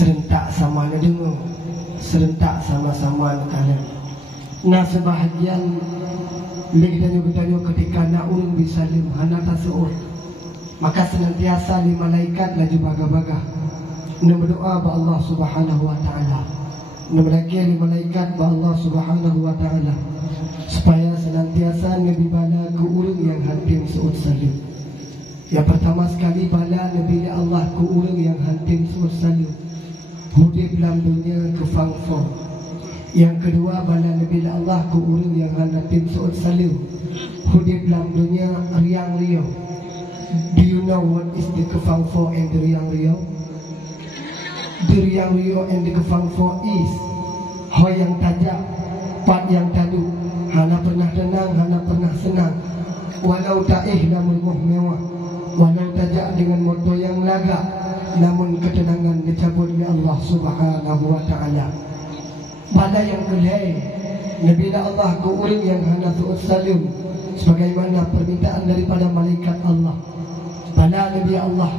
serentak sama na dengar, serentak sama-sama na kalian. Nah sebahagian legitanya ketika nak urung bisalim hana tasawuf, maka senantiasa di malaikat laju baga-baga na berdoa ba Allah Subhanahu wa taala. Na melaki li malaikat ba Allah Subhanahu wa taala supaya senantiasa nabi bala ke urang yang hantim suud salim. Yang pertama sekali bala nabi Allah ke urang yang hantim suud salim, hudib dalam dunia ke fangfo. Yang kedua bala nabi Allah ke urang yang hantim suud salim, hudib dalam dunia riang riau. Do you know what is the kefangfo and the riang riau? The riang riau and the kefangfo is ho yang tajak, pat yang tadu, hana pernah tenang, hana pernah senang. Walau taih namun moh mewah, walau tajak dengan motor yang lagak, namun ketenangan dicabut oleh Allah Subhanahu wa taala. Pada yang kedua, Nabi Allah ke urang yang hana suud salim sebagaimana permintaan daripada malaikat Allah. Pada Nabi Allah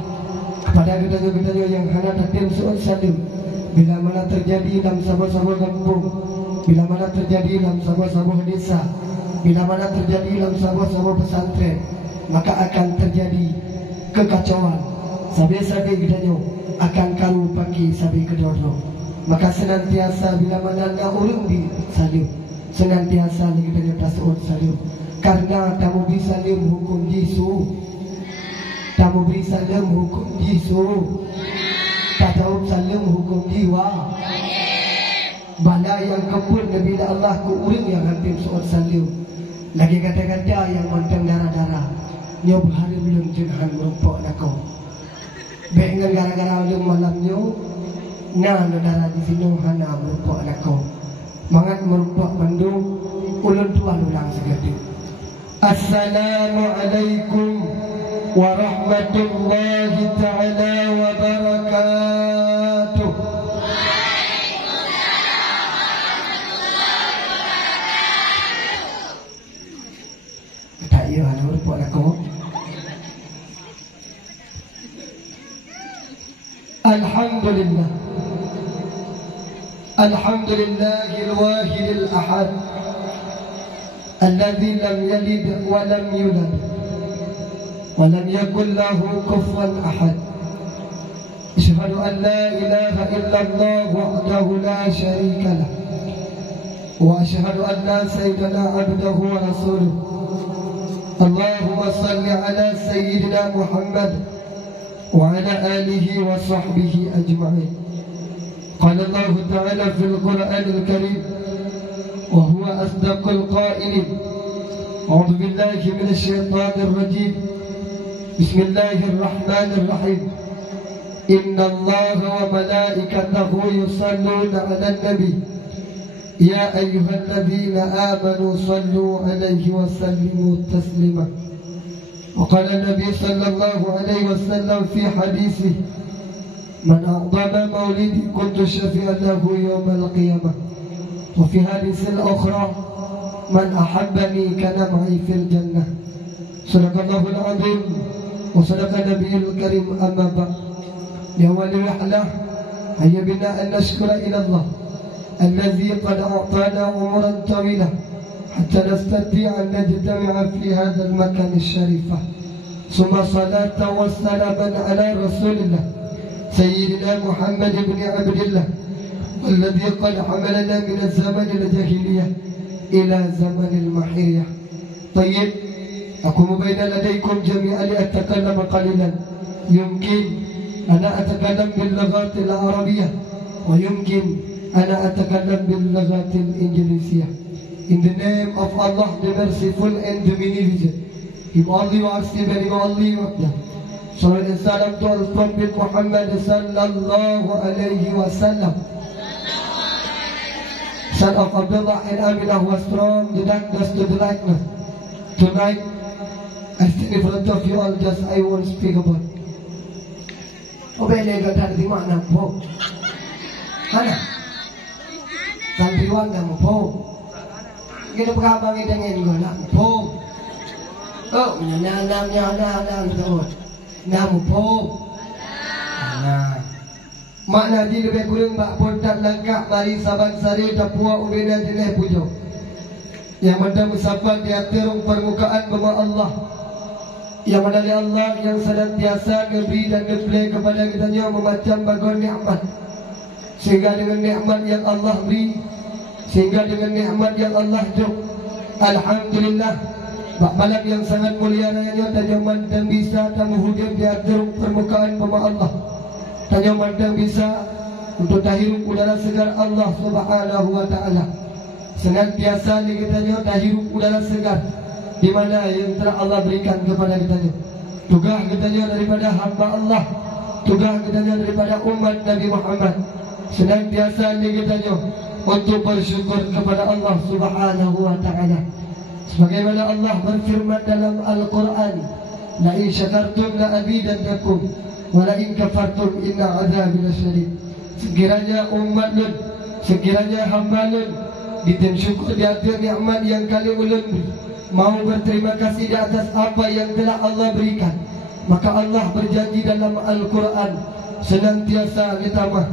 kepada gedanya-gedanya yang hana tatim suud salim, bila mana terjadi dalam sebuah kampung, bila mana terjadi dalam sebuah desa, bila mana terjadi dalam sebuah pesantren, maka akan terjadi kekacauan. Sabi-sabi gedanya akan kalu pagi sabi kedorno. Maka senantiasa bila mana nak urung di salim, senantiasa gedanya tasawuf salim. Karena tamu bisa lim hukum jisu, tamu bisa lim hukum jisu, tahu salim hukum jiwa. Bala yang kebun Nabi Allah ku urang yang hantim suud salim. Lagi kata-kata yang mantang darah-darah, nyo berhari belum jenhan merumpok nakau. Baik dengan gara-gara ulung malamnya, na darah di sini hana merumpok nakau. Mangat merumpok mandung, ulun tuan ulang segadik. Assalamualaikum warahmatullahi ta'ala wabarakatuh. Tak iya ada merupakan aku. Alhamdulillah, Alhamdulillahil wahidil ahad, الذي لم يلد ولم يولد ولم يكن له كفوا أحد. أشهد أن لا إله إلا الله وحده لا شريك له، وأشهد أن سيدنا عبده ورسوله. اللهم صل على سيدنا محمد وعلى آله وصحبه أجمعين. قال الله تعالى في القرآن الكريم وهو أصدق القائلين: أعوذ بالله من الشيطان الرجيم، بسم الله الرحمن الرحيم. إن الله وملائكته يصلون على النبي يا أيها الذين آمنوا صلوا عليه وسلموا تسليما. وقال النبي صلى الله عليه وسلم في حديثه: من أعظم مولدي كنت شفيعا له يوم القيامة. وفي حديث الأخرى: من أحبني كان معي في الجنة. صدق الله العظيم وصدق النبي الكريم. أما بعد، لأول رحلة هيا بنا أن نشكر إلى الله الذي قد أعطانا عمرا طويلا حتى نستطيع أن نجتمع في هذا المكان الشريف. ثم صلاة وسلاما على رسول الله سيدنا محمد بن عبد الله، الذي قد حملنا من الزمن الجاهلية إلى زمن المحية. طيب، أقوم بين لديكم جميعا لأتكلم قليلا. يمكن أنا أتكلم باللغات العربية، ويمكن أنا أتكلم باللغات الإنجليزية. In the name of Allah, the merciful and the beneficent, Him only works, Him only works. Salat dan salam to Al-Prophet Muhammad sallallahu alaihi wasallam, son of Abdullah and Aminah, was from the darkness to the lightness. Tonight, I stand in front of you all, just I won't speak about. Obey kata di mana po? Mana? Santriwan kamu po? Kita berabang dengan gula po? Oh, nyana kamu. Namu po? Nah, Makna di lebih kurang bak pontak langkah mari saban sari dapua ubena jenis pujo. Yang mana musafir di atas permukaan bama Allah. Yang mana Allah yang senantiasa memberi dan memberi kepada kita memacam bagai nikmat. Sehingga dengan nikmat yang Allah beri, sehingga dengan nikmat yang Allah jauh, alhamdulillah, bak malam yang sangat mulia raya tanyaman dan bisa tamu hujan di atas permukaan bama Allah. Tanya mandang bisa untuk tahirup udara segar Allah Subhanahu wa taala. Senantiasa kita tahirup udara segar di mana yang telah Allah berikan kepada kita. Tugas kita daripada hamba Allah, tugas kita daripada umat Nabi Muhammad. Senantiasa kita untuk bersyukur kepada Allah Subhanahu wa taala. Sebagaimana Allah berfirman dalam Al-Qur'an, "La in syakartum la azidannakum." Walain kafartum inna azabi lasyadid. Sekiranya umat Lut, sekiranya hamba Lut ditem syukur di atas nikmat yang kali ulun mau berterima kasih di atas apa yang telah Allah berikan, maka Allah berjanji dalam Al-Quran senantiasa ditambah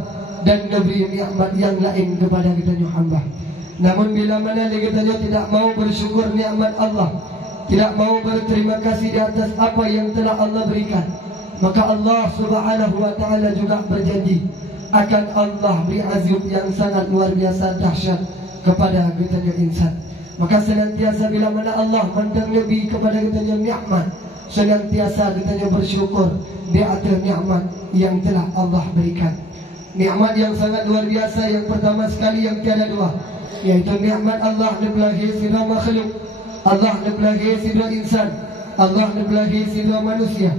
dan memberi nikmat yang lain kepada kita hamba. Namun bila mana kita tidak mau bersyukur nikmat Allah, tidak mau berterima kasih di atas apa yang telah Allah berikan, maka Allah Subhanahu wa taala juga berjanji akan Allah beri azab yang sangat luar biasa dahsyat kepada kita insan. Maka senantiasa bila mana Allah mandang lebih kepada kita nikmat, senantiasa kita bersyukur di atas nikmat yang telah Allah berikan. Nikmat yang sangat luar biasa yang pertama sekali yang tiada dua, yaitu nikmat Allah dibelahi sidra makhluk, Allah dibelahi sidra insan, Allah dibelahi sidra manusia.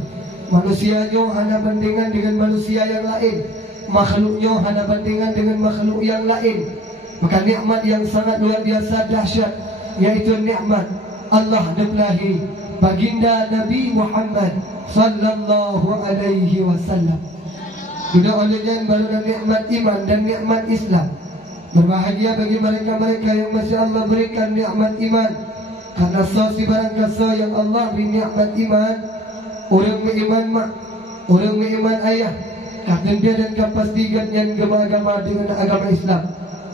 Manusianya hanya bandingan dengan manusia yang lain, makhluknya hanya bandingan dengan makhluk yang lain. Maka nikmat yang sangat luar biasa dahsyat, yaitu nikmat Allah dibelahi baginda Nabi Muhammad sallallahu alaihi wasallam. Sudah olehnya baru nikmat iman dan nikmat Islam. Berbahagia bagi mereka-mereka yang masih Allah berikan nikmat iman, karena si barang kasa yang Allah beri nikmat iman. Orang beriman mak, orang beriman ayah, kata dia dan kapastikan yang agama dengan agama Islam.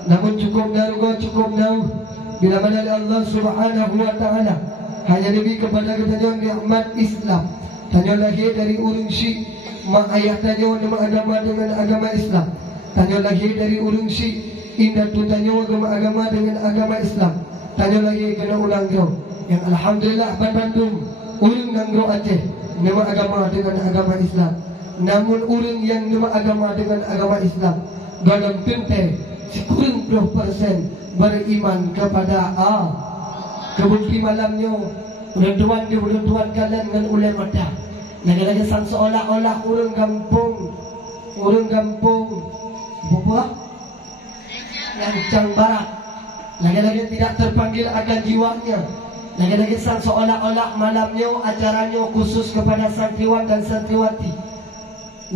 Namun cukup jauh bila mana Allah Subhanahu wa taala hanya lebih kepada kita nikmat Islam. Tanya lahir dari urang Syekh, mak ayah tanya nama agama dengan agama Islam. Tanya lahir dari urang Syekh, indah tu tanya agama dengan agama Islam. Tanya lagi kena ulang kau. Yang alhamdulillah Bandung, urang Nanggro Aceh, nama agama dengan agama Islam. Namun orang yang nama agama dengan agama Islam dalam tentang sekurang 20% beriman kepada Allah. Kebukti malamnya Udah tuan kalian dengan ulama dah. Lagi-lagi sang seolah-olah orang kampung apa? Lancang barat. Lagi-lagi tidak terpanggil akan jiwanya. Lagi-lagi sang seolah-olah malamnya acaranya khusus kepada santriwan dan santriwati.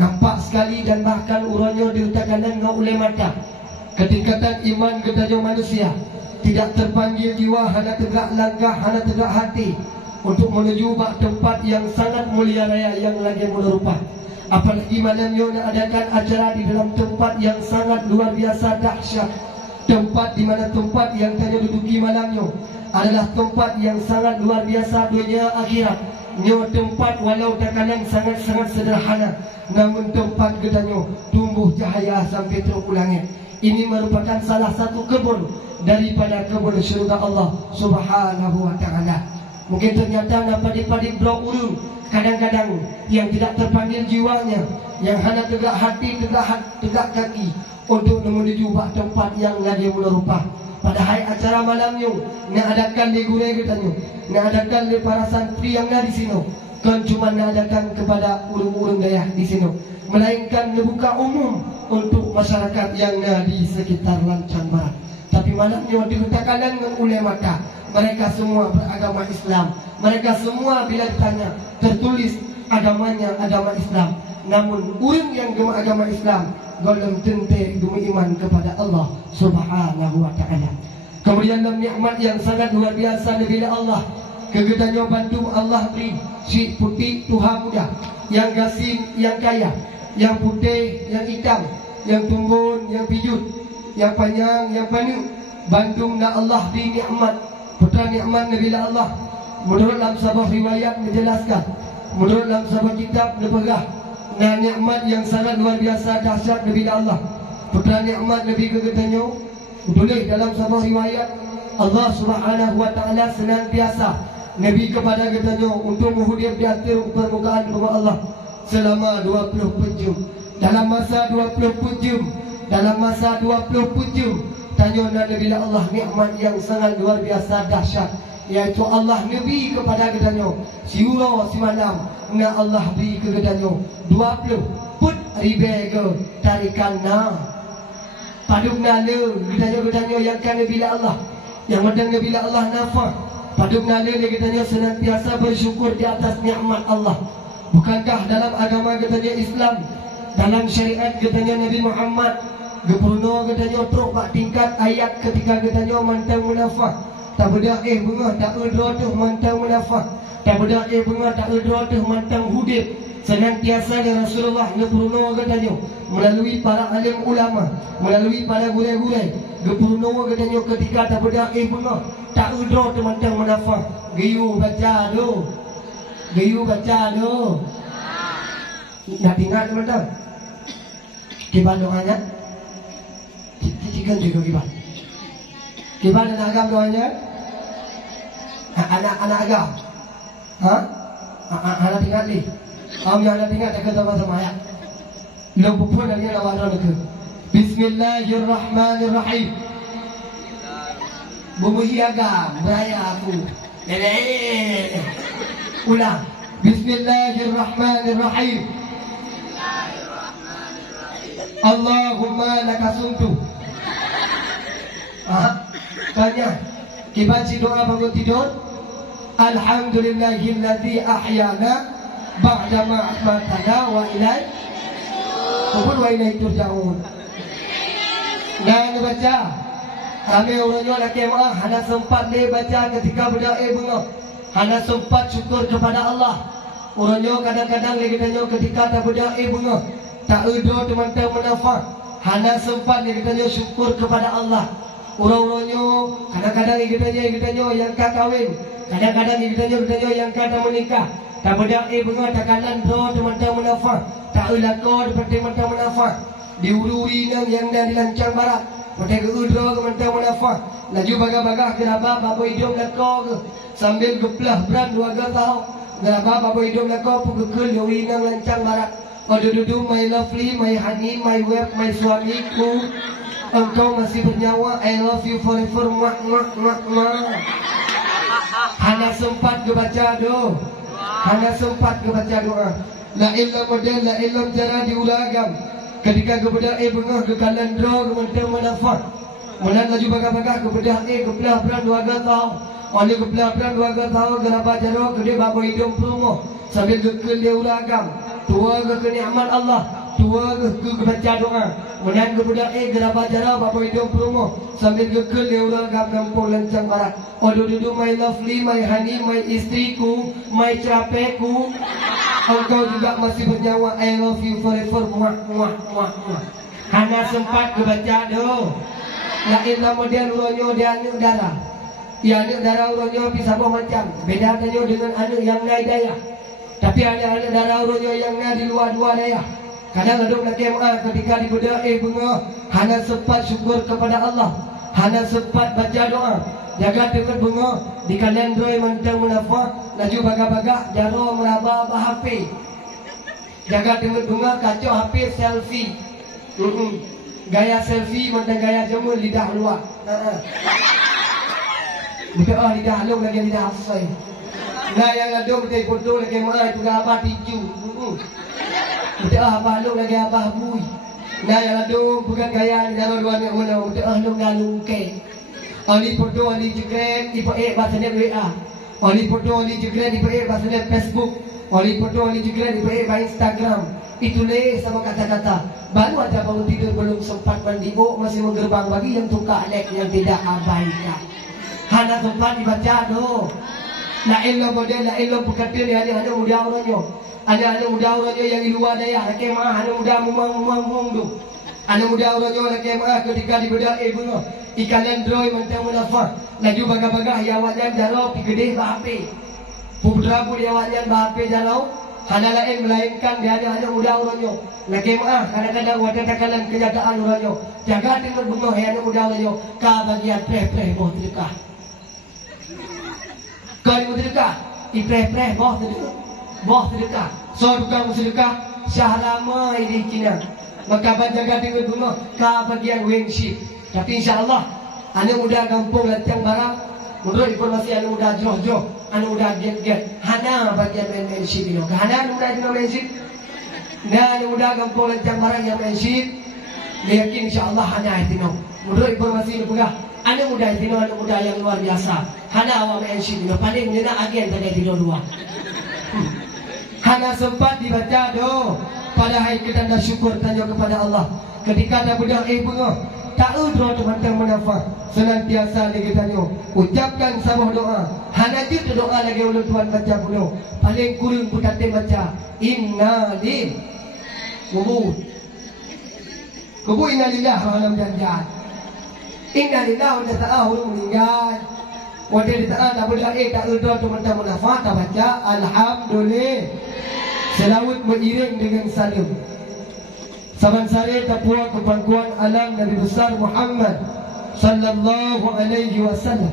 Nampak sekali dan bahkan uranya diutakan dengan ulama dah. Ketingkatan iman kepada manusia tidak terpanggil jiwa, hanya tegak langkah, hanya tegak hati untuk menuju tempat yang sangat mulia raya yang lagi merupa. Apalagi malamnya adakan acara di dalam tempat yang sangat luar biasa dahsyat. Tempat di mana tempat yang tanya duduki malamnya adalah tempat yang sangat luar biasa dunia akhirat. Nyo tempat walau tekanan sangat-sangat sederhana, namun tempat gedanya tumbuh cahaya sampai terulang. Ini merupakan salah satu kebun daripada kebun syurga Allah Subhanahu wa ta'ala. Mungkin ternyata dapat blok urung kadang-kadang yang tidak terpanggil jiwanya, yang hanya tegak hati, tegak kaki untuk menuju tempat yang lagi merupa. Pada hari acara malamnya nak adakan di gurau katanya, nak adakan di para santri yang ada di sini, kan cuma nak adakan kepada urung-urung daya di sini, melainkan membuka umum untuk masyarakat yang ada di sekitar Lancang Barat. Tapi malamnya dikatakan dengan ulama mereka semua beragama Islam. Mereka semua bila ditanya tertulis agamanya agama Islam. Namun orang yang agama Islam golong tente iman kepada Allah Subhanahu wa ta'ala. Kemudian dalam nikmat yang sangat luar biasa bila Allah kegedannya bantu Allah beri si putih Tuhan muda, yang gasin, yang kaya, yang putih, yang hitam, yang tumbun, yang pijut, yang panjang, yang panjang. Bandung na Allah di nikmat, putra nikmat Nabi Allah. Menurut dalam sebuah riwayat menjelaskan, menurut dalam sebuah kitab berperah, na nikmat yang sangat luar biasa dahsyat Nabi Allah. Putra nikmat Nabi kegetanyo, boleh dalam sebuah riwayat Allah Subhanahu wa taala senantiasa Nabi kepada kegetanyo untuk menghudip di atas permukaan rumah Allah selama 24 jam. Dalam masa 24 jam, dalam masa 24 jam, tanya Nabi Allah nikmat yang sangat luar biasa dahsyat, yaitu Allah Nabi kepada kedanyo siura si malam na Allah beri ke kedanyo 20 put ribe ke tarikan na paduk nale kedanyo yang kan Nabi Allah yang medang Nabi Allah nafah paduk nale kedanyo senantiasa bersyukur di atas nikmat Allah. Bukankah dalam agama kedanyo Islam, dalam syariat kedanyo Nabi Muhammad Gepurno kedanyo truk bak tingkat ayat ketika kedanyo mantang munafah tak beda bunga tak udro tuh mantang munafah tak beda bunga tak udro tuh mantang hudib. Senantiasa Rasulullah gepurno kedanyo melalui para alim ulama, melalui para gulai-gulai gepurno kedanyo ketika tak beda bunga tak udro tuh mantang munafah. Gayu baca do, gayu baca do. Nak tinggal teman-teman kibar doanya cikan juga kibar. Kibar anak agam doanya. Anak agam. Anak tinggal ni. Kamu yang anak tinggal dekat sama ayat. Lo pun ada yang awal dekat. Bismillahirrahmanirrahim. Bumuhi agam beraya aku. Ulang. Bismillahirrahmanirrahim. Allahumma lakasumtu. Tanya, kita baca doa bangun tidur. Alhamdulillahilladzi ahyana ba'da ma amatana wa ilaihi wa ilaihi turja'un. Dan baca kami orangnya laki maah hana sempat dia baca ketika berdoa bunga. Hana sempat syukur kepada Allah. Orangnya kadang-kadang lagi tanya ketika tak berdoa bunga. Tak ada teman-teman menafak. Hana sempat dia tanya syukur kepada Allah. Orang-orangnya kadang-kadang dia tanya yang kah kahwin, kadang-kadang dia tanya yang kah tak menikah. Tak beda bunga tak kanan do teman-teman menafak. Tak ulako seperti teman-teman menafak. Diurui nang yang dah dilancang barat. Pada ke udro teman-teman menafak. Laju bagah-bagah kenapa bapa hidup lako ke sambil geplah berat 2 tahun. Kenapa bapa hidup lako pukul diurui nang lancang barat. Dudu my lovely, my honey, my wife, my suamiku, engkau masih bernyawa. I love you forever. Mak. Hana sempat ke baca doa. Hana sempat ke baca doa. La ilam model, la ilam cara diulagam. Ketika kepada bengah ke kanan doa kementerian manafat. Mulan laju bagah-bagah kepada kebelah beran 2 tahun. Oleh kebelah beran 2 tahun kenapa jaro kedai bapa hidup promo sambil gekel dia ulagam. Tua ke kenikmat Allah, tua ke baca doa. Kemudian kepada kenapa jara bapa hidup promo sambil gekel dia ulagam kampung lancang barat. Dudu my lovely, my honey, my istriku, my capeku, engkau juga masih bernyawa. I love you forever. Muah. Hana sempat ke baca doa. La ilah model uronyo dia anak darah. Ya anak darah uronyo bisa macam. Beda tanya dengan anak yang naik daya. Tapi ada anak darah uronyo yang naik di luar-luar daya. Kadang ada nak kemah ketika dibedah bunga. Hana sempat syukur kepada Allah. Hana sempat baca doa. Jaga dengan bunga di kanan droi mentang munafah. Laju bagah-bagah jaro meraba HP. Jaga dengan bunga kacau HP selfie. Gaya selfie macam gaya jemur lidah luar. Bukan lidah halung lagi lidah asai. Nah yang ada betul foto lagi mana itu apa tiju. Bukan apa halung lagi apa bui. Nah yang ada bukan gaya lidah luar yang mana bukan halung galung ke. Oli foto oli jegret ibu bahasa WA. Oli foto oli jegret ibu bahasa Facebook. Oli foto oli jegret ibu Instagram. Itu leh sama kata-kata. Baru aja bangun tidur belum sempat mandi. Masih menggerbang bagi yang tukar lek yang tidak abaikan. Hana sempat dibaca do. La ilah model, la ilah berkata ni ada muda orangnya. Ada muda orangnya yang di luar daya. Kemah ada muda mumang tu. Anak muda orangnya lagi mah ketika di bedak bunga ikan landroy mentang munafah laju bagah-bagah ya awaknya jarau pi gede bahape putra pun ya awaknya bahape jarau hana lain melainkan dia ada anak muda orangnya lagi mah kadang-kadang wadah takalan kenyataan orangnya jaga dengan bunga ya anak muda orangnya ka bagian preh-preh boh sedekah kalau sedekah ipreh-preh boh sedekah so tukang sedekah syahlama ini kina maka jaga dengan bunga ka bagian wingship. Tapi insyaAllah anak muda kampung Latiang Barang menurut informasi anak muda jauh-jauh anak muda get-get hana bagian wingship ini hana anak muda juga wingship nah anak muda kampung Latiang Barang yang wingship yakin insyaAllah hana itu menurut informasi ini pula anak muda itu anak muda yang luar biasa hana awak wingship ini paling nyenak agen tadi itu dua hana sempat dibaca doh pada hari kita dah syukur tanya kepada Allah ketika dah budak bunga tak udro teman-teman menafah senantiasa lagi tanya ucapkan sabah doa hana jut doa lagi ulun Tuhan baca budak paling kurung putate baca inna lil kubu inna lillah malam janjan inna lillah udah ta'ahur meninggal wadah di ta'ah dah budak tak udro teman-teman menafah tak baca alhamdulillah selawat beriring dengan salim. Saban sare tapua kepangkuan alam Nabi besar Muhammad sallallahu alaihi wasallam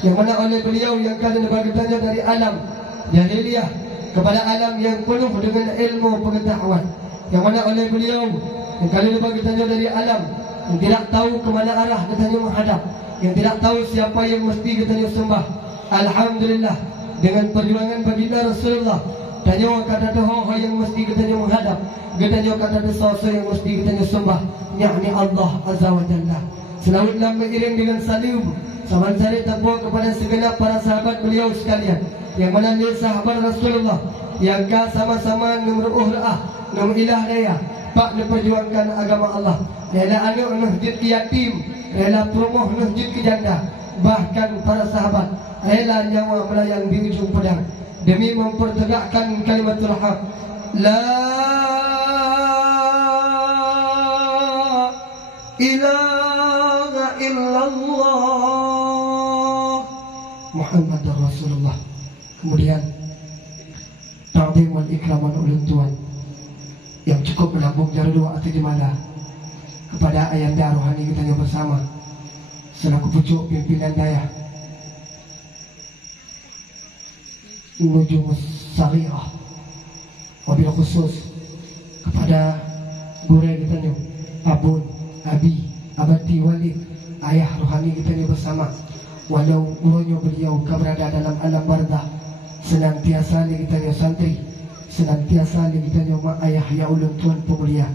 yang mana oleh beliau yang kalian bertanya dari alam jahiliyah kepada alam yang penuh dengan ilmu pengetahuan yang mana oleh beliau yang kalian bertanya dari alam yang tidak tahu ke mana arah katanya menghadap yang tidak tahu siapa yang mesti katanya sembah. Alhamdulillah dengan perjuangan baginda Rasulullah tanya kata doa yang mesti katanya menghadap katanya kata dosa yang mesti katanya sembah yakni Allah Azza wa Jalla. Selawatlah beriring dengan salim sahabat saya tampuk kepada segenap para sahabat beliau sekalian yang mana dia sahabat Rasulullah yang sama-sama nomor ilah daya pak memperjuangkan agama Allah rela anak masjid ke yatim rela promoh masjid ke janda bahkan para sahabat rela nyawa melayang di ujung pedang demi mempertegakkan kalimatul haq la ilaha illallah Muhammadur Rasulullah. Kemudian ta'zim wal ikraman ulun Tuhan yang cukup melambung jari dua atau jemala kepada ayanda rohani kita yang bersama selaku pucuk pimpinan daya Nujum Syariah wabil khusus kepada guru kita ni abun, abi, abadi, walid ayah rohani kita ni bersama walau gurunya beliau berada dalam alam barzah senantiasa ni kita ni santri senantiasa ni kita ni mak ayah ya ulun Tuhan pemulia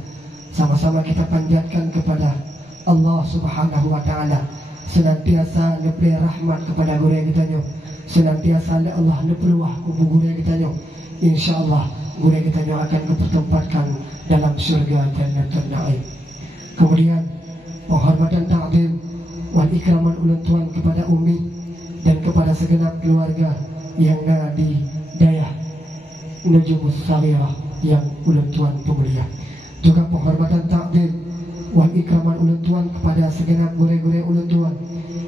sama-sama kita panjatkan kepada Allah Subhanahu wa taala senantiasa lebih rahmat kepada guru kita ni senantiasa Allah nepeluah kubu guru kita nyo insyaallah guru kita nyo akan dipertempatkan dalam syurga Jannatul Naim. Kemudian penghormatan ta'zim wal ikraman ulun Tuhan kepada Umi dan kepada segenap keluarga yang ada di dayah Nujumus Syariah yang ulun Tuhan pemulia. Juga penghormatan ta'zim wal ikraman ulun Tuhan kepada segenap guru-guru ulun Tuhan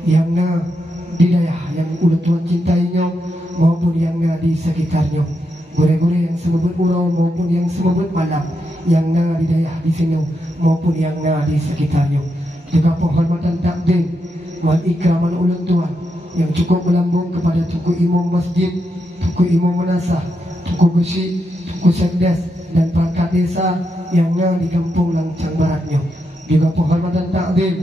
yang di daerah yang ulun Tuhan cintainya maupun yang di sekitarnya gure-gure yang semebut urau maupun yang semebut malam yang di daerah di sini maupun yang di sekitarnya. Juga penghormatan takdim wal ikraman ulun Tuhan yang cukup melambung kepada tuku imam masjid, tuku imam menasah, tuku gusi, tuku sekdes dan perangkat desa yang di kampung Lancang Baratnya. Juga penghormatan takdim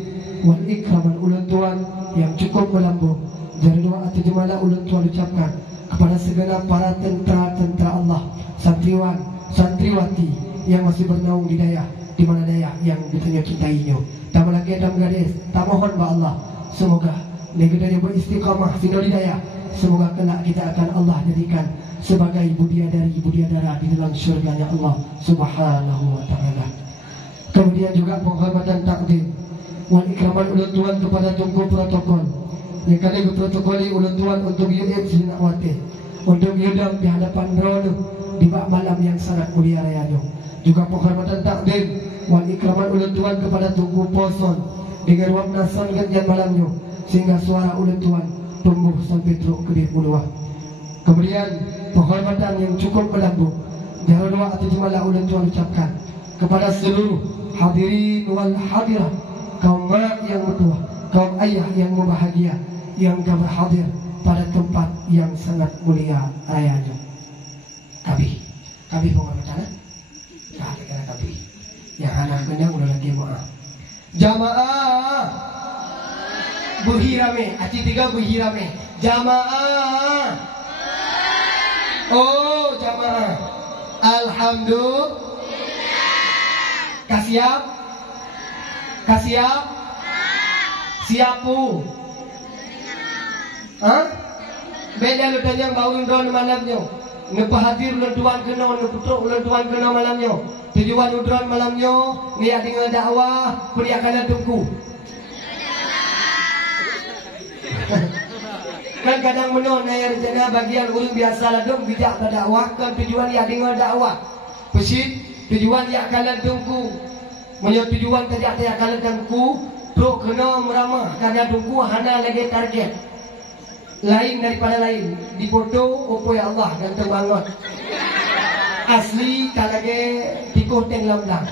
wal ikraman ulun Tuhan yang cukup melambung dari doa atau jemalah ulun Tuhan ucapkan kepada segenap para tentera-tentera Allah, santriwan, santriwati yang masih bernaung di daerah di mana daerah yang ditanya cintainya. Tak lagi ada gadis, tak mohon ba Allah semoga negerinya beristiqamah di daerah. Semoga kelak kita akan Allah jadikan sebagai bidadari di dalam syurga Allah Subhanahu wa taala. Kemudian juga penghormatan takdim wal ikraman ulun Tuhan kepada tunggu protokol yang kali berprotokoli ulun Tuhan untuk UX Sinawati untuk yudam di hadapan drone di bak malam yang sangat mulia rayanya. Juga penghormatan takdim wan ikraman ulun tuan kepada Tugu Poson dengan warna son gantian malamnya sehingga suara ulun tuan tumbuh sampai teruk ke di buluah. Kemudian penghormatan yang cukup berlaku jalan doa atau jemalah ulun tuan ucapkan kepada seluruh hadirin wal hadirah, kaum mak yang bertuah, kaum ayah yang berbahagia yang telah berhadir pada tempat yang sangat mulia rayanya. Kabi penghormatan, kabi. Yang anak kena udah lagi maaf. Jamaah buhirame, aci 3 buhirame. Jamaah. Oh jamaah. Alhamdulillah. Kasiap? Siapu? Hah? Beda lu tanya bau don malamnya. Nepahadir ulun tuan kena, neputruk ulun tuan kena malamnya. Tujuan udron malamnya niat dengan dakwah kuliah kana tungku. Kan kadang menon ayar jana bagian ulun biasa lah dong bijak berdakwah kan tujuan niat dengan dakwah. Pesit tujuan niat kana tungku. Menyo tujuan tadi ada kana tungku, bro kena meramah karena tungku hana lagi target. Lain daripada lain. Di foto opo ya Allah ganteng banget. Asli kalage tikuh teng lamlang.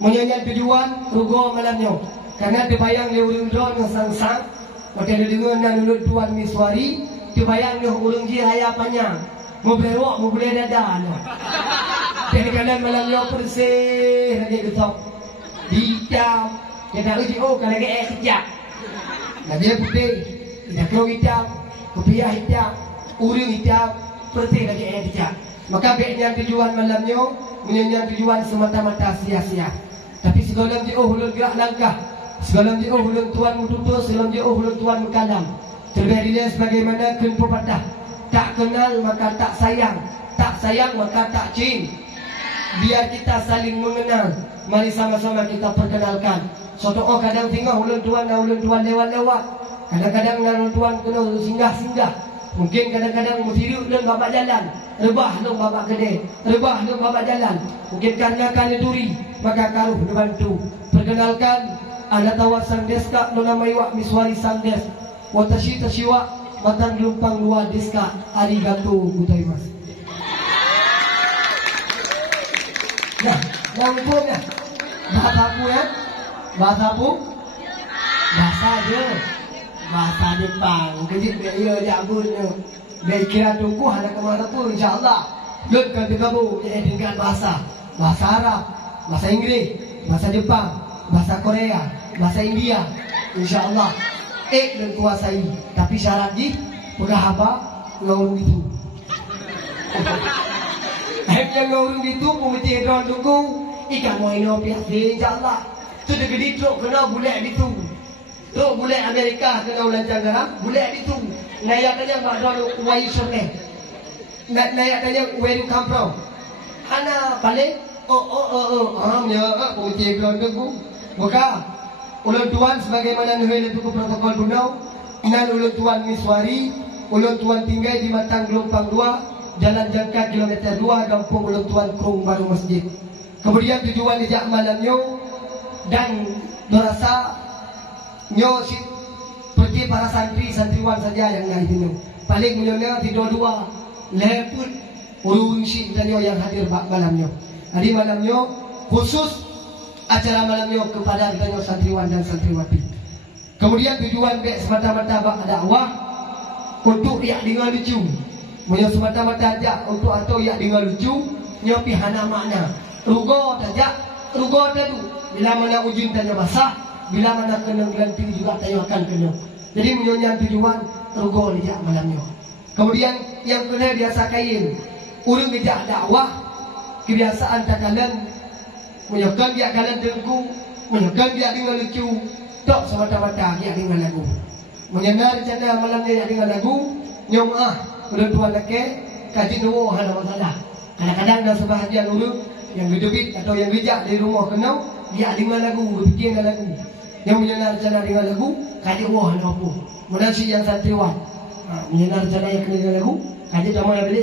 Menyanyi tujuan rugo malamnya. Karena dibayang le ulun dron sang-sang, maka dengan dan ulun tuan miswari, dibayang le ulun ji haya panjang. Mau berok, mau boleh dada. Jadi kadang malamnya bersih lagi getok. Hitam. Dia tak lagi oh kalage kejap. Nah dia putih, tidak kerong hitam, kopiah hitam, uring hitam, putih lagi hijab. Maka baiknya tujuan malamnya, menyanyi tujuan semata-mata sia-sia. Tapi segala jauh ulun gerak langkah, segala jauh ulun tuan mututus, segala jauh ulun tuan mengkalam. Terbiarilah sebagaimana ken pepatah, tak kenal maka tak sayang maka tak cing. Biar kita saling mengenal, mari sama-sama kita perkenalkan. Soto kadang tinggal ulun tuan lewat-lewat. Kadang-kadang ulun tuan kena singgah-singgah. Mungkin kadang-kadang musiru ulun babak jalan, rebah ulun babak gede, rebah ulun babak jalan. Mungkin karena kali duri, maka karuh dibantu. Perkenalkan, ana tawasan deska nona maiwa miswari sangdes. Watashi tashiwa matan lumpang dua deska. Arigato gozaimasu. Nah, ngomongnya bahasa aku ya. Bahasa apa? Bahasa je. Bahasa Jepang. Kejip dia jabunnya. Dia kira tunggu ada kemana pun insyaAllah. Dut kan digabung dengan bahasa. Bahasa Arab, bahasa Inggris, bahasa Jepang, bahasa Korea, bahasa India. InsyaAllah. Dan kuasai. Tapi syarat ji, pegahaba ngawung itu. Yang ngawung itu pemutih drone tunggu. Ikan mau ino pihak insyaAllah. Tu dia gede truk kena bulat itu. Truk bulat Amerika kena ulancang garam, bulat itu. Nayak tanya mak don where you from? Nayak tanya where you come from? Hana balik. Ya, putih blon tu. Maka ulun tuan sebagaimana nuhai itu protokol bunau, nan ulun tuan miswari, ulun tuan tinggal di Matang Gelompang 2, jalan jangka kilometer 2, kampung ulun tuan Krung Baru Masjid. Kemudian tujuan dijak malamnya dan merasa nyo seperti para santriwan saja yang ada di sini. Paling mulanya tidur 2 leput urun si dan yang hadir malamnya. Hari malamnya khusus acara malamnya kepada kita santriwan dan santriwati. Kemudian tujuan baik semata-mata dakwah untuk yak dengan lucu. Mulanya semata-mata ajak untuk atau yak dengan lucu nyo pihana makna. Rugo tajak, rugo tadu. Bila mana ujung tanya basah, bila mana kena gelanting juga tanya akan kena. Jadi menyonya tujuan rugo dijak malamnya. Kemudian yang kena biasa kain, urung dijak dakwah, kebiasaan takalan, menyokan dia kalan dengku, menyokan dia dengan lucu, tok semata-mata dia dengan lagu. Menyenar canda malamnya dia dengan lagu, nyomah, udah tuan leke, kaji nuwo hana masalah. Kadang-kadang dah sebahagian urung yang gedebit atau yang bijak di rumah kenal, dia dengar lagu, berfikir dengan lagu. Yang menyenar jana dengan lagu, kaji wah apa? Menasi yang santriwan, menyenar jana yang kena dengan lagu, kaji nama yang beli,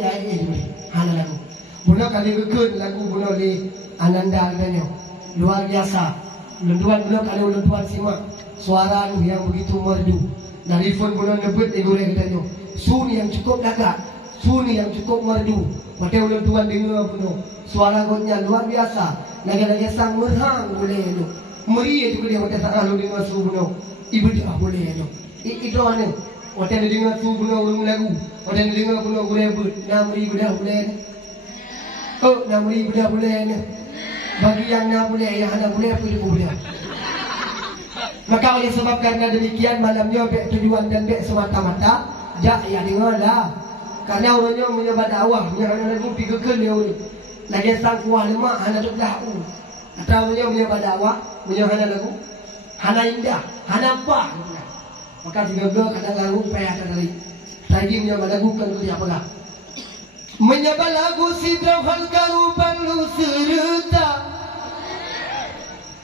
hana lagu. Bunuh kali gekun lagu bunuh di Ananda katanya. Luar biasa. Lenduan bunuh kali lenduan simak. Suara yang begitu merdu. Dari phone bunuh nebut di goreng katanya. Suni yang cukup dagak. Suni yang cukup merdu. Macam lenduan dengar bunuh. Suara gotnya luar biasa. Naga-naga sang merhang boleh tu. Meri itu dia macam tak lalu dengar suruh bunuh. Ibu dia boleh tu. Itu mana? Macam dengar suruh bunuh urung lagu. Macam dengar bunuh berebut. 6,000 dah boleh. Oh, 6,000 dah boleh ni. Bagi yang nak boleh, yang nak boleh apa dia boleh. Maka oleh sebab kerana demikian malamnya baik tujuan dan baik semata-mata jak ya dengarlah. Karena orangnya menyebab dakwah, yang lagu pergi ke dia ni. Lagi sang kuah lemak hana duk lahu. Atau orangnya menyebab dakwah, menyebab hana lagu. Hana indah, hana apa. Maka tiga-tiga kadang lagu payah tadi. Tadi menyebab lagu kan dia apa lah. Menyebab lagu sidra hal karuban lu serta.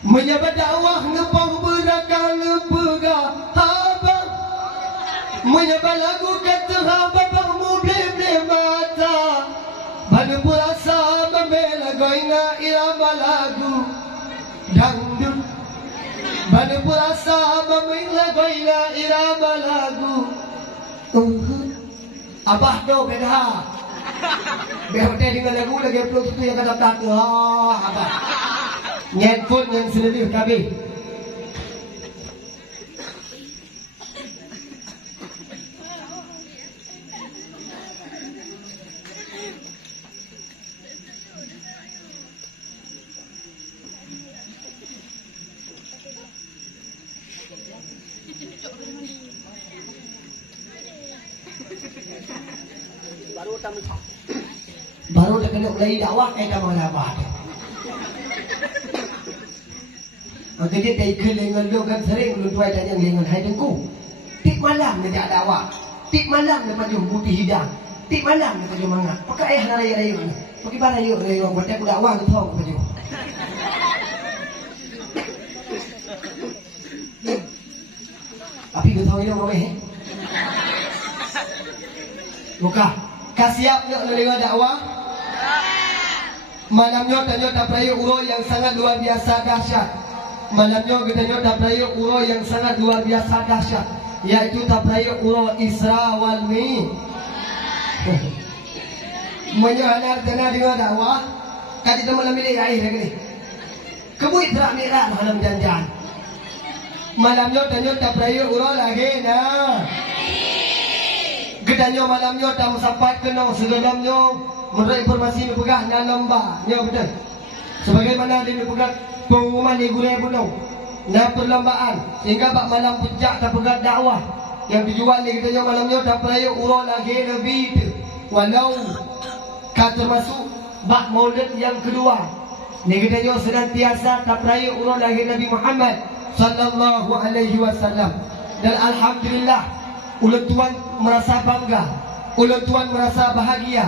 Menyebab dakwah ngepong berakal lepega haba. Menyebab lagu kata haba bangmu ble-ble mata. Banu purasa membela goina irama lagu dangdut. Banu purasa membela goina irama lagu Abah tu beda. Biar dengan lagu lagi peluk tu yang kata tak tu. Abah nyekut yang sendiri kabeh. Baru dah kena mulai dakwah dah malah abah. Maka dia tak ikut dengan lu kan sering lu tuai dan yang dengan hai dengku. Tik malam dia tak dakwah. Tik malam dia maju putih hidang. Tik malam dia maju mangat. Pakai ayah raya-raya mana? Pakai barang raya-raya buat aku dakwah lu tahu maju. Tapi lu tahu ini apa eh? Buka. Kasiap nak lewat dakwah. Malamnya tanya tak peraya urut yang sangat luar biasa dahsyat. Malamnya kita tak peraya urut yang sangat luar biasa dahsyat, yaitu tak peraya urut Isra wal Mi'raj. Menyalar tanah dengan dakwah. Kali kita malam ini air lagi. Kebu Isra Mi'raj malam janjan. Malamnya tanya tak peraya urut lagi nah. Gedanya malamnya tak sampai kena segelamnya. Menurut informasi ni pegah dan lomba. Ya betul. Sebagaimana dia pegang pengumuman di Gureh Bunuh. Nah perlombaan. Sehingga bak malam puncak tak pegang dakwah. Yang dijual ni kita malamnya tak peraya urut lagi lebih itu. Walau kata termasuk bak maulid yang kedua. Ni kita senantiasa tak peraya urut lagi Nabi Muhammad sallallahu alaihi wasallam. Dan alhamdulillah ulang tuan merasa bangga. Ulang tuan merasa bahagia.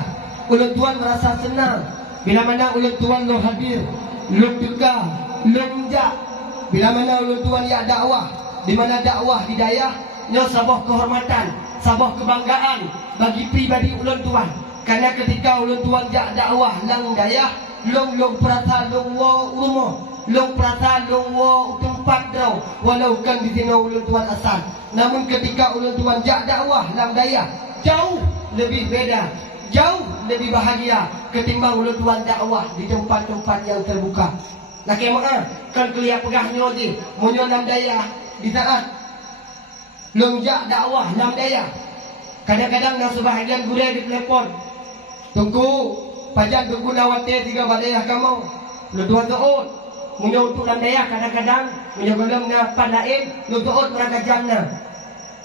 Ulang tuan merasa senang bila mana ulang tuan lo hadir, lo tegah, lo menjak. Bila mana ulang tuan ya dakwah, di mana dakwah hidayah, nya sabah kehormatan, sabah kebanggaan bagi pribadi ulang tuan. Karena ketika ulang tuan jak dakwah lang dayah, long perasa long wo rumah, long perasa long wo tempat draw, walau kan di sini ulang tuan asal. Namun ketika ulang tuan jak dakwah lang dayah, jauh lebih beda. Jauh lebih bahagia ketimbang ulang tuan dakwah di tempat-tempat yang terbuka. Laki mak kan kelihatan pegahnya je. Munyo lam daya di saat longjak dakwah lam daya. Kadang-kadang nak sebahagian gurau di telefon. Tunggu pajan tunggu nawate 3 badayah kamu. Lu tuan tuut. Munyo untuk lam daya kadang-kadang munyo belum na pandain lu tuut mereka jamna.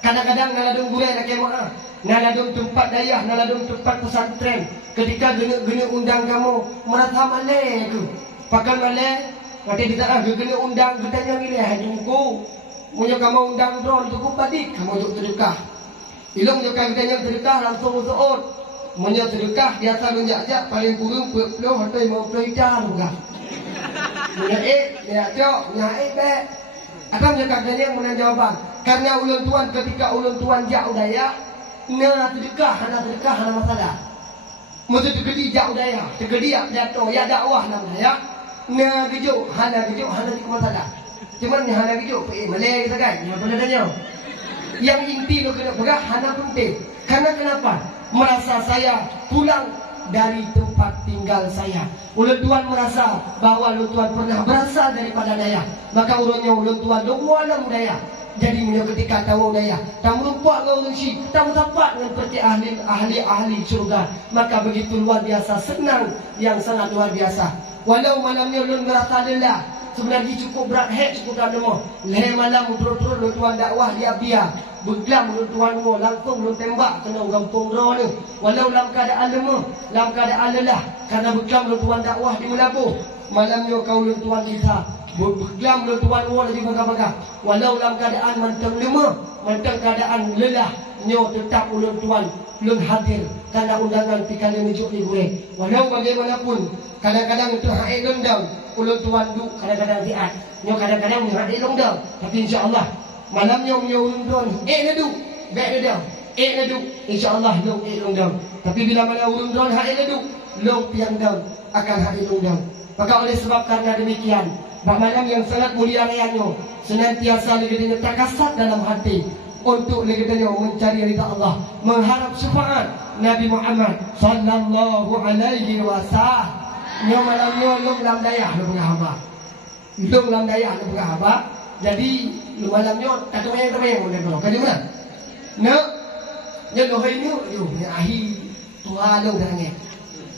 Kadang-kadang naladung gurau laki mak. Naladung tempat dayah, naladung tempat pesantren. Ketika gena undang kamu, merasa malai tu. Pakai malai, nanti di sana gena undang, getanya milih hidungku. Punya kamu undang drone, cukup badik, kamu untuk sedekah. Ilung juga getanya sedekah, langsung usuut. Punya sedekah, biasa menjak-jak, paling kurang, puluh, hatai mau pelajar juga. Punya ya cok, punya bek. Akan juga getanya menang jawaban. Karena ulang tuan, ketika ulang tuan jak udaya, nah sedekah, hana masalah. Mesti tergedi jauh daya, tergedi jatuh ya dakwah nam daya. Na gejuk, hana di masalah. Cuman ni hana gejuk, Malay kita kan, yang boleh tanya. Yang inti lo kena pegang hana penting. Karena kenapa? Merasa saya pulang dari tempat tinggal saya. Ulun tuan merasa bahawa ulun tuan pernah berasal daripada daya. Maka ulunnya ulun tuan walam daya. Jadi punya ketika tahu daya, tamu buat ulun si, tamu dapat dengan seperti ahli surga. Maka begitu luar biasa senang, yang sangat luar biasa. Walau malamnya ulun merasa lelah, sebenarnya cukup berat, cukup dah lemah. Leh malam terus ulun tuan dakwah dia biar. Beglam ulun tuan mu langsung ulun tembak kena gampung ro ni. Walau dalam keadaan lemah, dalam keadaan lelah, karena beglam ulun tuan dakwah di Melabu. Malamnya kau ulun tuan kita beglam ulun tuan mu lagi baga-baga. Walau dalam keadaan mentang lemah, mentang keadaan lelah, nyo tetap ulun tuan ulun hadir karena undangan tikala mejuk ni gue. Walau bagaimanapun, kadang-kadang itu haid londang ulun tuan duk, kadang-kadang diat. Nyo kadang-kadang haid londang, tapi insya-Allah malamnya punya ulun tuan naduk baik naduk naduk insyaallah long longdang. Tapi bila mana ulun tuan naduk long piang dang akan longdang. Maka oleh sebab karena demikian, malam yang sangat mulia rayanya senantiasa legedanya terkasat dalam hati untuk legedanya mencari ridha Allah, mengharap syafaat Nabi Muhammad sallallahu alaihi wasallam. Nyo malamnya long lam dayah lo pengahaba, long lam dayah lo pengahaba. Jadi malamnya kata bayang boleh kalau kali mana? Nak dia lohai ni yo ni ahi tua lo dangnya.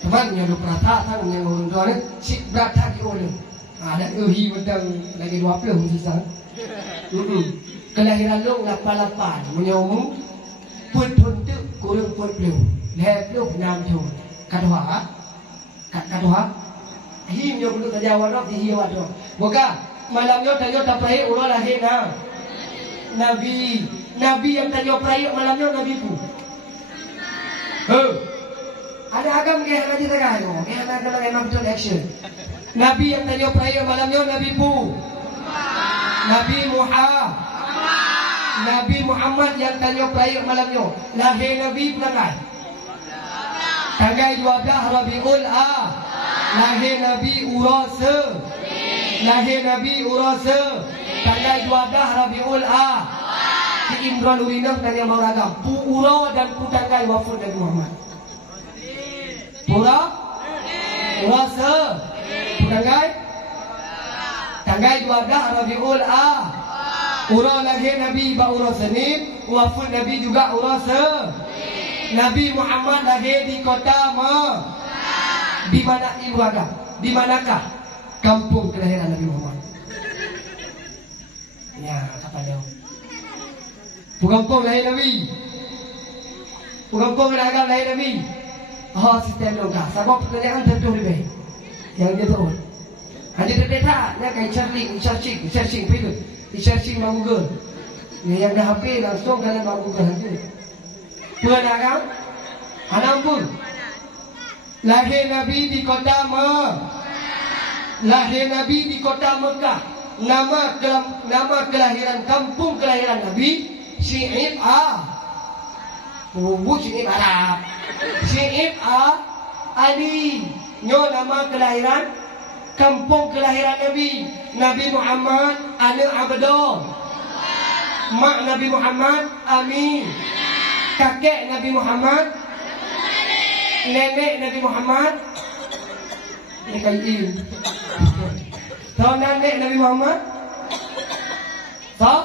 Teman nya lo perata sang nya orang tua ni si berata ki oleh. Ada uhi medang lagi 20 sisa. Kelahiran lo 88 menyomu put tu kurang put belum. Leh belum 6 tahun. Kadua hi nyo belum terjawab dah hi wadah. Buka malamnya tanya tak prai urang lahir dah. Nabi yang tanya prai malamnya Nabi pu. Ada agam ke haji tengah no. Ke ada kalau memang betul action. Nabi yang tanya prai malamnya Nabi pu. Nabi Muhammad yang tanya prai malamnya lahir Nabi berapa? Tanggal 12 Rabiul Awal. Lahir Nabi Urasa. Lahir Nabi Urasa tanggal 12 Rabiul Awal. Si Imran Urinam tanya mau ragam pu ura dan pu tanggal wafat Nabi Muhammad. Pura Urasa pu tanggal 12 Rabiul Awal. Ura lahir Nabi ba Urasa ni, wafat Nabi juga Urasa. Nabi Muhammad lahir di kota di mana ibu agam? Di manakah kampung kelahiran Nabi Muhammad? Ya, apa dia? Kampung lahir Nabi. Kampung agam lahir Nabi. Oh, sistem longkang. Sebab pertanyaan tentu lebih. Yang dia tahu. Hanya terdekat, nak kait searching pergi. Searching bang Google. Yang dah HP langsung kalian bang Google saja. Puan agam? Anam pun. Lahir Nabi di kota Lahir Nabi di kota Mekah. Nama kelahiran kampung kelahiran Nabi Syi'ib Syi'ib Arab. Syi'ib Ali. Nyo nama kelahiran kampung kelahiran Nabi Muhammad anak Abdul. Mak Nabi Muhammad Amin. Kakek Nabi Muhammad, nenek Nabi Muhammad, ini kali tahu nenek Nabi Muhammad? Tahu?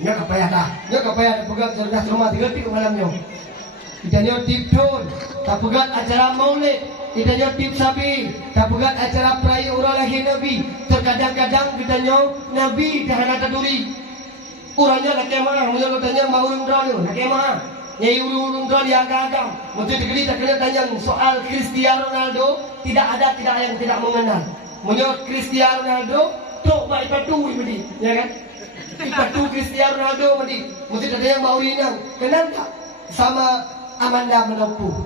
Nya kapaya dah. Nya kapaya pegang cerdas rumah 3 tip malamnya. Kita tip tun, tak pegang acara maulid. Kita tip sabi, tak pegang acara perayaan urang lahir Nabi. Terkadang-kadang kita Nabi dah nak taduri. Orangnya nak kemana? Mula tanya mau umrah ni, nak kemana? Nyai umrah dia agak-agak. Mesti dikali tak kena tanya soal Cristiano Ronaldo, tidak ada yang tidak mengenal. Mula Cristiano Ronaldo, tok baik patu mesti, ya kan? Patu Cristiano Ronaldo mesti tanya mau rinang. Kenal tak sama Amanda Manopo?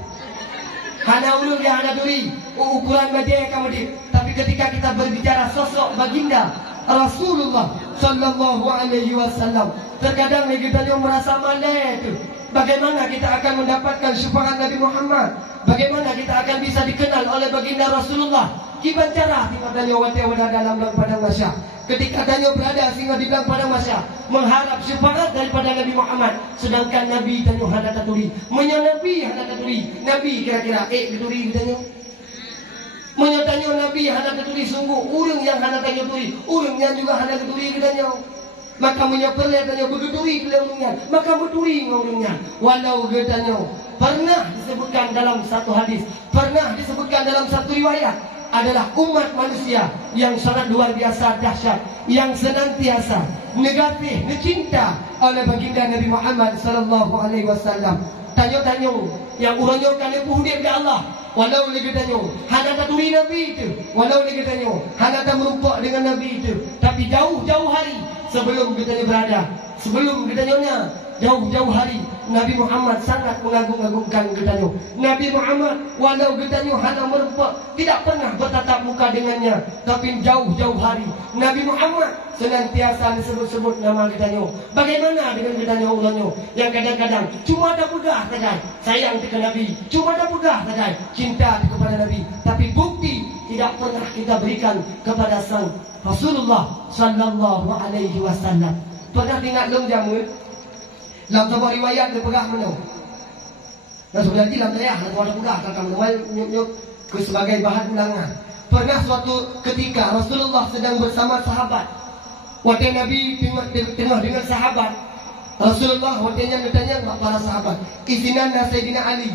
Hana ulun dia hana duri, ukuran badan kamu. Tapi ketika kita berbicara sosok baginda Rasulullah sallallahu alaihi wasallam, terkadang kita merasa malas tu. Bagaimana kita akan mendapatkan syafaat Nabi Muhammad? Bagaimana kita akan bisa dikenal oleh baginda Rasulullah? Gimana cara tinggal tanya wati-wati dalam padang mahsyar? Ketika tanya berada sehingga di dalam padang mahsyar, mengharap syafaat daripada Nabi Muhammad, sedangkan Nabi tanya hana taturi, Nabi hana taturi, Nabi kira-kira taturi tanya. Menyatanya Nabi hana taturi sungguh, urang yang hana tanya turi, urang yang juga hana taturi tanya. Maka menyaperlah tanya bergeturi ke urangnya, maka berturi urangnya. Walau getanya pernah disebutkan dalam satu hadis, pernah disebutkan dalam satu riwayat, adalah umat manusia yang sangat luar biasa dahsyat, yang senantiasa negatif, mencinta oleh baginda Nabi Muhammad sallallahu alaihi wasallam. Tanya-tanya yang urangnya kan lepuh dia ke Allah. Walau lagi tanya hana tak turi Nabi itu, walau lagi tanya hana tak merumpak dengan Nabi itu, tapi jauh-jauh hari sebelum kita berada, sebelum kita nyonya, jauh-jauh hari Nabi Muhammad sangat mengagung-agungkan kita nyo. Nabi Muhammad walau kita nyo hana merumpak, tidak pernah bertatap muka dengannya, tapi jauh-jauh hari Nabi Muhammad senantiasa disebut-sebut nama kita nyo. Bagaimana dengan kita nyo ulangnya yang kadang-kadang cuma ada pegah saja sayang kepada Nabi, cuma ada pegah saja cinta kepada Nabi, tapi bukti tidak pernah kita berikan kepada sang Rasulullah sallallahu alaihi wasallam. Pernah dengar long jamu dalam sebuah riwayat dia pegah mana? Dan sebenarnya dalam dayah ada pegah kakak nyuk ke sebagai bahan ulangan. Pernah suatu ketika Rasulullah sedang bersama sahabat. Waktu Nabi tengah dengan sahabat, Rasulullah waktunya bertanya kepada para sahabat, di sini ada Sayyidina Ali,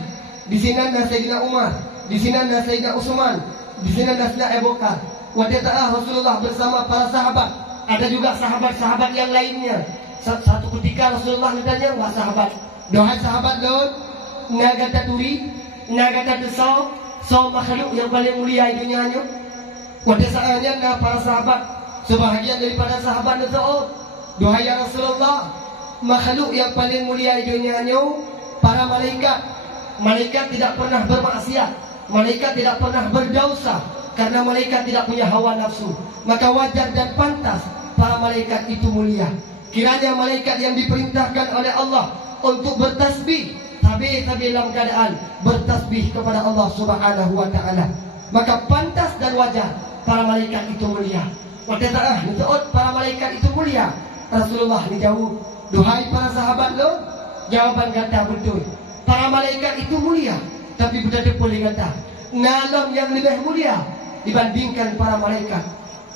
di sini ada Sayyidina Umar, di sini ada Sayyidina Utsman, di sini ada Sayyidina Abu Bakar. Waktu Rasulullah bersama para sahabat, ada juga sahabat-sahabat yang lainnya. Satu ketika Rasulullah bertanya kepada sahabat, doa sahabat Lot, naga taturi, naga tatsau, so makhluk yang paling mulia di dunia nya. Waktu saatnya para sahabat, sebahagian daripada sahabat itu, doa ya Rasulullah, makhluk yang paling mulia di dunia nya, para malaikat. Malaikat tidak pernah bermaksiat, malaikat tidak pernah berdosa, karena malaikat tidak punya hawa nafsu. Maka wajar dan pantas para malaikat itu mulia. Kiranya malaikat yang diperintahkan oleh Allah untuk bertasbih, tapi dalam keadaan bertasbih kepada Allah Subhanahu wa taala, maka pantas dan wajar para malaikat itu mulia. Waktu para malaikat itu mulia, Rasulullah dijawab, duhai para sahabat lo, jawaban kata betul. Para malaikat itu mulia, tapi betul boleh kata nalam yang lebih mulia dibandingkan para malaikat.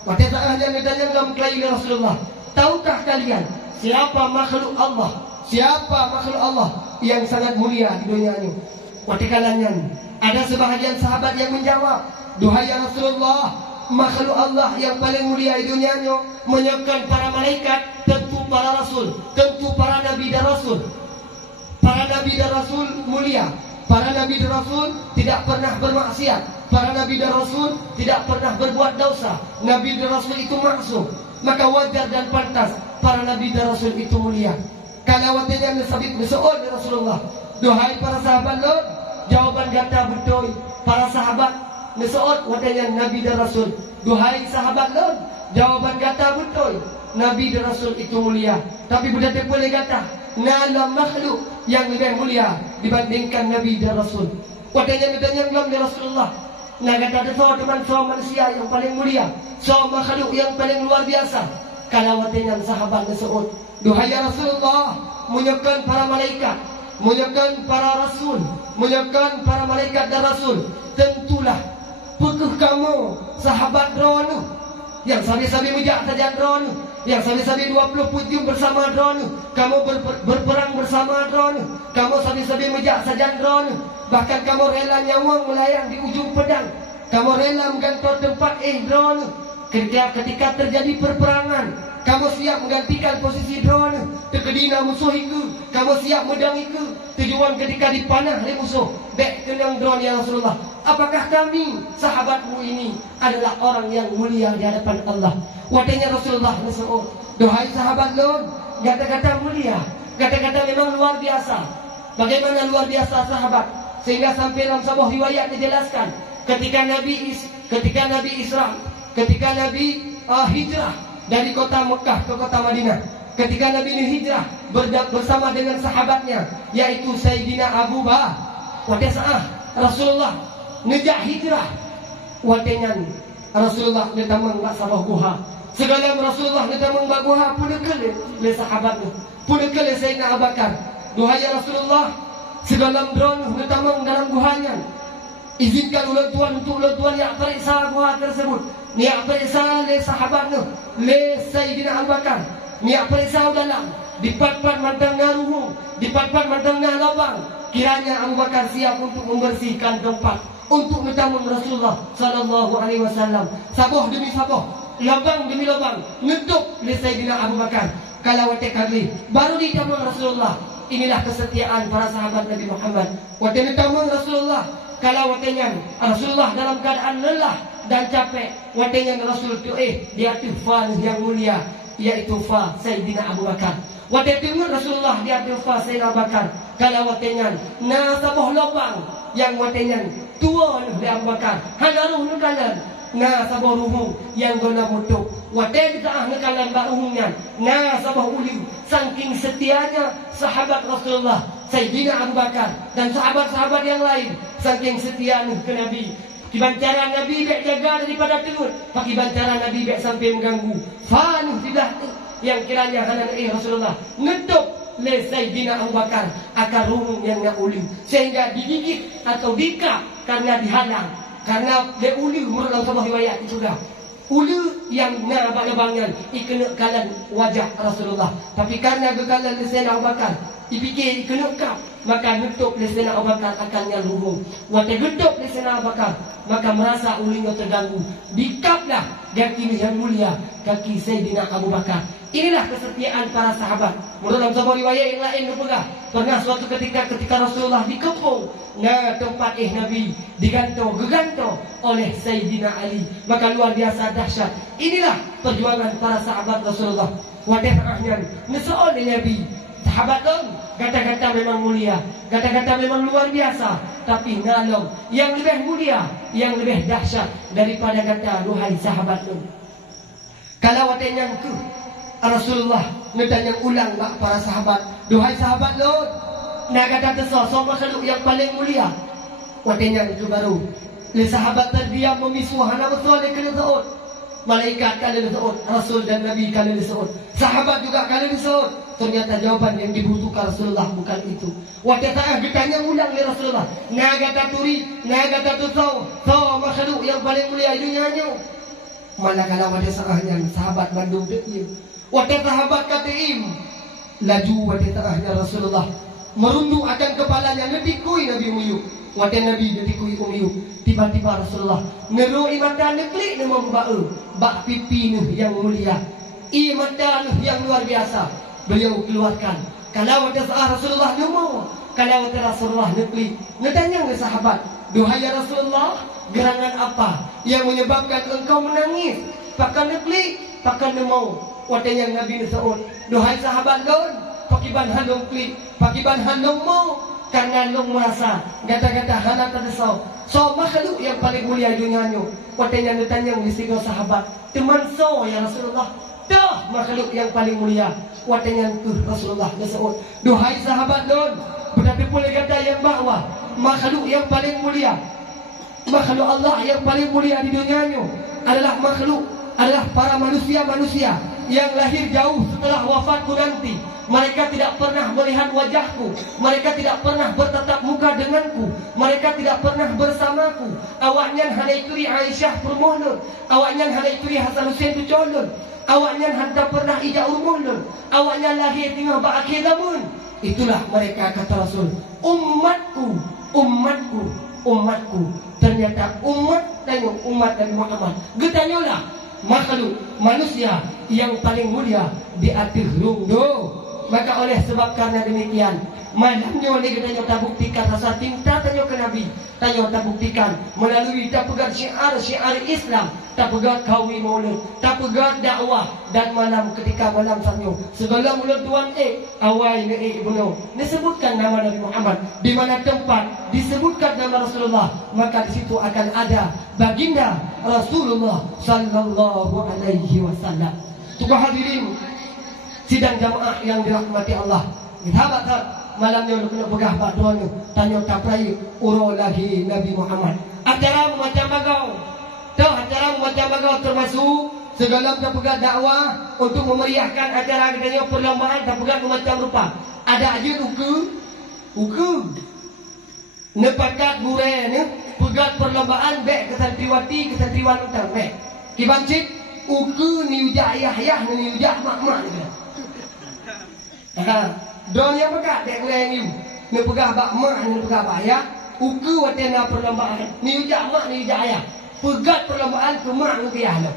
Waktu saatnya ditanya dalam kelahiran Rasulullah, tahukah kalian siapa makhluk Allah? Siapa makhluk Allah yang sangat mulia di dunia ini? Waktu kalanya ada sebahagian sahabat yang menjawab, duhai ya Rasulullah, makhluk Allah yang paling mulia di dunia ini menyekan para malaikat, tentu para rasul, tentu para nabi dan rasul. Para nabi dan rasul mulia. Para nabi dan rasul tidak pernah bermaksiat. Para nabi dan rasul tidak pernah berbuat dosa. Nabi dan rasul itu maksum. Maka wajar dan pantas para nabi dan rasul itu mulia. Kalau waktunya disebut oleh Rasulullah, duhai para sahabat lo, jawaban kata betul. Para sahabat disebut waktunya nabi dan rasul, duhai sahabat lo, jawaban kata betul. Nabi dan rasul itu mulia. Tapi budak boleh kata nala makhluk yang lebih mulia dibandingkan nabi dan rasul. Waktunya ditanya dari Rasulullah, nah kata ada seorang manusia yang paling mulia, seorang makhluk yang paling luar biasa. Kalau waktunya sahabat disebut, duhai ya Rasulullah, menyekan para malaikat, menyekan para rasul, menyekan para malaikat dan rasul, tentulah pekeh kamu sahabat drone yang sabi-sabi mejak saja drone, yang sabi-sabi 20 pujung bersama drone, kamu berperang bersama drone, kamu sabi-sabi mejak saja drone, bahkan kamu rela nyawang melayang di ujung pedang, kamu rela menggantor tempat drone. Ketika terjadi perperangan, kamu siap menggantikan posisi drone. Terkedina musuh itu, kamu siap medang itu. Tujuan ketika dipanah oleh musuh, baik kenang drone ya Rasulullah. Apakah kami sahabatmu ini adalah orang yang mulia di hadapan Allah? Waktunya Rasulullah berseru, duhai sahabat lo, kata-kata mulia, kata-kata memang luar biasa. Bagaimana luar biasa sahabat? Sehingga sampai dalam sebuah riwayat dijelaskan, ketika Nabi Isra, ketika Nabi hijrah dari kota Mekah ke kota Madinah, ketika Nabi ini hijrah bersama dengan sahabatnya, yaitu Sayyidina Abu Bakar. Pada saat Rasulullah ngejak hijrah, watengan Rasulullah netamang bak sabah guha. Segala Rasulullah netamang bak guha pun kele le sahabatnya, pun kele Sayyidina Abu Bakar. Duhai ya Rasulullah, segala drone netamang dalam guhanya. Izinkan ulang tuan untuk ulang tuan yang periksa guha tersebut. Niat periksa le sahabatnya, le Sayyidina Abu Bakar. Niat periksa dalam dipat-pat mantang naruhu, dipat-pat mantang nalabang. Kiranya Abu Bakar siap untuk membersihkan tempat, untuk mentamun Rasulullah sallallahu alaihi wasallam. Saboh demi saboh, lubang demi lubang, nutup le Sayyidina Abu Bakar. Kalau watek kali baru ditamun Rasulullah. Inilah kesetiaan para sahabat Nabi Muhammad. Watek mentamun Rasulullah. Kalau watengan Rasulullah dalam keadaan lelah dan capek, watengan Rasul tu dia tu fa yang mulia, yaitu fa Sayyidina Abu Bakar. Watengan Rasulullah dia tu fa Sayyidina Abu Bakar. Kalau watengan na saboh lubang yang watengan tua di Abu Bakar, hanaruh nukalan na saboh ruhung yang guna mutuk. Waten kita nukalan baruhungnya na saboh ulim. Saking setianya sahabat Rasulullah Sayyidina Abu Bakar dan sahabat-sahabat yang lain, saking setia ke Nabi. Kibancaran Nabi bek jaga daripada telut, pakai bancaran Nabi bek sampai mengganggu. Fanuh tidak yang kiranya hanan Rasulullah nutup le Sayyidina Abu Bakar akar ruhung yang nak ulim, sehingga digigit atau dikap karena dihalang, karena dia uli menurut sebuah riwayat juga. Ulu yang nabak-nabangnya ikena kalan wajah Rasulullah, tapi karena kekalan Sayyidina Abu Bakar dipikir ikena kap, maka nutup Sayyidina Abu Bakar akannya luhung. Waktu nutup Sayyidina Abu Bakar, maka merasa ulinya terganggu. Dikaplah kaki yang mulia, kaki Sayyidina Abu Bakar. Inilah kesetiaan para sahabat. Menurut sebuah riwayat yang lain berpegang, pernah suatu ketika Rasulullah dikepung tempat Nabi digantung oleh Sayyidina Ali, maka luar biasa dahsyat. Inilah perjuangan para sahabat Rasulullah. Wadahnya nesoal Nabi sahabat dong, kata-kata memang mulia, kata-kata memang luar biasa, tapi ngalong yang lebih mulia, yang lebih dahsyat daripada kata duhai sahabat dong. Kalau wadahnya tu Rasulullah ngedanya ulang bak para sahabat, duhai sahabat dong, nak kata tersah sama makhluk yang paling mulia. Wadahnya itu baru le sahabat terdiam memisuh hana betul le kena saud. Malaikat kala disebut, Rasul dan Nabi kala disebut, sahabat juga kala disebut. Ternyata jawapan yang dibutuhkan Rasulullah bukan itu. Waktu saya ditanya ulang oleh Rasulullah, naga taturi, naga tatusau, so makhluk yang paling mulia dunianya. Manakala pada saatnya sahabat bandung dia. Waktu sahabat katim, laju waktu saatnya Rasulullah merunduk akan kepalanya, ngetikui Nabi Muyuk. Waktu Nabi ngetikui Muyuk, tiba-tiba Rasulullah ngerui mata neklik nama bak pipi yang mulia, mata yang luar biasa. Beliau keluarkan. Kalau ada saat Rasulullah mau, kalau ada Rasulullah neklik, ngetanya ke sahabat, duhai ya Rasulullah, gerangan apa yang menyebabkan engkau menangis? Pakai neklik, pakai mau. Waktu yang Nabi Saud, duhai sahabat lon, pakai ban handong klik, pakai ban handong mau, karena long merasa kata-kata hana terdesau. So makhluk yang paling mulia dunianya. Waktu yang ditanya istiqo sahabat, teman so ya Rasulullah, dah makhluk yang paling mulia. Waktu yang tu Rasulullah Saud, duhai sahabat lon, berarti boleh kata yang bawah, makhluk yang paling mulia, makhluk Allah yang paling mulia di dunianya adalah makhluk, adalah para manusia-manusia yang lahir jauh setelah wafatku nanti. Mereka tidak pernah melihat wajahku, mereka tidak pernah bertatap muka denganku, mereka tidak pernah bersamaku. Awaknya hanai turi Aisyah permohon, awaknya hanai turi Hasan Hussein tu colon, awaknya hantar pernah ijak urmohon, awaknya lahir tengah berakhir zaman. Itulah mereka, kata Rasul, umatku, umatku, umatku. Ternyata umat tengok umat Nabi Muhammad. Getanyolah makhluk manusia yang paling mulia di atas rungdo. Maka oleh sebab karena demikian, malamnya ni kita tak buktikan rasa cinta tanya ke Nabi, tanya tak buktikan melalui tak pegat syiar Islam, tak pegat kawi maulid, tak pegat dakwah. Dan malam ketika malam sanyo segala mulut tuan awal ni ibnu disebutkan nama Nabi Muhammad, di mana tempat disebutkan nama Rasulullah, maka di situ akan ada baginda Rasulullah sallallahu alaihi wasallam. Tuhan hadirin sidang jamaah yang dirahmati Allah. Sahabat malamnya lu kena pegah bak doanya, tanya taprai uro lagi Nabi Muhammad. Acara macam bagau. Tahu acara macam bagau termasuk segala kita pegang dakwah untuk memeriahkan acara katanya perlombaan tak pegang macam rupa. Ada aja uku. Nepakat gure ni pegang perlombaan baik kesantriwati kesantriwan utang baik. Kibancit uku ni ujak ayah ni ujak mak ni. Drone yang pegang dek gure ni pegang bak mak ni pegang bak ayah. Uku watena perlombaan ni ujak mak ni ujak ayah. Pegang perlombaan ke mak ni ayah lah.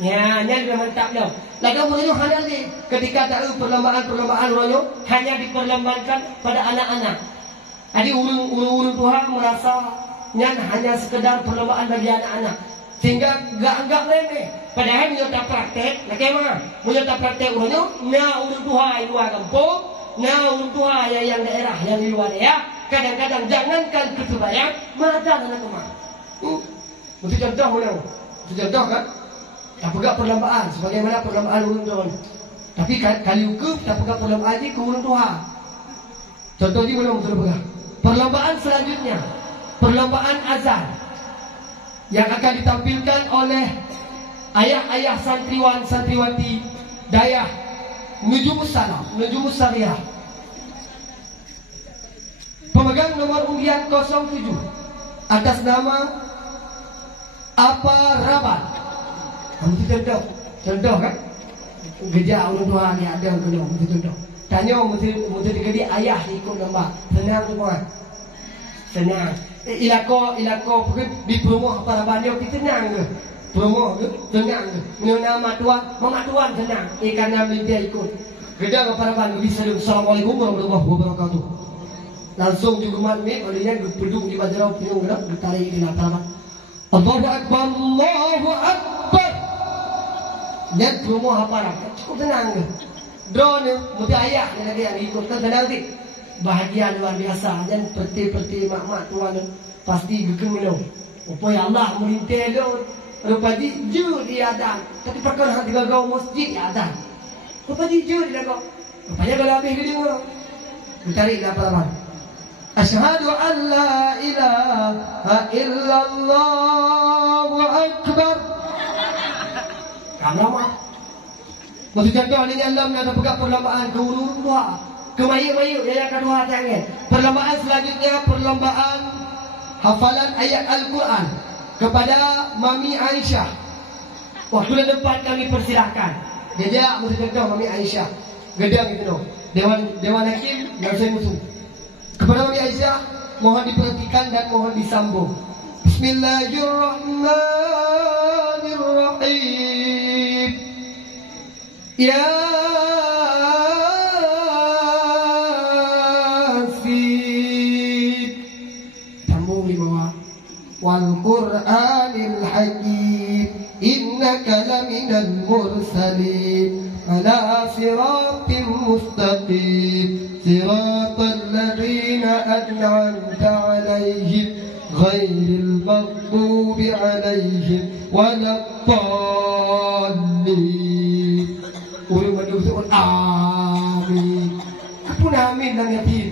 Ya, dia mantap dah. Lagi orang hanya ketika tahu perlombaan orang hanya diperlombakan pada anak-anak. Jadi urung Tuhan merasa hanya sekedar perlombaan bagi anak-anak, sehingga gak anggap remeh. Padahal punya tak praktek, nak kemana? Punya tak praktek orang urung Tuhan luar kampung, urung Tuhan yang daerah yang di luar ya. Kadang-kadang jangankan kesebayang, macam anak kemana? Mesti contoh orang, contoh kan? Tak pegang perlombaan sebagaimana perlombaan urung Tuhan. Tapi kali ukur tak pegang perlombaan ni ke urung Tuhan. Contoh ni belum sudah pegang. Perlombaan selanjutnya, perlombaan azan yang akan ditampilkan oleh ayah-ayah santriwan santriwati Dayah Nujumus Salam, Nujumus Syariah. Pemegang nomor undian 07 atas nama Apa Rabat. Mesti contoh kan? Gejak orang tua ni ada kena mesti contoh. Tanya mesti dikedi ayah ikut nombor. Senang tu puan. Senang. Ilako di promo apa banyak kita senang ke? Promo ke? Senang ke? Mengenal mak tuan senang. Kerana dia ikut. Gedang apa ban bisa. Assalamualaikum warahmatullahi wabarakatuh. Langsung juga makmik olehnya duduk di bajarau penyung gerak ditarik di latar. Allahu Akbar, Allahu Akbar. Dan promo apa nak? Cukup senang ke? Drone ni, mesti ayah ni lagi yang ikutkan senang sih. Bahagia luar biasa. Dan peti mak tuan pasti gegem minum. Upaya Allah melintir dia. Rupanya jujur dia adan. Tapi perkara hati gagau masjid dia adan. Rupanya jujur dia gagau. Rupanya kalau habis dia dengar. Mencari ke apa-apa. Asyhadu an la ilaha illallah wa akbar. Kamu mah. Maksud contoh ni dalam ada pegang perlombaan ke urung tua, ke mayu-mayu yang kedua jangan. Perlombaan selanjutnya perlombaan hafalan ayat Al-Quran kepada Mami Aisyah. Waktu depan kami persilahkan. Dia maksud contoh Mami Aisyah. Gedang itu no. Dewan Hakim Nasir Musuh. Kepada Mami Aisyah mohon diperhatikan dan mohon disambung. Bismillahirrahmanirrahim. Yasin. Sambung di bawah. Wal Qur'anil Hakim. Innaka laminal mursalin. Ala siratim mustaqim. Siratal ladzina an'amta alaihim. Ghairil maghdubi alaihim. Waladdallin. Orang berdoa amin. Apa amin dan yakin.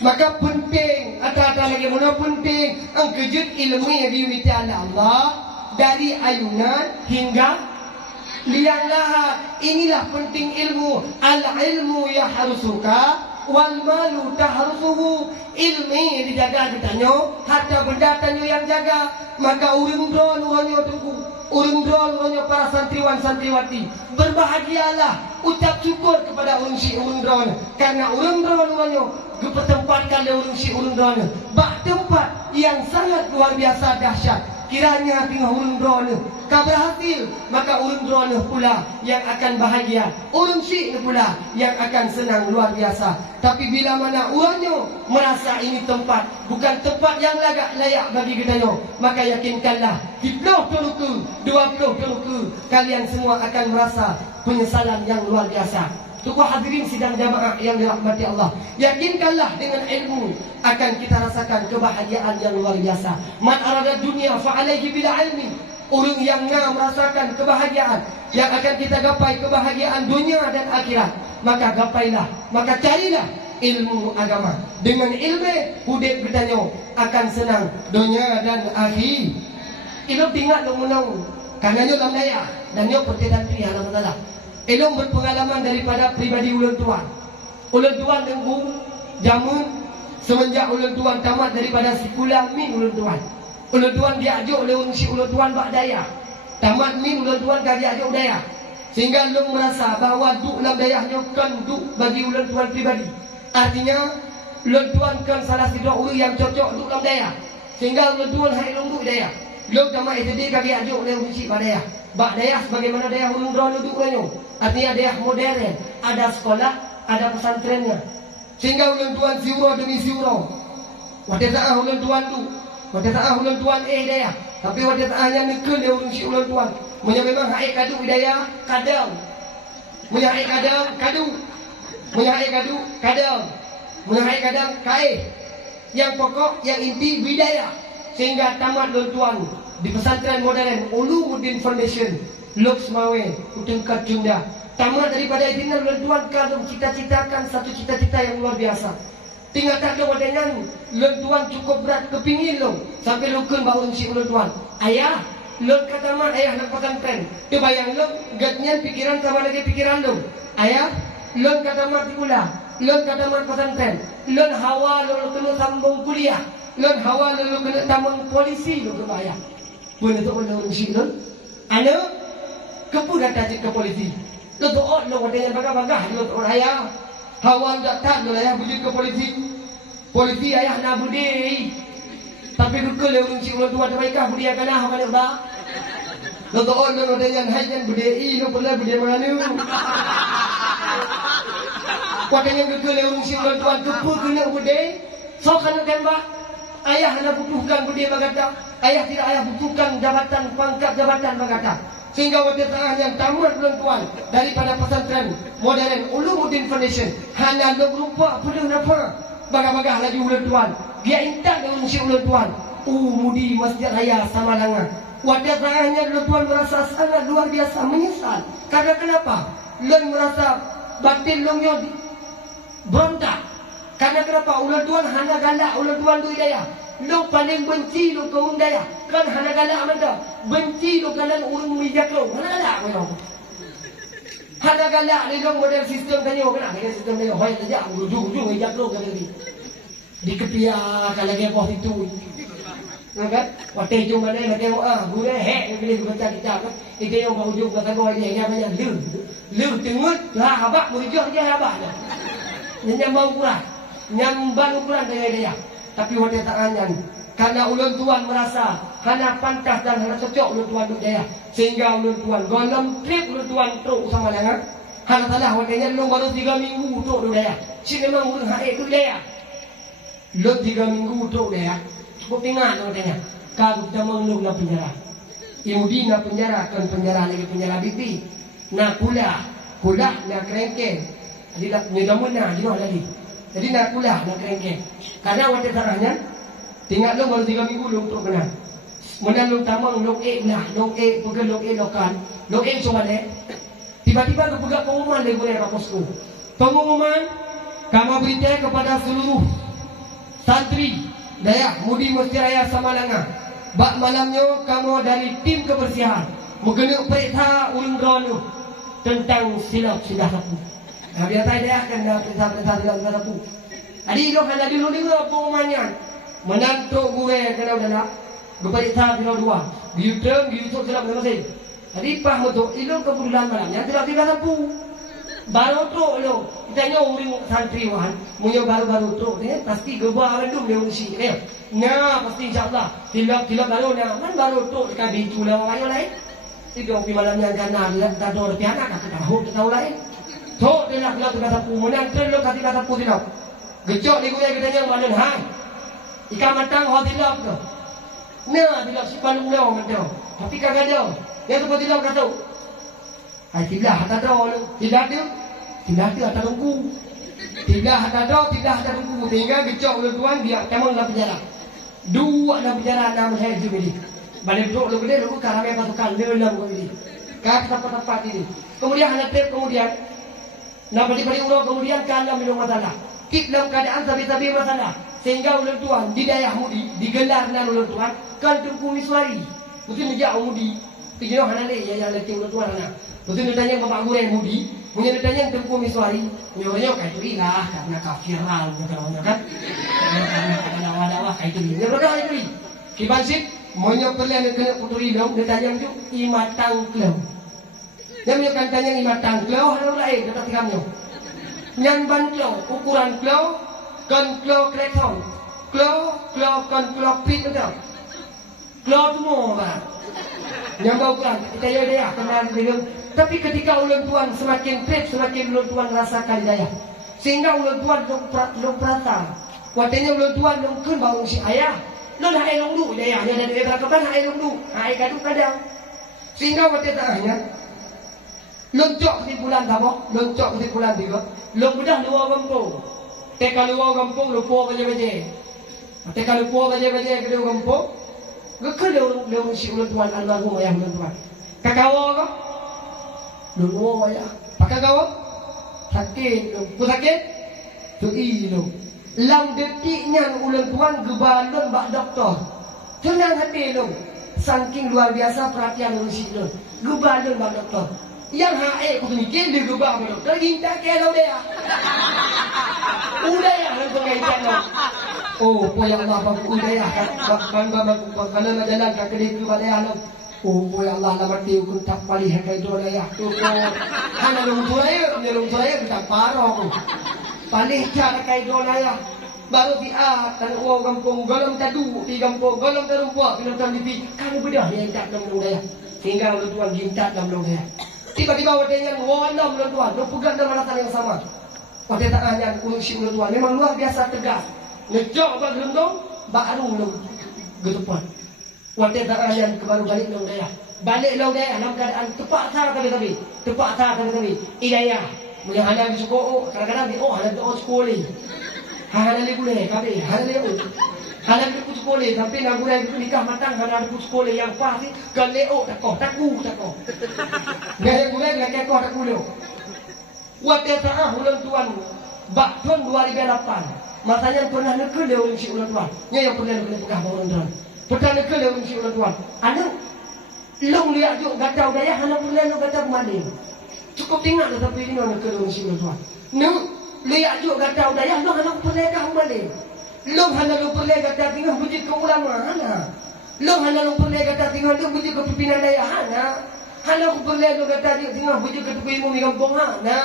Maka penting ada lagi mana penting angkejut ilmu yang diwiti Allah dari ayunan hingga liang lahat. Inilah penting ilmu. Al ilmu ya harusuka wal malu tahrusuhu. Ilmi dijaga ditanya, harta benda tanya yang jaga. Maka urung drone orangnya tunggu. Urung drone orangnya para santriwan santriwati. Berbahagialah, ucap syukur kepada urung si urung drone. Karena urung drone orangnya bertempatkan dia urung si urung drone. Bak tempat yang sangat luar biasa dahsyat. Kiranya tengah urung drone kau berhasil, maka urung drone pula yang akan bahagia. Urung syik pula yang akan senang luar biasa. Tapi bila mana urangnya merasa ini tempat bukan tempat yang layak bagi kita, maka yakinkanlah 10 teluku, 20 teluku kalian semua akan merasa penyesalan yang luar biasa. Tuku hadirin sidang jamaah yang dirahmati Allah, yakinkanlah dengan ilmu akan kita rasakan kebahagiaan yang luar biasa. Man arada dunia fa alaihi bil ilmi. Orang yang merasakan kebahagiaan, yang akan kita gapai kebahagiaan dunia dan akhirat, maka gapailah, maka carilah ilmu agama. Dengan ilmu hidup kita akan senang dunia dan akhir. Ilmu tinggal lo menang karena nyo dalam daya dan nyo pertidan pri alhamdulillah. Ilmu berpengalaman daripada pribadi ulang tuan. Ulang tuan tengku jamun semenjak ulang tuan tamat daripada sekolah min ulang tuan. Ulang tuan diajuk oleh si ulang tuan bak daya. Tamat min ulang tuan kan diajuk daya. Sehingga lo merasa bahawa duk dalam dayahnya kan duk bagi ulang tuan pribadi. Artinya ulang tuan kan salah satu orang yang cocok duk dalam daya. Sehingga ulang tuan hai long duk daya. Lo tamat SD kan diajuk oleh si bak daya. Bak daya sebagaimana daya ulang tuan duk ranyo. Artinya daya modern, ada sekolah, ada pesantrennya. Sehingga ulang tuan siuro demi siuro. Wadah saah ulang tuan tu. Wadah saah ulang tuan daya. Tapi wadah saahnya nekel dia urung si ulang tuan. Munya memang haik kadu daya kadang. Munya haik kadang kadu. Munya haik kadu kadang. Munya haik kadang kaih. Yang pokok, yang inti budaya. Sehingga tamat ulang tuan di pesantren modern Ulumuddin Foundation Lux Mawe Utengkat Junda. Tamat daripada itu ulang tuan kalau cita-citakan satu cita-cita yang luar biasa. Tinggal tak ada dengan ulang tuan cukup berat kepingin lo sampai lukun bawa si ulang tuan. Ayah, lo kata mak ayah nak pesantren. Tu bayang lo gatnya pikiran sama lagi pikiran lo. Ayah, lo kata mak pula. Lo kata mak pesantren. Lo hawa lo kena sambung kuliah. Lo hawa lo kena tambang polisi lo kebayang. Boleh tu orang si lo. Ana kepu datang ke polisi. Lo tu lo wadanya bagah-bagah lo tu ayah. Hawa tak lo ayah beli ke polisi. Polisi ayah nak budi. Tapi dukul le urung si ulang tuan terbaikah budi akan ah balik ba. Lo tu lo dengan hajan budi lo pernah budi mana. Wadanya dukul le urung si ulang tuan kepu kena budi. So kena tembak. Ayah nak butuhkan budi bagata. Ayah tidak ayah butuhkan jabatan pangkat jabatan bagata. Sehingga waktu tengah yang tamat ulang tuan daripada pesantren modern Ulumuddin Foundation hanya lo berupa perlu napa bagah-bagah lagi ulang tuan. Dia intak dengan si ulang tuan. Mudi Masjid Raya Samalangan. Waktu tengahnya ulang tuan merasa sangat luar biasa menyesal. Karena kenapa? Lo merasa batin lo berontak. Karena kenapa? Ulang tuan hanya galak ulang tuan tu daya. Lo paling benci lo kaum daya. Kan hana galak mana? Benci lo kanan urung mijak lo. Hana galak mana? Hana galak ni lo model sistem kanyo kena. Dengan sistem kanyo hoi saja ujung-ujung mijak lo kan ni. Di kepiak lagi apa itu. Kan? Waktu itu mana nak tengok gure hek ni baca kitab kan. Itu yang bau ujung kata kau ni yang banyak lu tengut lah abak murijah dia abak. Nyambang kurang. Nyambang ukuran dengan dia. Tapi waktu tak anyan. Karena ulang tuan merasa hanya pantas dan hanya cocok ulang tuan duduk daya. Sehingga ulang tuan golem trip ulang tuan teruk sama dengan. Hanya salah waktunya lu baru 3 minggu duduk daya. Si memang ulang haik duduk daya. Lu 3 minggu duduk daya. Cukup tinggal waktunya. Kalau kita mengeluk nak penjara. Yahudi nak penjara. Kan penjara lagi penjara bibi. Nak kulah nak kerengkeng. Jadi nak nyedamunah juga lagi. Jadi nak kulah nak kerengkeng. Karena waktu sarahnya tinggal lo baru 3 minggu lo untuk kenal. Menang lo tamang lo lah, lo pegang lo lokan, lo cuma deh. Tiba-tiba tu pegang pengumuman dari boleh raposku. Pengumuman kamu beritahu kepada seluruh santri daya Mudi Masjid Raya Samalangan. Bak malamnya kamu dari tim kebersihan mengenuk perintah ulun rono tentang silap sudah laku. Nah, biasa dia akan dah perintah silap sudah laku. Adi lo kan adi lo dengar pengumumannya. Menantu gue kena udah nak. Berperiksa bila dua. Biutang biutuk silap masing. Adi pah moto ilo kebulan malamnya tidak lampu. Baru tu lo. Kita uring santriwan. Munyo baru-baru tu ni pasti gebah rendum dia urusi ni. Nah pasti insyaallah silap baru nah. Man baru tu dekat bitu lah ayo lain. Tiga pi malamnya kanan lah tak ada piana tak tahu tahu lain. Tok dia nak tu kata pumunan tu lo kata kata putih. Gecok ni gue katanya mana hai. Ikan matang hot dilap ke. Nah, dilap si palung dah macam. Tapi kagak ada. Dia tu dilap kata. Hai tidak ada lu. Tidak ada atas tunggu. Tidak ada tunggu. Tinggal gecok ulang tuan biar kamu dalam penjara. 2 dalam penjara 6 hari tu beli. Balik duduk lu gede lu karame pasukan lelam kau ini. Kak tempat-tempat ini. Kemudian hanya trip kemudian. Nah balik kemudian kala minum masalah. Kit dalam keadaan sabi-sabi masalah. Sehingga ulang tuan di daerah Mudi digelar nan ulang tuan kan Tengku Miswari. Mungkin dia Mudi. Tiga orang ni yang letih ulang tuan anak. Mungkin dia tanya bapak guru yang Mudi. Mungkin dia tanya Tengku Miswari. Mungkin kayak itu ilah karena kafiral bukan kan. Karena wadah kayak itu. Dia berkata itu. Kibansip monyo perlian kena puturi dong. Dia tanya tu imatang klau. Dia menyokan tanya imatang klau hal lain kata tikamnya. Nyanban klau ukuran klau. Kan klau kreton, klau kan klau pit betul, klau semua orang. Yang bau kan kita ya kenal dengan. Tapi ketika ulang tuan semakin trip semakin ulang tuan rasakan daya, sehingga ulang tuan long perata. Waktunya ulang tuan long kun bau si ayah, non hai long du daya nya dari berakapan hai long du, hai kadu kadang. Sehingga waktu tanya, loncok di bulan apa? Loncok di bulan tiga, long bedah dua kampung. Teka luar kampung lupa baca-baca. Teka lupa baca-baca ke luar kampung. Ke luar si ulang tuan almarhum ayah ulang tuan. Kakawa ke? Luar ayah. Pakakawa? Sakit. Ku sakit? Tu ilu. Lam detiknya ulang tuan gebalon bak doktor. Tenang hati lu. Saking luar biasa perhatian lu si lu. Gebalon bak doktor. Yang hae aku mikir dia gebak bak doktor. Ginta ke lu dia. Udaya lang pagkaitan mo. Oh, ya Allah, pag-udaya ka. Kalau madalang ka, kaya ko udaya lang. Oh, ya Allah, lamatiw kung tapalihan kay Dolaya. Hanalong Dolaya, kita paro ko. Palihya kay Dolaya. Baru tan uaw gampong, galam tadu, di gampong, galam tarumpo, pinagtam di kano bedah yang tak nam Dolaya. Sehingga ulang tuan gintat nam Dolaya. Tiba-tiba wadanya, wawanam ulang tuan, pegang dalam alasan yang sama. Pada tak hanya ulang si ulang tuan memang luar biasa tegas. Ngejok bak gerendong, baru ulang getupan. Pada tak hanya kebaru balik ulang daya. Balik ulang daya dalam keadaan tepat sah kami. Tepat sah kami. Idayah. Mula hana bersyukur, kadang-kadang dia hana doa sekolah. Hana le boleh kami, hana le. Hana le sekolah sampai nak boleh nikah matang hana le sekolah yang pasti galeo takoh. Gaya boleh nak takoh. Waktu saat ulang tuan tahun 2008 masanya pernah nekul dia ulang si ulang tuan yang pernah nekul pegah ulang tuan pernah nekul dia ulang si ulang tuan anu long lihat juk gatau daya hana pernah nak gatau mandi cukup tinggal tapi ini nekul ulang si ulang tuan nu lihat juk gatau daya lu hana pernah gatau mandi lu hana pernah gatau tinggal bujit ke ulama hana lu hana pernah gatau tinggal tu bujit ke pimpinan daya hana pernah gatau tinggal bujit ke tuku imam di kampung hana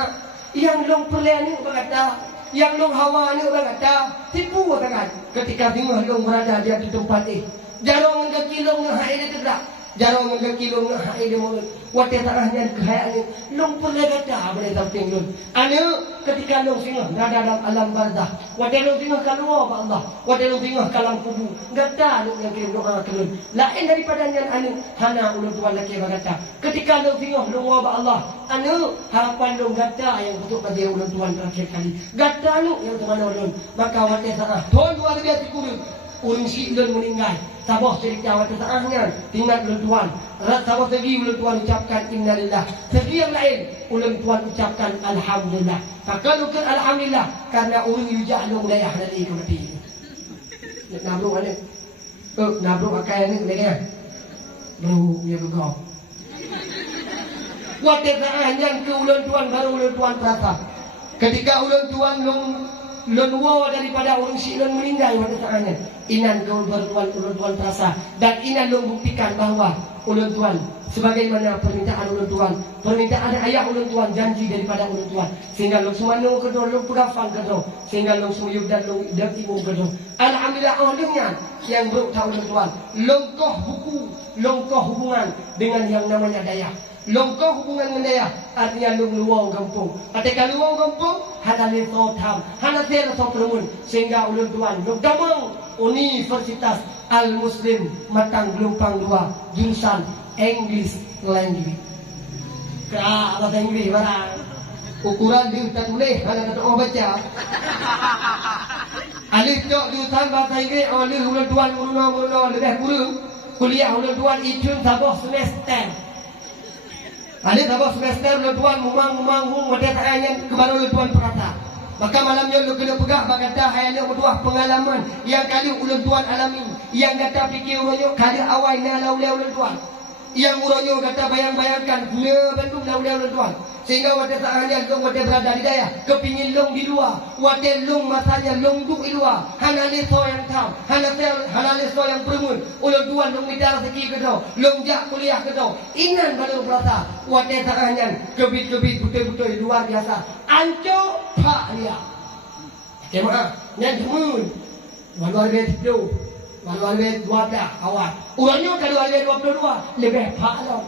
yang long perlian ni orang kata, yang long hawa ni orang kata, tipu orang kan. Ketika tengok long berada dia di tempat ni, jarang dengan kilong dengan hai dia tidak, jarang dengan kilong dengan hai dia mulut. Waktu tarahnya kehayaan ni, long perlian kata boleh tamping long. Anu ketika long singgah berada dalam alam barzah, waktu long singgah keluar Allah, waktu long singgah kalam kubur, kata long yang kirim doa kelun. Lain daripada yang anu hana ulang tuan laki berkata, ketika long singgah long wabah Allah. Anu harapan lu gata yang betul pada ulang tuan terakhir kali. Gata lu yang mana ulun. Maka waktu saat tahun 2010 urang si ulun meninggal. Sabah cerita waktu saatnya tinggal ulang tuan. Sabah segi ulang tuan ucapkan innalillah. Segi yang lain ulang tuan ucapkan alhamdulillah. Kalau kan alhamdulillah karena urang yujak lu wilayah dari itu mati. Nabru ada. Nabru akai ni ni kan. Lu ya kau. Waktu saatnya ke ulang tuan baru ulang tuan terasa. Ketika ulang tuan lon wawa daripada orang si lon meninggal waktu saatnya. Inan ke ulang tuan terasa dan inan lon buktikan bahawa ulang tuan sebagaimana permintaan ulang tuan, permintaan ayah ulang tuan janji daripada ulang tuan sehingga lon semanu kedua lon pegafan kedua sehingga lon semuyuk dan lon ibu kedua. Alhamdulillah ahlnya yang berutang ulang tuan longkoh buku, longkoh hubungan dengan yang namanya daya. Longkoh hubungan dengan daya artinya long luar kampung. Ketika luar kampung hadalil sotam, hadalil sopramun sehingga ulang tuan long damang Universitas Al Muslim Matang Gelumpang 2 jurusan English Language. Kak bahasa Inggris barang. Ukuran dia tak boleh hanya kata orang baca. Alif dok jurusan bahasa Inggris oleh ulang tuan uruna lebih kurang. kuliah ulang tuan ijun sabah semester. Ada sabah semester ulang tuan mumang wadah tayangan kebaru ulang tuan perata. Maka malamnya lu kena pegah bagata hayalnya bertuah pengalaman yang kali ulang tuan alami, yang kata fikir uronyo kali awal na ulang tuan. Yang uronyo kata bayang-bayangkan ne Bandung ulang tuan. Sehingga wadah tahannya long wadah berada di daya kepingin long di luar, wadah long masanya long duk di luar. Hana leso yang tahu, hana leso yang bermun. Ulang tuan long midar seki ke tau, long jak kuliah ke tau. Inan baru berata wadah tahannya kebit-kebit betul-betul luar biasa. Anco pak dia. Jemaah, yang demun. Walau ada tidur, walau ada 12 awal. Urangnya kalau ada 22 lebih pak lo.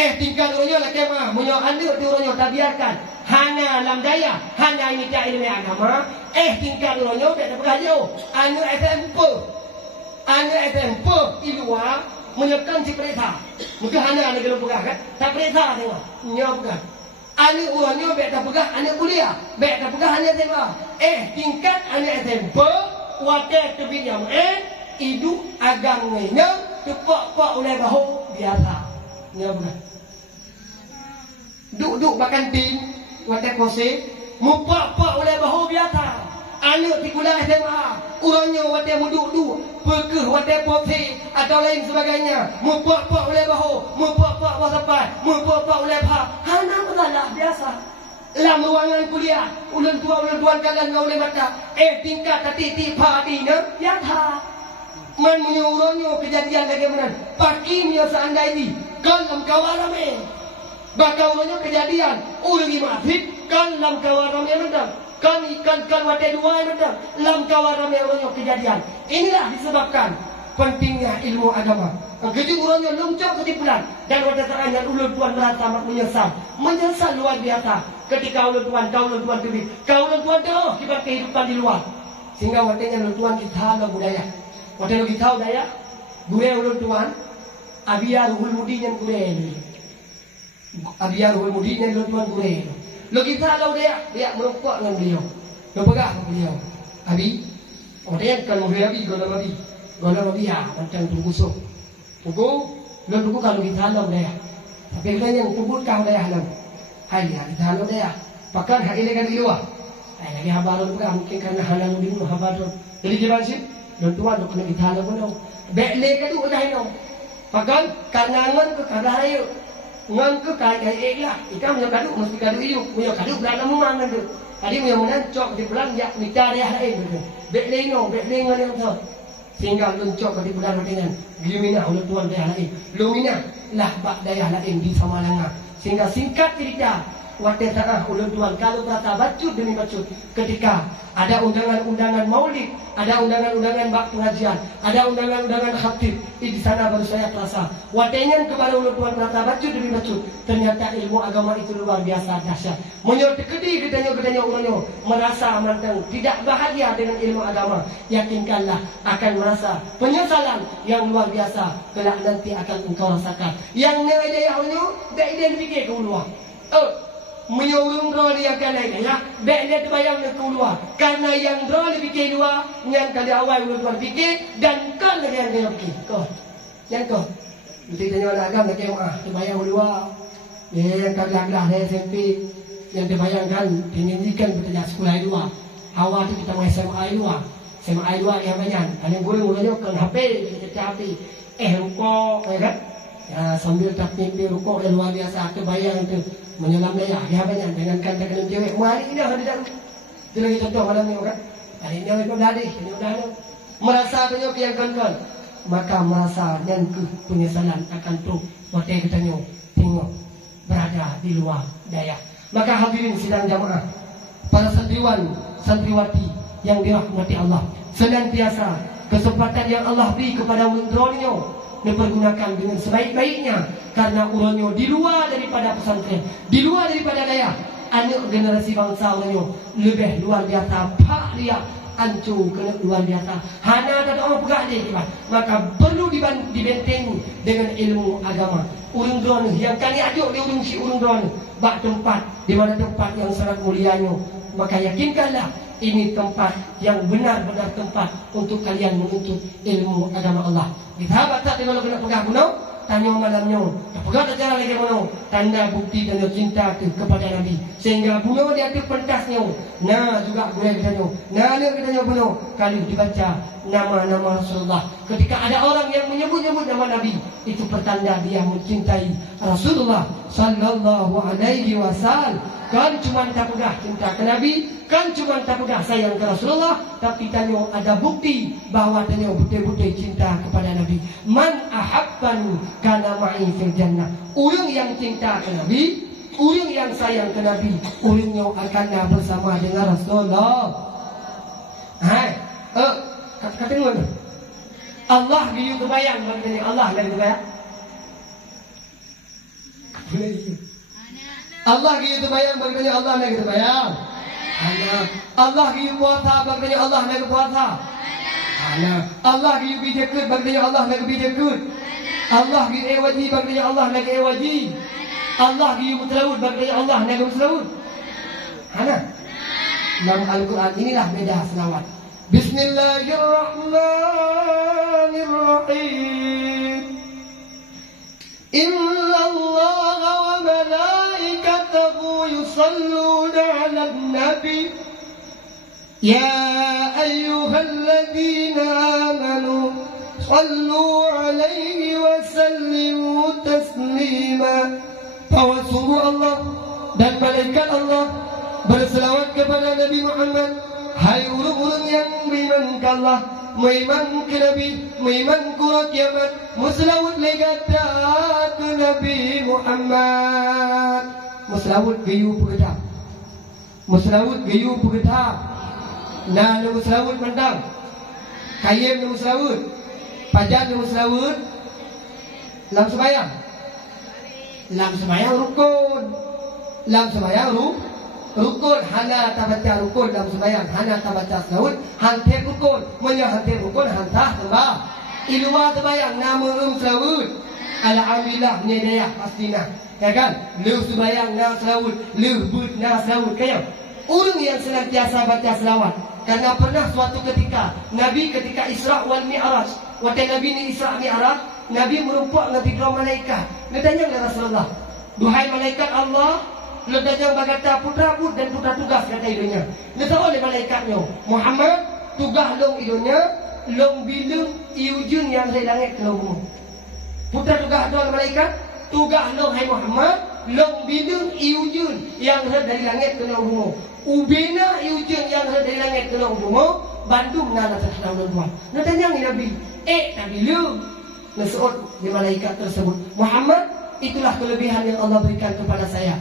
Tinggal urangnya lah jemaah. Munyo anda di urangnya tak biarkan. Hanya alam daya, hanya ini tak ilmu agama. Tinggal urangnya tak berkajo. Anu SMP di luar menyekan si perintah. Mungkin hanya anda kalau pegang kan? Tak perintah tengok. Nyok kan? Anak orangnya baik tak pegah anak kuliah, baik tak pegah anak SMA. Tingkat anak SMP, wadah terbinjam hidup agamanya tepak-pak oleh bahu biasa. Ya bukan. Duk makan tim, wadah kose, mupak-pak oleh bahu biasa. Anak di kuliah SMA, orangnya wadah muduk-duk, pekeh wadah popi atau lain sebagainya. Mupak-pak oleh bahu, mupak-pak wasapat, mupak-pak oleh pak. Hana masalah biasa. Dalam ruangan kuliah, ulang tuan kalian oleh mata. Tingkat tati padinya, biasa. Man menyuruhnya kejadian bagaimana? Pagi punya seandainya, kalam kawan ramai. Bakal orangnya kejadian, ulangi masjid, kalam kawan ramai rendam. Kan wadah dua rendam, lam kawan ramai orangnya kejadian. Inilah disebabkan pentingnya ilmu agama. Keju orangnya loncok ketipulan dan wadah serangan ulang tuan merasa menyesal luar biasa. Ketika ulang tuan tulis, kau ulang tuan terus kibat kehidupan di luar. Sehingga wadahnya ulang tuan kita lah budaya. Wadah kita budaya, budaya ulang tuan, abiyar hul mudinya budaya ini. Abiyar hul mudinya ulang tuan budaya. Lo kita lah dia merokok dengan beliau, lo pegang beliau. Abi, dia kan mau abi, golam abi ya, macam tunggu so. Tunggu kalau kita lah dia. Tapi kita yang tunggu kau dia halam. Hai ya, kita lah dia. Pakan hari ini kan di luar. Hai lagi habaran juga mungkin karena halam di luar habaran. Jadi gimana sih? Lo tuan lo kena kita lah pun. Bekle kan tu udah ini. Pakan karena angan ke karena ayu. Ngan ke kaya lah. Ikan punya kaduk mesti kaduk hidup. Punya kaduk berada memang kan tu. Tadi punya menancok di bulan ya nikah dia lain. Bekle ngan yang tu. Sehingga loncok ke di bulan dengan Lumina oleh tuan daya lain. Lumina lah bak daya lain di Samalanga. Sehingga singkat cerita wadah tanah oleh tuan kalau kata bacut demi bacut ketika ada undangan-undangan maulid, ada undangan-undangan bak pengajian, ada undangan-undangan khatib. Di sana baru saya terasa wadahnya kepada oleh tuan kata bacut demi bacut. Ternyata ilmu agama itu luar biasa dahsyat. Menyertai kedi gedanya orangnya merasa mantang tidak bahagia dengan ilmu agama. Yakinkanlah akan merasa penyesalan yang luar biasa kelak nanti akan engkau rasakan. Yang nilai orangnya tak identifikasi ke luar. Menyuruh roh dia akan lain ya. Baik dia terbayang dia keluar. Karena yang roh dia fikir luar, yang kali awal dia fikir dan kan lagi yang dia fikir. Yang kau. Nanti tanya orang agam lagi terbayang luar. Yang kagak-kagak dia SMP yang terbayangkan pendidikan bertanya sekolah luar. Awal tu kita mau SMA luar. SMA luar yang banyak. Yang guru-gurunya kan HP, kita HP. Rukuk kan? Ya, sambil tak mimpi rukuk yang luar biasa terbayang tu. Menyelam daya, dia banyak dengan kata-kata cewek. Hari ini dah ada. Itu lagi contoh malam ni kan. Hari ini itu dah ada, ini dah ada. Merasa tanya yang kan. Maka merasa yang penyesalan akan tu. Waktu kita tengok berada di luar daya. Maka hadirin sidang jamaah, para santriwan, santriwati yang dirahmati Allah, senantiasa kesempatan yang Allah beri kepada ulunnya dipergunakan dengan sebaik-baiknya. Karena urangnya di luar daripada pesantren, di luar daripada daya, anak generasi bangsa urangnya lebih luar biasa. Pak dia ancur kena luar biasa. Hana tak ada orang pegang dia. Maka perlu dibentengi dengan ilmu agama. Urang drone yang kali ajuk dia urang si urang drone bak tempat di mana tempat yang sangat mulianya. Maka yakinkanlah ini tempat yang benar-benar tempat untuk kalian menuntut ilmu agama Allah. Kita baca tengok kena pegang gunung, tanya malamnya. Pegang cara lagi mana? Tanda bukti dan cinta kepada Nabi. Sehingga bunuh dia tu pentasnya. Nah juga boleh ditanya. Nah dia ditanya bunuh. Kalau dibaca nama-nama Rasulullah. Ketika ada orang yang menyebut-nyebut nama Nabi, itu pertanda dia mencintai Rasulullah sallallahu alaihi wasallam. Kan cuma tak pegang cinta ke Nabi, kan cuma tak pegang sayang ke Rasulullah, tapi tanya ada bukti bahawa tanya betul-betul cinta kepada Nabi. Man ahabbani kana ma'i fil jannah. Orang yang cinta ke Nabi, orang yang sayang ke Nabi, orangnya akan bersama dengan Rasulullah. Hai, kata mana? Allah giyu kebayang bagi Allah lagi kebayang. Allah gitu bayang bagainya Allah lagi bayang. Allah gitu puasa bagainya Allah lagi puasa. Allah gitu bijakut bagainya Allah lagi bijakut. Allah gitu ewaji bagainya Allah lagi ewaji. Allah gitu mutlawud bagainya Allah lagi mutlawud. Dalam Al-Quran inilah beda selawat. Bismillahirrahmanirrahim. Inna Allah wa malaikatahu yusalluna ala nabi. Ya ayyuhalladzina amanu sallu alaihi wa sallimu taslima. Bahwa sungguh Allah dan malaikat Allah berselawat kepada Nabi Muhammad. Hai orang-orang yang beriman ke Allah, beriman ke Nabi, beriman ke kiamat, muslawat legata ke Nabi Muhammad. Muslawat gayu pegetap, muslawat gayu pegetap. Nah, lu muslawat mandang, kayem lu muslawat, pajak lu muslawat. Lam sembayang, lam sembayang rukun, lam sembayang rukun. Hana tak baca rukun dalam sembahyang, hana tak baca selawat, hantar rukun, hantar rukun, hantar tambah. Iluwa sembahyang nama selawat. Alhamdulillah nyedaya pastinya, ya kan? Lu sembahyang na selawat, lu but na selawat kaya. Orang yang senantiasa baca selawat, karena pernah suatu ketika Nabi ketika Isra wal Mi'raj, waktu Nabi ni Isra Mi'raj, Nabi merumpak dengan tiga malaikat. Dia tanya kepada Rasulullah, duhai malaikat Allah, ledanya berkata putra put dan putra tugas kata idonya. Dia tahu oleh malaikatnya, Muhammad tugas long idonya, long bilung iujun yang dari langit ke bumi. Putra tugas oleh malaikat, tugas long hai Muhammad, long bilung iujun yang dari langit ke bumi. Ubena iujun yang dari langit ke bumi, Bandung nana terkenal dua. Dia tanya Nabi, Nabi lu, nasuot di malaikat tersebut, Muhammad, itulah kelebihan yang Allah berikan kepada saya.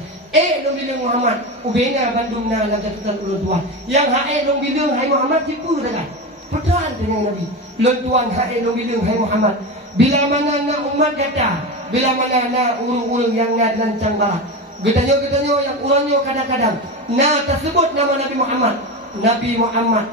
Long bilang Muhammad, ubena Bandung na jatutan ulun tuan. Yang long bilang hai Muhammad tipu dengan pedan dengan Nabi. Ulun tuan long bilang hai Muhammad. Bila mana na umat kata, bila mana na urung-urung yang na lancang barat. Getanyo yang urangnya kadang-kadang. Na tersebut nama Nabi Muhammad. Nabi Muhammad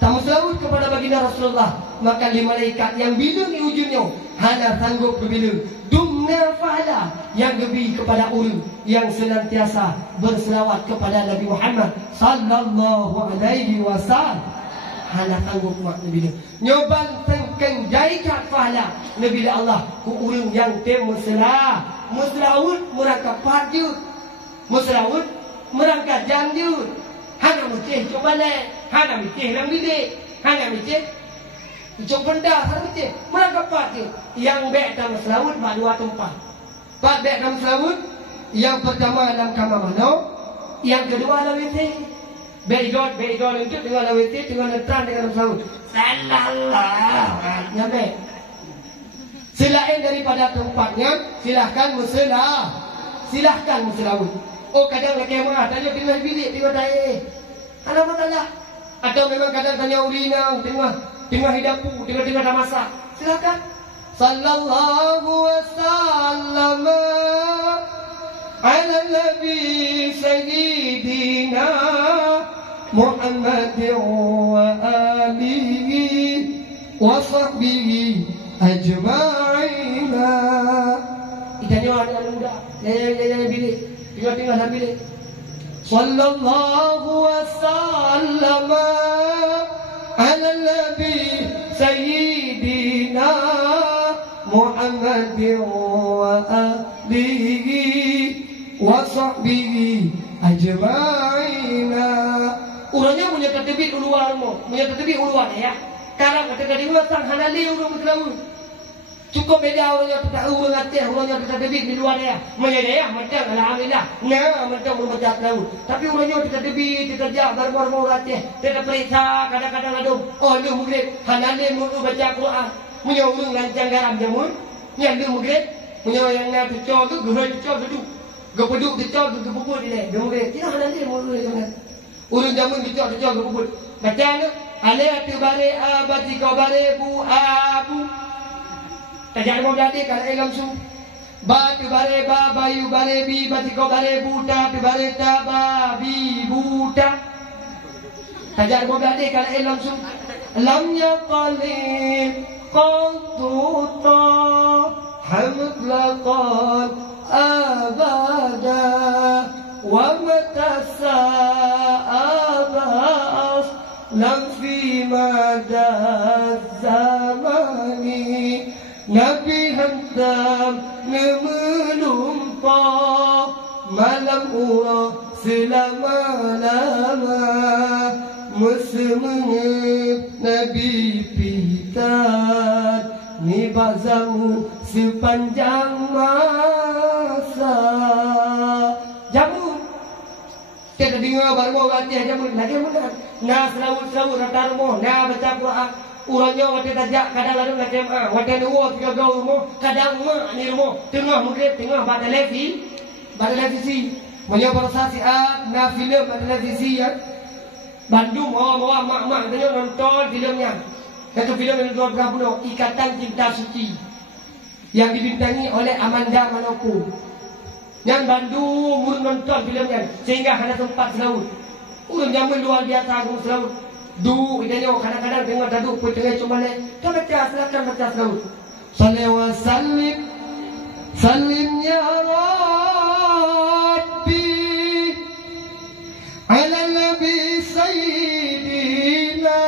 tamu selawat kepada baginda Rasulullah, maka di malaikat yang bilang di ujungnya hana sanggup berbilang dumna fa'ala yang lebih kepada orang yang senantiasa berselawat kepada Nabi Muhammad sallallahu alaihi wasallam. Hana sanggup mak Nabi dia nyoban tengkeng jaikat fa'ala Nabi Allah ku orang yang muslawat merangkap parjut, muslawat merangkap janjut. Hana mesti coba le, hana mesti lam dide, hana mesti coba dah, hana mesti mereka parti yang baik dalam selawat dua tempat. Pak baik dalam selawat yang pertama dalam kamar mano, yang kedua dalam WC. Baik God untuk dengan dalam WC, dengan terang dengan selawat. Sallallahu, nyampe. Selain daripada tempatnya, silahkan muselawat. Oh kadang nak kemah, tanya tengah bilik, tengah daik. Ada masalah. Atau memang kadang tanya urina, tengah hidapu, tengah dah masak. Silakan. Sallallahu wasallam ala nabi sayyidina Muhammadin wa alihi wa sahbihi ajma'ina. Itanya anak muda, yang bilik. Tengah dalam bilik. Sallallahu wasallam ala nabi sayyidina Muhammadin wa alihi wa sahbihi ajma'ina. Urangnya punya tertibik uluan mo, punya tertibik uluan ya. Karang kata dia sang hanali urang selalu. Cukup beda orangnya tak urang atih, orangnya tertibik di luar ya. Menyedaya macam alhamdulillah. Nah, macam urang baca tahu. Tapi orangnya tertibik, kerja baru-baru atih. Tidak periksa kadang-kadang ada. Oh, lu mungkin hanali mu baca Quran. Punya urang lancang garam jamun. Nya lu mungkin punya yang nak cocok tu, gerai cocok tu. Gepeduk cocok tu kepuput dia. Dia mungkin tidak hanali mu jangan. Urang jamun cocok kepuput. Baca tu alatu bare abati kau bare bu abu. Tajak mau jadi kalau elam su. Batu bare ba bayu bare bi bati kau bare buta tu bare ta babi buta. Tajak mau jadi kalau elam su. Lam yaqalib qantuta hamd laqad abada wa matasa abas lam fi madaz zamani. Nabi hantam memelumpah malam urah selama-lama. Mesemengit Nabi pitat ni bazamu sepanjang masa. Jamu kita dengar baru baca jamu lagi mana? Nah selalu ratarmo, nah baca Quran. Urangnya waktu tajak kadang lalu macam waktu dua tiga gaul mo kadang mak ni mo tengah mungkin tengah pada televisi punya persasiat na filem pada televisi ya Bandung bawa mak tanya nonton filmnya satu filem yang dua berapa Ikatan Cinta Suci yang dibintangi oleh Amanda Manopo yang Bandung murun nonton filmnya sehingga hanya tempat selaut urang jaman luar biasa agung selaut. Du, idanya kadang-kadang tengok dadu pun tengah cuma ni. Kau baca silakan baca selalu. Salli wa sallim, sallim ya Rabbi ala nabi sayyidina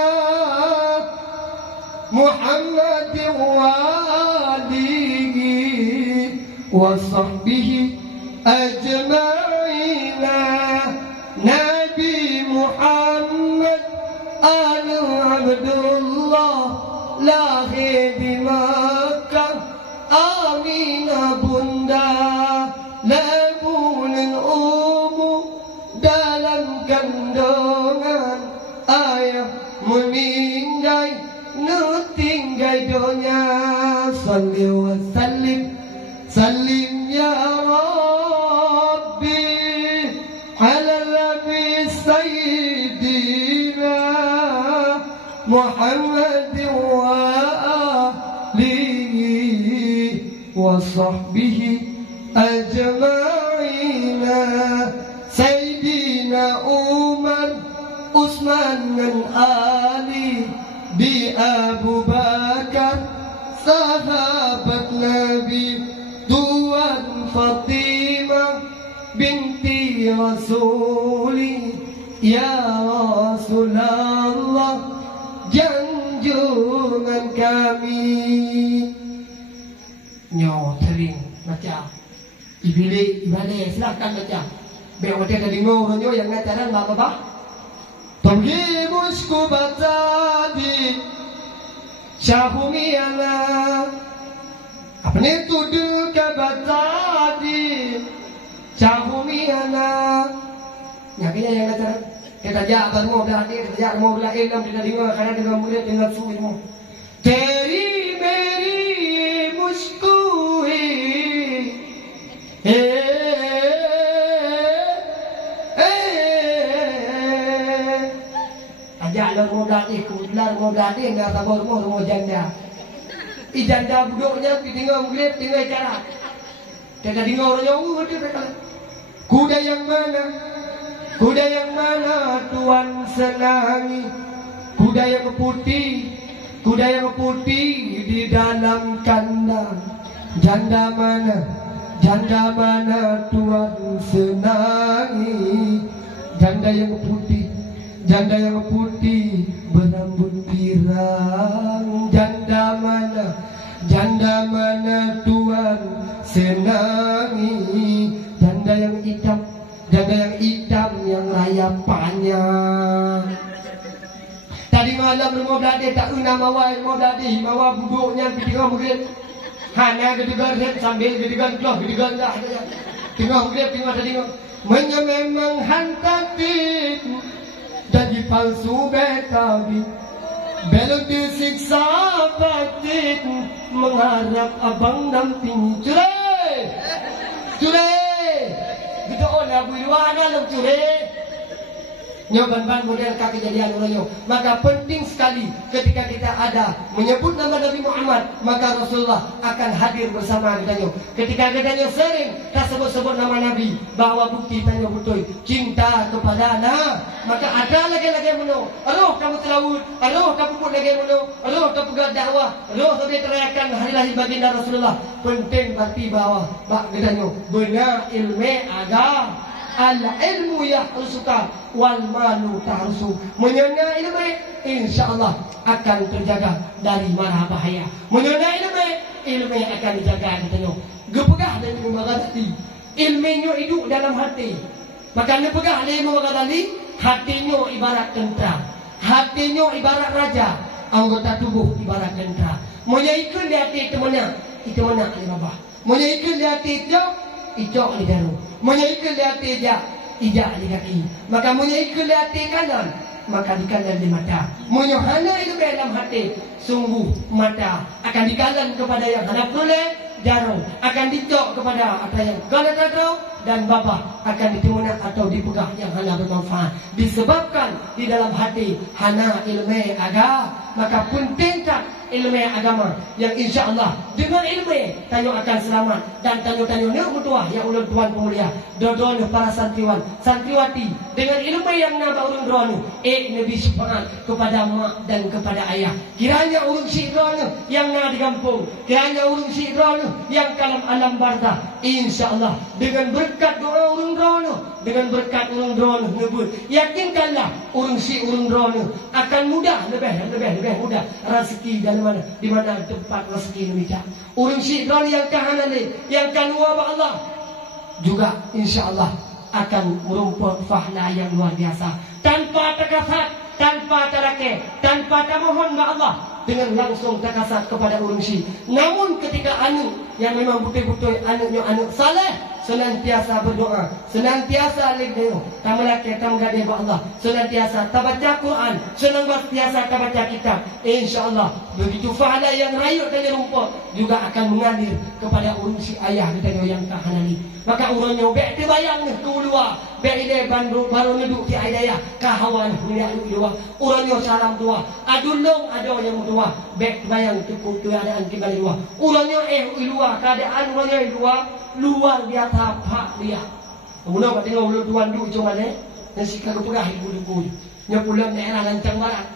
Muhammad wa alihi wa sahbihi ajma'ina. Nabi Muhammad Anu Abdullah lahir di Makkah. Aminah bunda labunin umu dalam kandungan. Ayah meninggal nutinggal dunia. Salli wa sallim, sallim ya Rabbi ala nabi sayyidina Muhammad wa alihi wa sahbihi ajma'ina. Sayyidina Umar, Utsman dan Ali bi Abu Bakar sahabat Nabi Tuan Fatimah binti Rasuli ya Rasulullah junjungan kami. Nyo tering baca ibile silakan baca biar waktu ada dengar nyo yang ngajaran apa Tonggi musku baca di Syahumiyana apa ni tuduh ke baca di Syahumiyana yang kini yang ngajaran kita jaga mau belajar, kita jaga mau belajar ilmu kita dengar karena dengan murid dengan suwimu. Teri meri muskui, ajak lo mau belajar, kebetulan mau belajar nggak sabar mau janda. Janda budoknya tinggal murid tinggal cara. Kita dengar orang dia berkata, kuda yang mana? Kuda yang mana Tuan senangi? Kuda yang putih di dalam kandang. Janda mana Tuan senangi? yang putih, janda yang putih berambut pirang. Janda mana Tuhan senangi? Janda yang hitam yang layapannya. Tadi malam rumah beladi tak guna mawai rumah beladi, mawa buduknya di tengah murid. Hana gedegan sambil gedegan kelah gedegan dah saja. Tengah murid tengah tadi memang hantatik jadi palsu betawi. Belum disiksa batin mengharap abang dampingi. Cure kita orang builuan dalam cure. Nyoban-ban model kejadian orangnya. Maka penting sekali ketika kita ada menyebut nama Nabi Muhammad, maka Rasulullah akan hadir bersama kita. Ketika kita sering tak sebut-sebut nama Nabi, bahawa bukti tanya betul cinta kepada Nabi, maka ada lagi-lagi meno. Aduh kamu telawud, aduh kamu pun lagi meno, aduh kamu pegang dakwah, aduh sampai teriakan hari lahir baginda Rasulullah. Penting berarti bahawa bak kita benar ilmu agama. Al-ilmu yahrusuka wal malu tahrusu. Menyana ilmu insyaAllah akan terjaga dari mara bahaya. Menyana ilmu akan dijaga. Gepegah dari menghati. Ilmunya hidup dalam hati. Maka nepegah dari menghati. Hatinya ibarat tentera, hatinya ibarat raja, anggota tubuh ibarat tentera. Menyaikan di hati itu mana Ali Babah. Menyaikan di hati itu di daru. Menyaikan di hati ijak di kaki. Maka menyaikan di hati kanan, maka di kanan di mata. Menyohana itu dalam hati, sungguh mata akan dikalan kepada yang hendak boleh, jarum akan dicok kepada apa yang kalau tahu, dan babah akan ditimuna atau dipegang yang hana bermanfaat. Disebabkan di dalam hati hana ilmu agama, maka pentingkan ilmu agama yang insyaAllah dengan ilmu tanyo akan selamat. Dan tanyo-tanyo ni mutuah yang ulun tuan pemulia dodon para santriwan santriwati dengan ilmu yang naba urun dronu nabi syafaat kepada mak dan kepada ayah. Kiranya urun syidronu yang na di kampung, kiranya urun syidronu yang kalam alam barzah, insyaAllah dengan berkat doa urun dronu, dengan berkat urun dronu nebut, yakinkanlah urun dronu akan mudah, lebih mudah rezeki dan mana di mana tempat rezeki demikian. Urang syidran yang kahanan yang kanua ba Allah juga insya-Allah akan merumput fahla yang luar biasa tanpa takasat, tanpa tarake, tanpa tamohon ba Allah, dengan langsung takasat kepada urang syid. Namun ketika anu yang memang betul-betul anu saleh senantiasa berdoa, senantiasa lihat tamalake tamgade ba Allah, senantiasa baca Quran, senantiasa baca kitab. Insyaallah begitu fahala yang rayut dari rumput juga akan mengalir kepada urus ayah kita yang tahanani. Maka urangnya bek terbayang ke luar, bek ide baru duduk di ayah kahawan punya luar. Urangnya salam tua, adulung ada yang tua, bek terbayang keadaan kita luar. Urangnya luar keadaan urangnya luar biasa pak dia. Kemudian kat tengok ulun tuan duk macam mana? Nasi kagak pegah ibu-ibu. Nya pulang daerah Lancang Barat.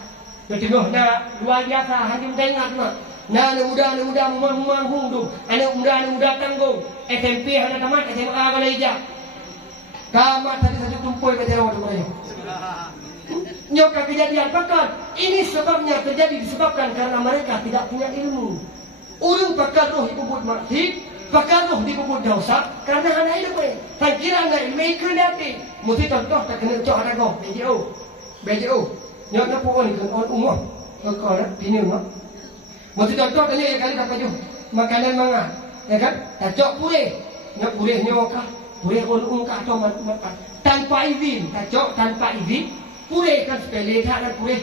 Nya tengok nak luar biasa hanya tengok nak. Nah anak muda memang tu. Anak muda tanggung. SMP ada tamat, SMA kalau ijak. Tamat tadi satu tumpul ke jalan tu mereka. Nyoka kejadian pakar. Ini sebabnya terjadi disebabkan karena mereka tidak punya ilmu. Urang pakar roh ibu buat maksud, pakar roh di bubut dosa karena anak ilmu. Tak kira anak ilmu kendati. Mesti contoh tak kena cok ada kau. BJO. Nyok nak puan itu orang umur. Kau nak bini nak. Mesti contoh tanya yang kali tak kaju. Makanan manga, ya kan? Tak cok purih. Nyok purih nyokah. Purih orang kah atau makan. Tanpa izin. Tak cok tanpa izin. Purih kan sepele tak dan purih.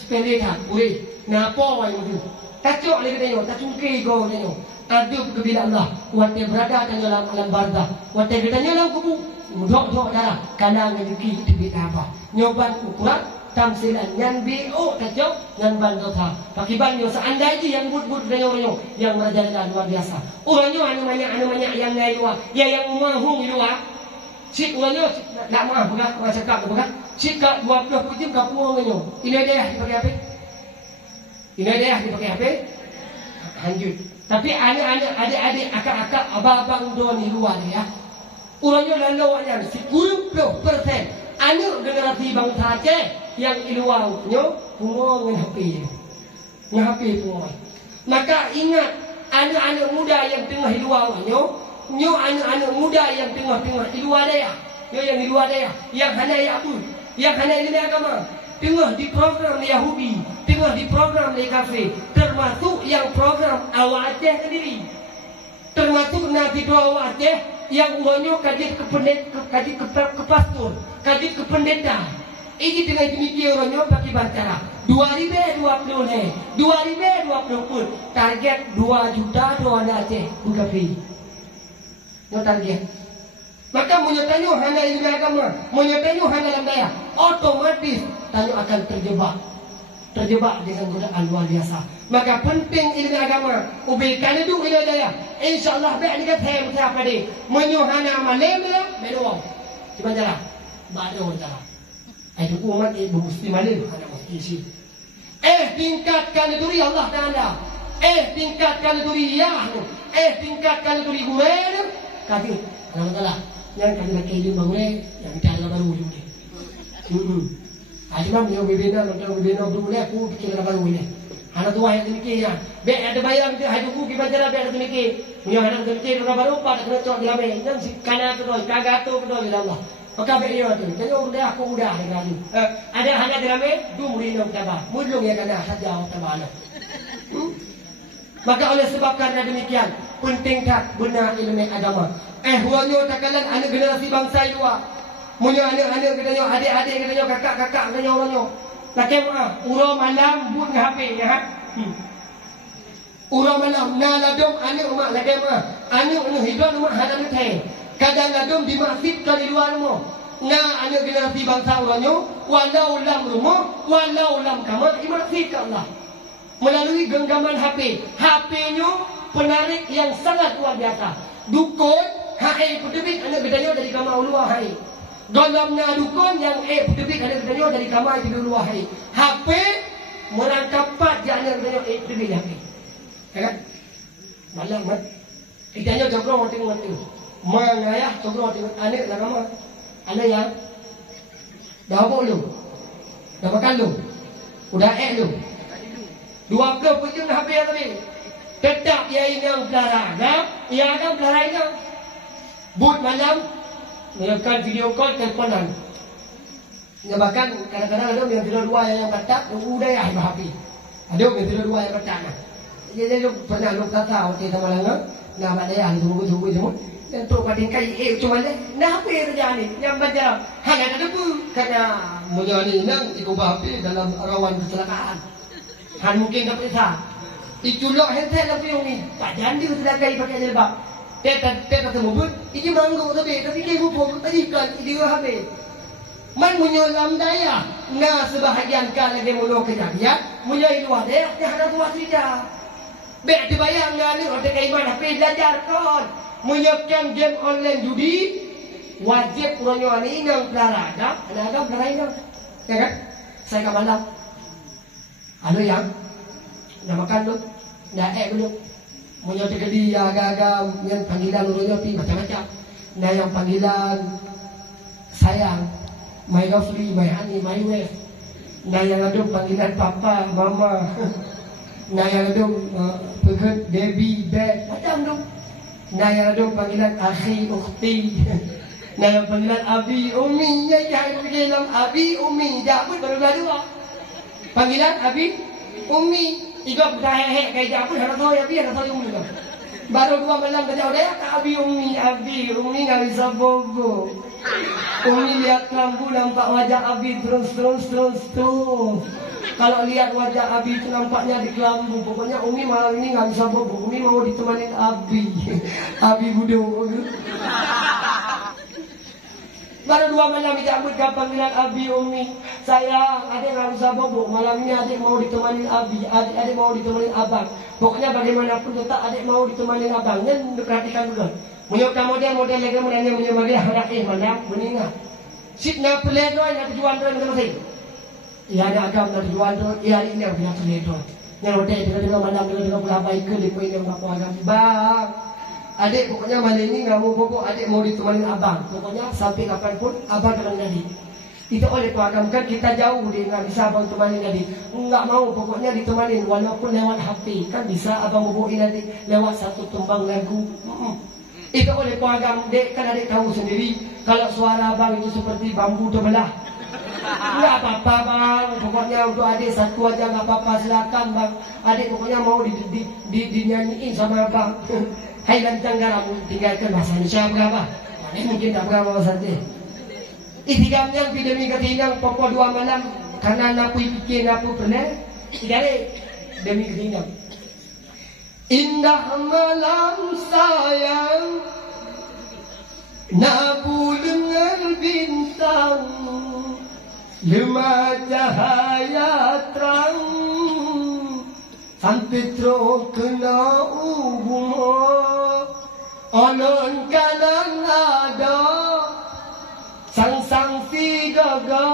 Sepele tak purih. Napa yang itu? Tak cok lagi tanya. Tak cungkir kau tanya. Adub kepada Allah. Wate berada dalam alam barzah. Wate berada dalam kubur. Dok darah. Kanang rezeki di apa? Nyoban ukuran tamsilan yang BO kacau yang bandota. Pakiban yo seandainya yang but renyo yang merajalela luar biasa. Orangnya anu banyak yang naik luar. Ya yang mahung luar. Cik orangnya nak maaf bukan macam kak bukan. Cik kak 20 putim kak puang renyo. Ini dia dipakai apa? Ini dia dipakai apa? Lanjut. Tapi adik-adik akak-akak abang-abang doni luar ya. Orangnya lalu yang 10% Anak generasi bangsa Aceh yang iluaunya semua dengan HP. Dengan HP semua. Maka ingat anak-anak muda yang tengah iluaunya, nyo anak-anak muda yang tengah-tengah di luar daerah. Yo yang di luar daerah, yang hana apa? Yang hana ilmu agama. Tengah di program Yahudi, tengah di program kafir, termasuk yang program awak Aceh sendiri. Termasuk nanti doa awak Aceh yang uangnya kaji ke pastor, kaji ke pendeta. Ini dengan demikian orangnya bagi bacara 2020 ni 2020 pun target 2 juta doa Aceh bukan free. No target. Maka menyertanya hanya ilmu agama, menyertanya hanya dalam daya, otomatis tanya akan terjebak dengan godaan luar biasa. Maka penting ilmu agama, ubahkan itu ilmu daya. InsyaAllah baik dekat saya apa dia. Menyuhana malemnya, meluang. Cuba jalan. Baru jalan. Itu umat ibu mesti malem. Ada mesti isi. Tingkatkan itu Allah Ta'ala. Tingkatkan itu ya. Tingkatkan itu gurel. Kati. Alhamdulillah. Yang kami nak kirim bangun yang cara baru ni. Cuma yang berbeza, macam berbeza dulu aku fikir baru ni. Anak tua yang demikian. Baik ada bayar kita hidupku kita jalan baik demikian. Punya anak demikian orang baru pada kena cok dalam ni. Jangan si kanan tu doi, kagak tu doi dalam Allah. Maka baik dia tu. Tengok udah aku udah dengan ni. Ada anak dalam ni, dua murid yang tabah. Mudung ya kena saja tabah anak. Maka oleh sebabkan demikian, penting tak benar ilmu agama. Huanyo takalan anak generasi bangsa luar. Munyo anak-anak katanya, adik-adik katanya, kakak-kakak katanya orangnya. Laki maaf, urang malam buat dengan HP ya. Urang malam naladom anak umat laki maaf. Anak hidup umat hadam teh. Kadang-kadang di masjid ke di luar rumah. Anak generasi bangsa orangnya, walau lam rumah, walau lam kamar di masjid ke Allah. Melalui genggaman HP. HP-nya penarik yang sangat luar biasa. Dukun, hai pedebik anak gedanya dari kamar luar hai. Dalamnya dukun yang pedebik anak gedanya dari kamar di luar hai. HP merangkap pat je anak gedanya pedebik HP. Kan? Malam mat. Kitanya jogrong tengok. Mangayah jogrong tengok anak dalam kamar. Anak yang dah apa lu? Dah makan lu? Udah lu? Dua ke pun habis tadi. Tetap ia inang belarang. Ia akan belarang inang. But malam melakukan video call teleponan. Bahkan kadang-kadang ada yang tidur dua yang batak, udah ya happy. Ada yang tidur dua yang batak. Jadi lu pernah lu kata waktu itu malam nak mak dia tunggu semua. Dan tu pating kai cuma le. Nah apa yang terjadi? Yang baca hanya ada debu karena menjadi inang ikut happy dalam rawan kecelakaan. Han mungkin tak bisa. Iculok handset tapi ni. Tak jadi sudah kai pakai jilbab. Dia kata mobil, ini manggu tapi dia pun tadi kan dia habis. Man menyolam daya. Sebahagian kan dia mula kejadian, mulai luar dia ada buat saja. Baik dibayang ngali ada kaiman HP belajar kon. Menyiapkan game online judi wajib orangnya ni yang olahraga, olahraga. Ya kan? Saya ke malam. Ada yang nak makan dulu, nak dulu. Punya tegedi agak-agak yang panggilan orangnya pi macam-macam. Nah yang panggilan sayang, my lovely, my honey, my wife. Nah yang ada panggilan papa, mama. Nah yang ada peget, baby, dad, macam tu. Nah yang ada panggilan akhi, ukhti. Nah yang panggilan abi, umi, ya panggilan abi, umi, jabut baru dua. Panggilan abi, umi. Tiga berhek kayak apa? Harus tahu ya biar tahu umi lah. Baru 2 malam kerja udah ya abi umi nggak bisa bobo. Umi lihat lampu nampak wajah abi terus. Kalau lihat wajah abi itu nampaknya di kelambu. Pokoknya umi malam ini nggak bisa bobo. Umi mau ditemanin abi. Abi budo. Baru 2 malam dicabut ke panggilan abi umi. Sayang, adik nggak bisa bobo. Malam ini adik mau ditemani abi. Adik mau ditemani abang. Pokoknya bagaimanapun tetap adik mau ditemani abang. Dan perhatikan dulu. Menyokap model lagi menanya menyebabkan anak malam meninggal. Sipna peledoi nak tujuan tu macam mana? Ia ada agam nak tujuan tu. Ia hari ini punya peledoi. Yang model dengan malam dengan pula baik ke dia punya bapa agam. Bang. Adik pokoknya malam ini nggak mau bobo, adik mau ditemani abang. Pokoknya sampai kapanpun abang akan jadi. Itu oleh paham kan kita jauh dia nggak bisa abang temanin tadi. Nggak mau pokoknya ditemanin walaupun lewat HP. Kan bisa abang boboin tadi lewat satu tembang lagu. Itu oleh paham dek kan adik tahu sendiri kalau suara abang itu seperti bambu terbelah. Nggak apa-apa bang, pokoknya untuk adik satu aja nggak apa-apa, silakan bang. Adik pokoknya mau dinyanyiin sama abang. Hai lantang garam tinggalkan bahasa Indonesia berapa? Ini mungkin tak berapa saja. Itigamnya demi ketinang pokok 2 malam karena napu pikir napu pernah tidak demi ketinang. Indah malam sayang napu dengan bintang lemah cahaya terang sampai terkena ubumo olon kanan ada sang si gaga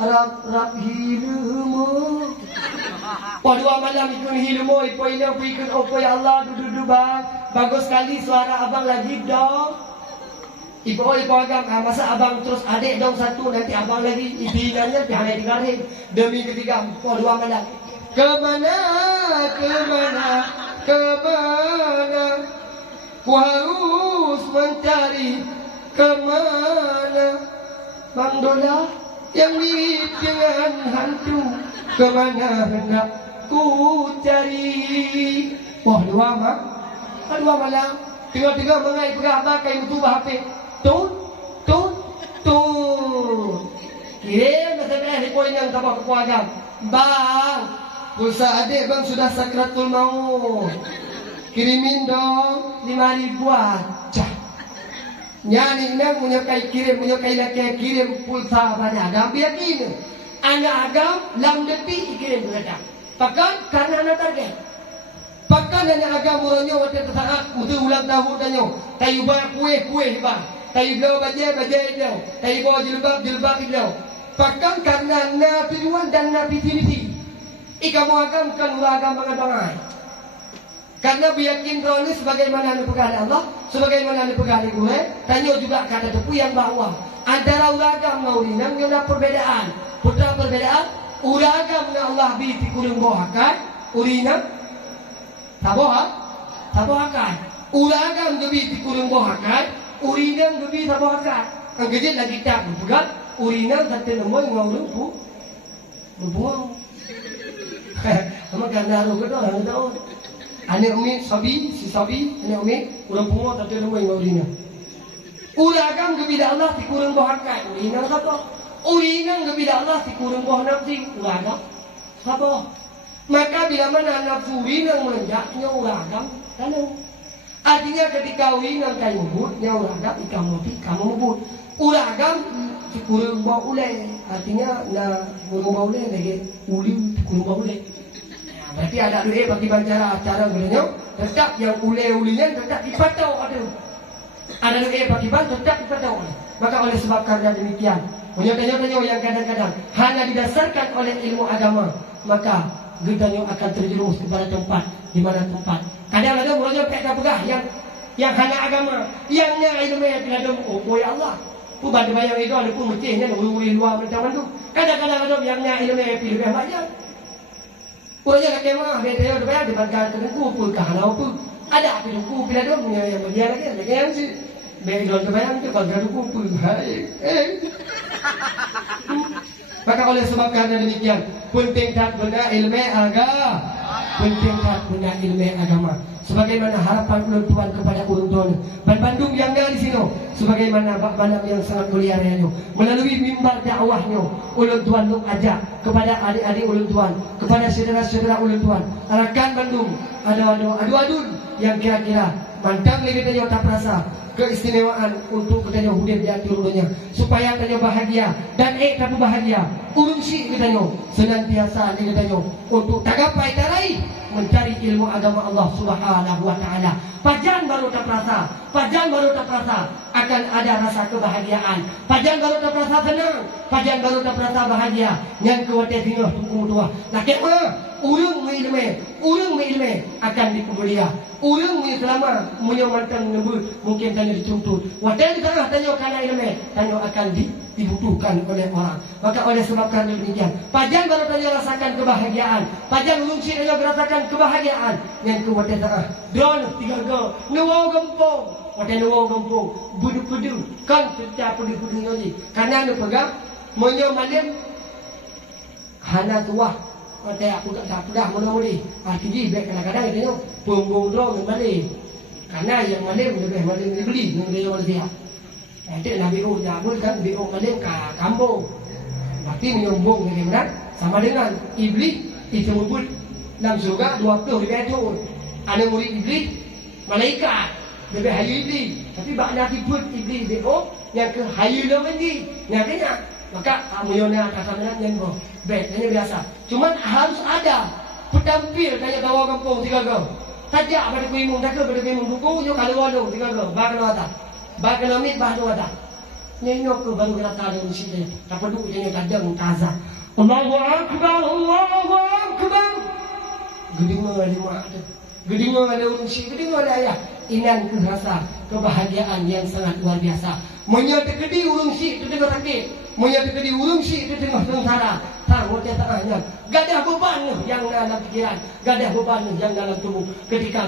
rap hilmu. Pada 2 malam ikut hilmu ipo ina ikut opo ya Allah duduk bang. Bagus sekali suara abang lagi dong. Ipo agam masa abang terus adik dong satu nanti abang lagi ibinanya jangan digaring demi ketiga pada 2 malam. Kemana ku harus mencari kemana Bang Dola yang mirip dengan hantu kemana hendak ku cari. Wah 2 malam tengah-tengah mengai pegang abang kayu tu HP tut kirim SMS di poin yang tambah kepuasan bang pulsa adik bang sudah sakratul maut kirimin dong 5.000 aja. Nyani nang menyukai laki kirim pulsa pada agam biar gini. Anak agam lam detik kirim pulsa. Pakan karena anak target. Pakan anak agam orangnya waktu saat untuk ulang tahun danyo. Tayu bawa kue bang. Tayu bawa baja itu. Tayu bawa jilbab itu. Pakan karena nabi tujuan dan nabi tiniti. Ikamu agam kan agam bangai. Karena biyakin ronis sebagaimana dipegang Allah, sebagaimana dipegang gue, tanya juga kata tepu yang bahwa antara uragam ngaurinang yang ada perbedaan. Putra perbedaan, uragam na Allah bi tikurung bohakan, urinang tabohakan. Uragam gebi tikurung bohakan, urinang gebi tabohakan. Ang gede lagi tak bukan urinang satu nomor ngaurung bu, buang. Sama kandaru ke orang tahu. Anak umi si sabi anak umi ulang pungut tapi rumah yang urina. Uragam gebida Allah dikurung bohakan urina apa? Urina gebida Allah dikurung boh nafsi uragam apa? Maka bila mana nafsu urina menjaknya uragam kalau artinya ketika urina kayu mubut nya uragam kamu mubut uragam dikurung boh ule artinya na kurung boh ule lagi uli dikurung boh ule. Berarti ada duit bagi bancara acara gulanya tetap yang ule-ulinya tetap dipatau ada. Ada duit bagi ban tetap dipatau. Maka oleh sebab karena demikian, tanya-tanya yang kadang-kadang hanya didasarkan oleh ilmu agama, maka kita akan terjerumus kepada tempat di mana tempat. Kadang-kadang mulanya pegah yang hanya agama, yang ilmu yang tidak ada ya Allah. Pu bantu bayang itu ada pun mestinya uli luar macam tu. Kadang-kadang yang ilmu yang pilih banyak. Punya kemah dia dia berbayar di bangkang terengku pun kahlau pun ada terengku bila dong yang berdia lagi yang si background kebayang tu bangkang terengku pun maka oleh sebab karena demikian penting tak guna ilmu agama sebagaimana harapan ulun tuan kepada ulun tuan dan Bandung yang ada di sini sebagaimana bak malam yang sangat mulia rayanya melalui mimbar dakwahnya ulun tuan lu ajak kepada adik-adik ulun tuan kepada saudara-saudara ulun tuan rekan Bandung adu-adu yang kira-kira mantap lebih tanya tak perasa keistimewaan untuk katanya hudir di hati ulunnya supaya katanya bahagia dan tapi bahagia ulun si katanya senantiasa katanya untuk tagapai tarai mencari ilmu agama Allah Subhanahu wa taala. Pajan baru tak perasa akan ada rasa kebahagiaan. Pajan baru tak perasa senang, pajan baru tak perasa bahagia. Yang kuatnya tinggal tunggu tua. Nak kema, urung ilme akan dipemulia. Urung selama punya mantan lembut mungkin tanya dituntut. Wadah di tengah tanya kana ilme, tanya akan dibutuhkan oleh orang. Maka oleh sebab kerana demikian, pajan baru tanya rasakan kebahagiaan. Pajan urung si tanya merasakan kebahagiaan. Yang kuatnya tengah. Drone tiga go, nuwau gempong. Wadah nuwau gempong, budu-budu. Kan setiap budu-budu ni. Karena anu pegang, monyo malim, hana tua. Wadah aku tak dah mula-muli. Jadi kadang-kadang dia tengok, punggung drone balik. Karena yang malim lebih malim dibeli, yang dia malaysia. Nanti nak BO jabul kan, BO malim ke kampung. Berarti menyombong dengan benar. Sama dengan iblis, itu membut dalam surga 20 lebih acur. Ada murid iblis, malaikat. Lebih hayu iblis. Tapi bak nanti pun iblis BO yang ke hayu lagi. Nantinya maka muyona atas sana yang go. Baik, ini biasa. Cuma harus ada penampil kayak tawa kampung tiga go. Tajak pada kuimung, tak ke pada kuimung buku yo kalau walau tiga go. Bak lawata. Bak lamit bah lawata. Nyenyok ke baru kena tahu di sini. Tak perlu jangan kadang kaza. Allahu akbar, Allahu akbar. Gedinga lima. Gedinga ada urus, gedinga ada ayah. Inan ke rasa kebahagiaan yang sangat luar biasa. Menyata kedi urung si itu tengah sakit. Menyata kedi urung si itu tengah sengsara. Tahu dia tengahnya. Gadah beban yang dalam pikiran, gadah beban yang dalam tubuh. Ketika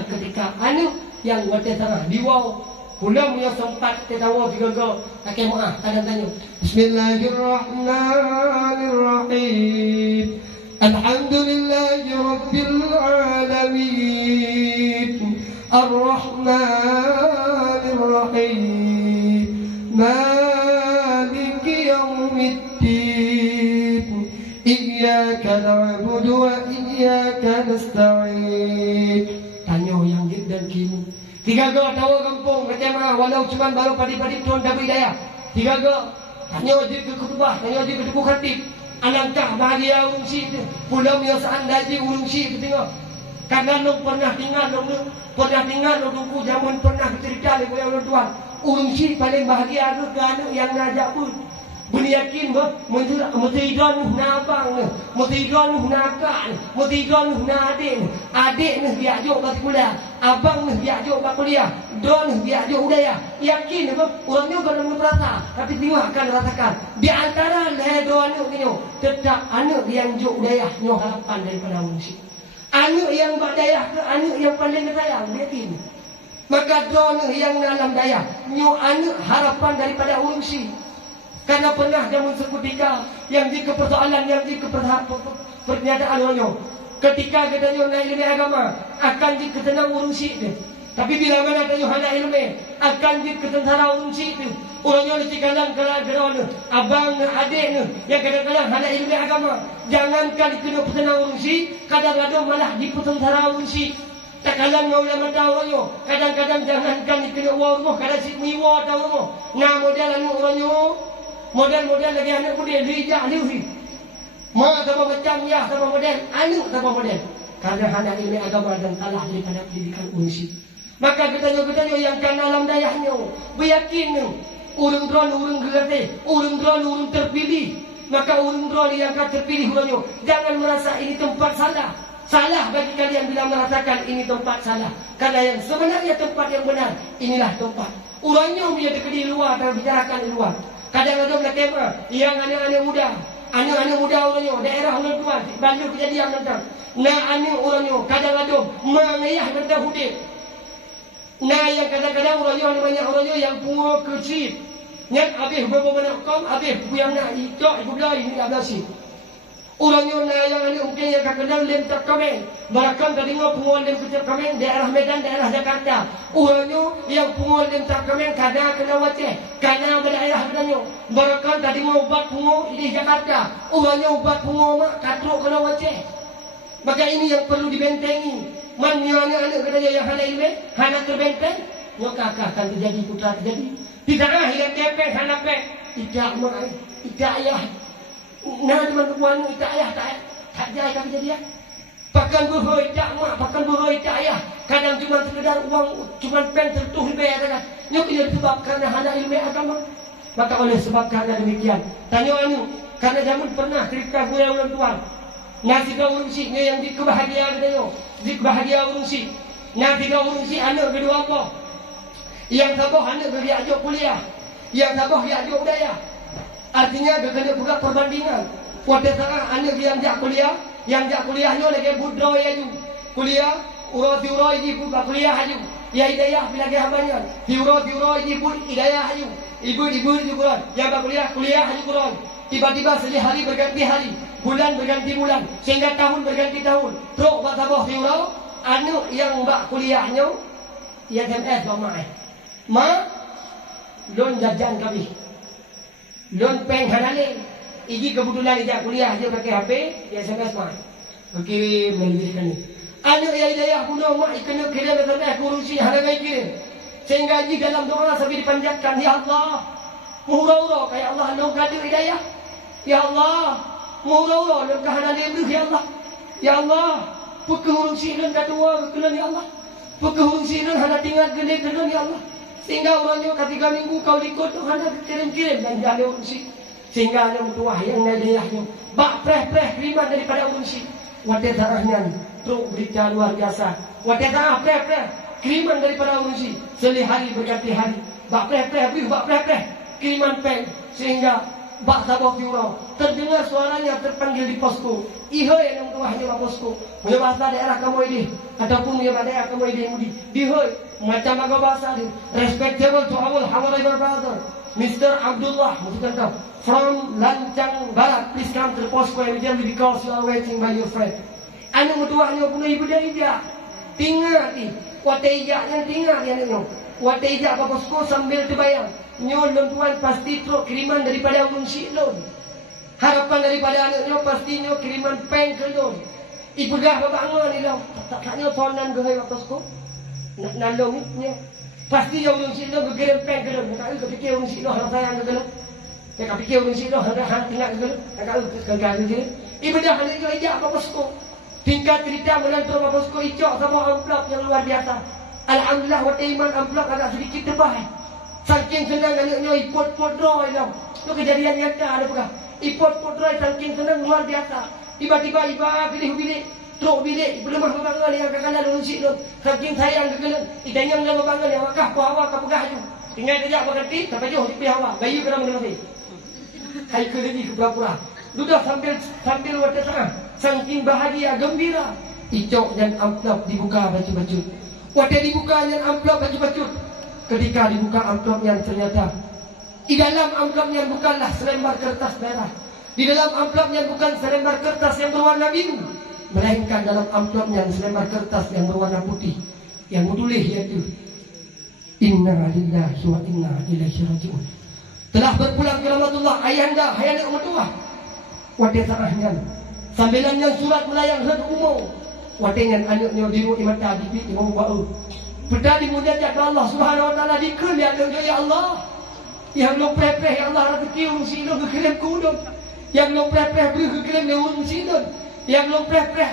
anu yang wate tengah diwau. Pulang punya sempat tertawa tiga go. Kakek maaf kadang tanya. Bismillahirrahmanirrahim. Alhamdulillahi rabbil alamin. Ar-Rahmanir Rahim. Maliki yaumiddin. Iyyaka na'budu wa iyyaka nasta'in. Tanya yang git dan kimu. Tiga go tahu kampung macam walau cuma baru padi-padi tuan dapat daya. Tiga go tanya je ke khutbah, tanya je ke tubuh khatib. Alangkah bahagia urung si tu. Pulau yang seandaji urung si tu tengok. Karena lu pernah tinggal lu dulu zaman pernah cerita le koyo tuan. Urung si paling bahagia tu anu yang ngajak pun. Buni yakin bah mesti idon na abang ni, mesti idon na akak ni, mesti idon na adik ni. Adik ni biar jok kat kuliah, abang ni biar jok kat kuliah, don ni biar jok udaya. Yakin bah orangnya kalau merasa, tapi tengok akan rasakan di antara le don ni tetap anak yang jok udaya nyo harapan daripada urung si. Anak yang berdaya ke anak yang paling sayang, yakin. Maka don yang dalam daya nyo anak harapan daripada urung si. Karena pernah zaman seketika yang jika persoalan yang jika pernyataan orangnya ketika katanya naik ilmu agama akan jika tenang urusi itu. Tapi bila mana katanya hana ilmu akan jika tentara urusi itu. Orangnya di kadang-kadang abang adik yang kadang-kadang hana ilmu agama. Jangankan kena tenang urusi, kadang-kadang malah di tentara urusi. Tak kalang ngau lama tahu kadang-kadang jangankan kena uang rumah kadang si miwa tahu rumah. Nah model anu orangnya model lagi anak muda rijak liuhi. Ma sama macam ya sama model, anu sama model. Karena hanya ilmu agama dan salah daripada pendidikan urus. Maka kita yang kan dalam dayahnya, beryakin urung dron urung gerate, urung dron urung terpilih. Maka urung dron yang akan terpilih ulangnya, jangan merasa ini tempat salah. Salah bagi kalian bila merasakan ini tempat salah. Karena yang sebenarnya tempat yang benar, inilah tempat. Urangnya dia di luar dan bicarakan di luar. Kadang-kadang nak tema yang anak-anak muda orangnya daerah orang tua banyak kejadian tentang nah anak orangnya kadang-kadang mengayah tentang hudib. Nah yang kadang-kadang orangnya yang pungo kecil nyat habis beberapa kaum habis yang nak ikut ibu belah ini abah si. Orangnya nah yang anak mungkin yang kadang-kadang lem tak komen. Bahkan tadi ngau pungo lem kecil komen daerah Medan, daerah Jakarta. Orangnya yang pungo lem tak komen kadang kena waceh. Karena daerah katanya bahkan tadi mau ubat pungo di Jakarta. Orangnya ubat pungo mak katruk kena waceh. Maka ini yang perlu dibentengi. Mana anak-anak katanya yang hana ilmu, hana terbenteng. Nyo kakak akan terjadi putra terjadi. Tidak yang kepek hana pek. Tidak mak, tidak ayah. Nah teman-teman itu ayah tak jaya kami jadi ya. Pakan berhoi tak mak, pakan berhoi tak ayah. Kadang cuma sekedar uang, cuma pen tertuh bayar kan. Nyo kena sebab karena hanya ilmu agama. Maka oleh sebab karena demikian. Tanya anu, karena zaman pernah cerita gue orang tuan. Nasi kau urusi, yang di kebahagiaan dia, di kebahagiaan urusi. Nasi kau urusi anak kedua apa? Yang tabah anak dia ajak kuliah, yang tabah dia ajak budaya. Artinya dia kena buka perbandingan. Pada saat anak dia ajak kuliah, yang ajak kuliahnya lagi budroy aja. Kuliah, urut-urut ini buka kuliah aja. Ya hidayah bila dia hamanya. Urut-urut ini bud hidayah aja. Ibu-ibu di Quran, yang berkuliah kuliah di Quran. Tiba-tiba hari berganti hari, bulan berganti bulan, sehingga tahun berganti tahun. Teruk batabah diurau, anu yang mbak kuliahnya, ya SMS bang ma, lon jajan kami, lon peng hanale, iji kebetulan ijak kuliah aja pakai HP, ya SMS mak, kirim menjadikan ini. Anu ya hidayah punya mak, kena kirim SMS kurusi hanai kirim. Sehingga di dalam doa sampai dipanjatkan, ya Allah, muhura-hura kayak Allah lo kadu hidayah. Ya Allah, muhura-hura lo kahana lebih ya Allah. Ya Allah, pekehurung siren kadua kelan ya Allah. Pekehurung siren hana tinggal gede kelan ya Allah. Sehingga orangnya ketika minggu kau ikut hana kirim-kirim dan jadi urusi. Sehingga ada mutuah yang nadiyahnya. Bak preh-preh terima daripada urusi. Wadah darahnya truk berita luar biasa. Wadah darah preh-preh kiriman daripada urusi. Selihari berganti hari. Bak preh-preh, bak preh-preh. Kiriman peng. Sehingga bak sabah diurau. Terdengar suaranya terpanggil di posko. Ihoi yang tuahnya bak posko. Punya bahasa daerah kamu ini. Ataupun punya daerah kamu ini mudi. Ihoi. Macam apa bahasa ini. Respectable to our honorable brother. Mr. Abdullah. Maksudkan kau. From Lancang Barat. Please come to the posko immediately because you are waiting by your friend. Anu mutuahnya punya ibu dan ijak. Tinggal ni. Watejak yang tinggal yang nyo. Watejak ke posko sambil terbayang. Nyo tuan pasti truk kiriman daripada unsik lon. Harapan daripada anak nyo pasti nyo kiriman peng ke lon. Ipegah bapak ngah ni lon. Tak nyo tonan ke hai posko. Nak nalong nyo. Pasti nyo unsik lon kirim peng ke lon. Tak fikir unsik lon harap sayang ke lon. Ya kau fikir unsik lon harap tinggal ke lon. Tak kau ke. Ibadah anak nyo ijak ke posko. Tingkat cerita menantu Bapak Posko icok sama amplop yang luar biasa. Alhamdulillah waktu iman amplop agak sedikit tebal. Saking senang anaknya ipot-pot roy dah. Itu kejadian nyata ada pegah. Ipot-pot roy saking senang luar biasa. Tiba-tiba iba pilih bilik. Truk bilik. Berlemah berbangan yang kakak lalu unsik tu. Saking sayang kegelan. Itanyang dalam berbangan yang wakah puhawa ke pegah tu. Tinggal kejap berganti. Sampai jauh di pihawa. Bayi kena mengenai. Hai ke lagi ke pura-pura. Sudah sambil waktu tengah. Saking bahagia, gembira. Icok dan amplop dibuka baju-baju. Waktu dibuka dan amplop baju-baju. Ketika dibuka amplopnya ternyata di dalam amplopnya bukanlah selembar kertas merah. Di dalam amplopnya bukan selembar kertas yang berwarna biru. Melainkan dalam amplopnya selembar kertas yang berwarna putih. Yang menulis yaitu Inna lillahi wa inna ilaihi raji'un. Telah berpulang ke rahmatullah ayahanda, hayanda umatullah. Waktu saahnya sambilannya surat melayang satu umum. Watengan anaknya diru imata dipik imam bau. Pada dimunajat Allah Subhanahu wa taala dikul ya Allah. Yang lo prepeh ya Allah rezeki urus lo kekirim kudung. Yang lo prepeh beri kekirim le urus lo. Yang lo prepeh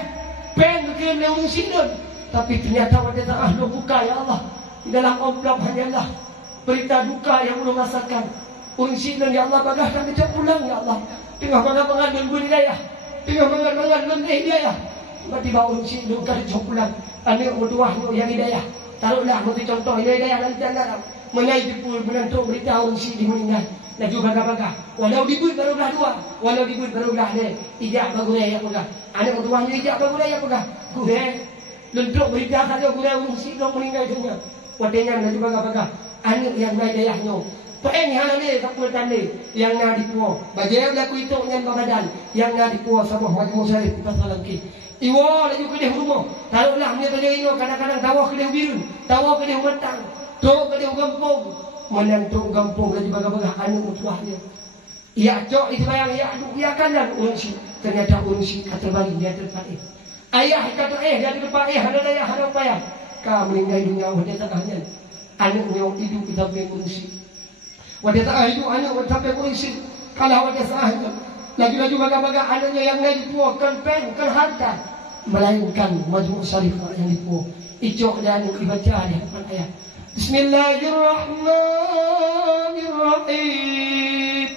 pen kekirim le urus lo. Tapi ternyata pada saat lo buka ya Allah, di dalam amplop hanyalah berita duka yang lo rasakan. Urus lo ya Allah bagahkan kecap pulang ya Allah. Tengah bangat-bangat hidayah. Tengah bangat-bangat hidayah. Tiba-tiba urusi luka di pulang. Anak bertuah yang hidayah. Taruhlah mesti contoh hidayah dan jalan. Menai dipul menentuk berita urusi di meninggal. Laju bagah-bagah. Walau dibut barulah dua. Walau dibut barulah ni. Ijak bagulai yang pegah. Anak bertuahnya ijak bagulai yang pegah. Gulai. Lentuk berita saja gulai urusi lo meninggal dunia. Wadenya laju bagah-bagah. Anak yang hidayahnya. Paeng hana ni tak pun tanda yang nak dipuo. Bajai berlaku itu dengan badan yang nak dipuo sama majmuk syarif pasal lagi. Iwa lagi kedih rumah. Taruhlah punya tanya ini kadang-kadang tawah kedih biru, tawah kedih mentang, tawah kedih gampung. Menantu gampung lagi bagah-bagah anu mutuahnya. Ia cok itu bayang ia aduh ia kanan unsi. Ternyata unsi kata balik dia terpakai. Ayah kata dia terpakai ada ayah ada payah. Kau meninggal dunia wadah tanahnya. Anaknya hidup kita pengunsi. Wadah tak hidup anak sampai polisi. Kalau wadah sah lagi-lagi baga-baga anaknya yang lain dituakan pen, bukan harta. melainkan Majmu' Syarif yang dipo icok dan dibaca di hadapan ayah. Bismillahirrahmanirrahim.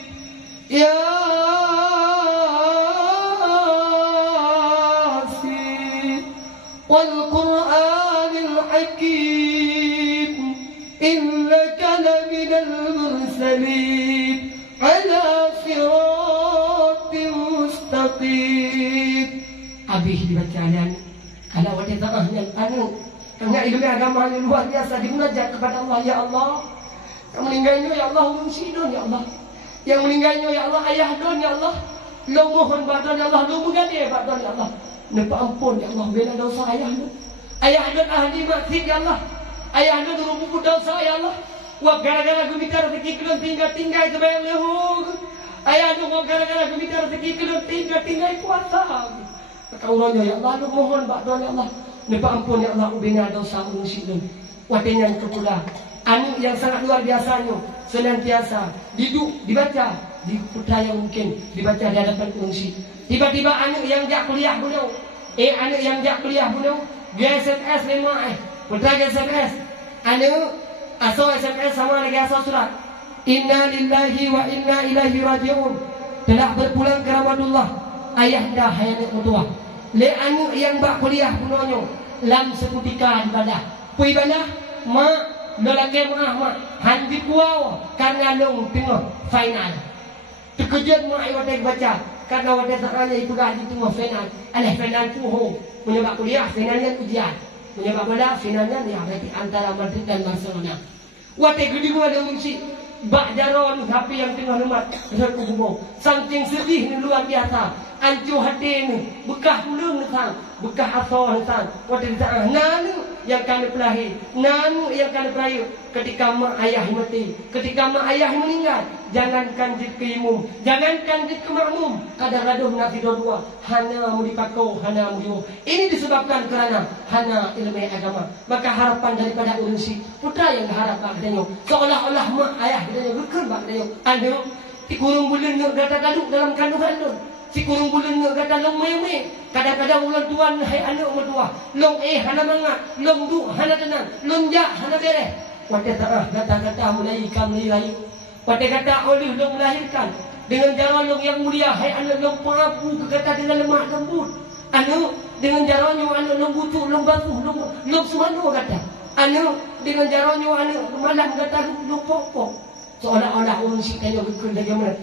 Yasin wal Qur'anil Hakim innaka laminal mursalin ala siratin mustaqim. Habis dibaca dan kalau ada tengahnya kerana ilmu agama yang luar biasa dimunajat kepada Allah. Ya Allah, yang meninggalnya ya Allah unsidun ya Allah, yang meninggalnya ya Allah ayah don ya Allah, lo mohon badon ya Allah, lo mengade badon ya Allah, nepa ampun ya Allah bela dosa ayah don ahli maksiat ya Allah, ayah don rubuh dosa ya Allah. Wah gara-gara gumitar rezeki kelon tinggal itu bayang lehu. Ayah don gara-gara gumitar rezeki kelon tinggal kuasa. Kaulanya ya Allah, lo mohon badon ya Allah, nepa ampun ya Allah ubina dosa unsidun. Watenya kepula anu yang sangat luar biasanya senantiasa dibaca di putra yang mungkin dibaca di hadapan pengungsi. Tiba-tiba anu yang jak kuliah bunuh anu yang jak kuliah bunuh GSMS memang putra GSMS anu asal SMS sama lagi asal surat inna lillahi wa inna ilaihi raji'un telah berpulang ke rahmatullah ayahanda hayat mutua le anu yang bak kuliah bunuhnya lam seputika ibadah ibadah mak lelaki mak handi kuau karena long tengah final terkejut mak wadah baca karena wadah sakanya itu gaji tengah final final puho menyebab kuliah finalnya ujian menyebab bola finalnya ya berarti antara Madrid dan Barcelona wadah gede gua ada musik bak jaron HP yang tengah lemat berkubung saking sedih ni luar biasa ancu hati ni bekah ulung ni sang bekah asal ni sang wadah disana nanu yang kami pelahi nanu yang kami pelahi ketika mak ayah mati ketika mak ayah meninggal jangankan jid ke imum jangankan jid ke makmum kadang-kadang nak tidur dua hana mu dipakau hana mu diu ini disebabkan kerana hana ilmu agama maka harapan daripada urusi putra yang harap bagdanya seolah-olah mak ayah dia berker bagdanya anu dikurung bulan nak data kaduk dalam kandungan tu si kurung bulan nak kata long meme kadang-kadang ulang tuan hai anak mertua long hana mangat long du hana tenang long ja hana beres pada kata-kata mulai pada kata oleh long melahirkan dengan cara long yang mulia hai anak long pengapu ke kata dengan lemah lembut anu dengan caranya anak long butuh long basuh long suhano kata anu dengan caranya anak malam kata long pokok seolah-olah orang si kayu berkul bagaimana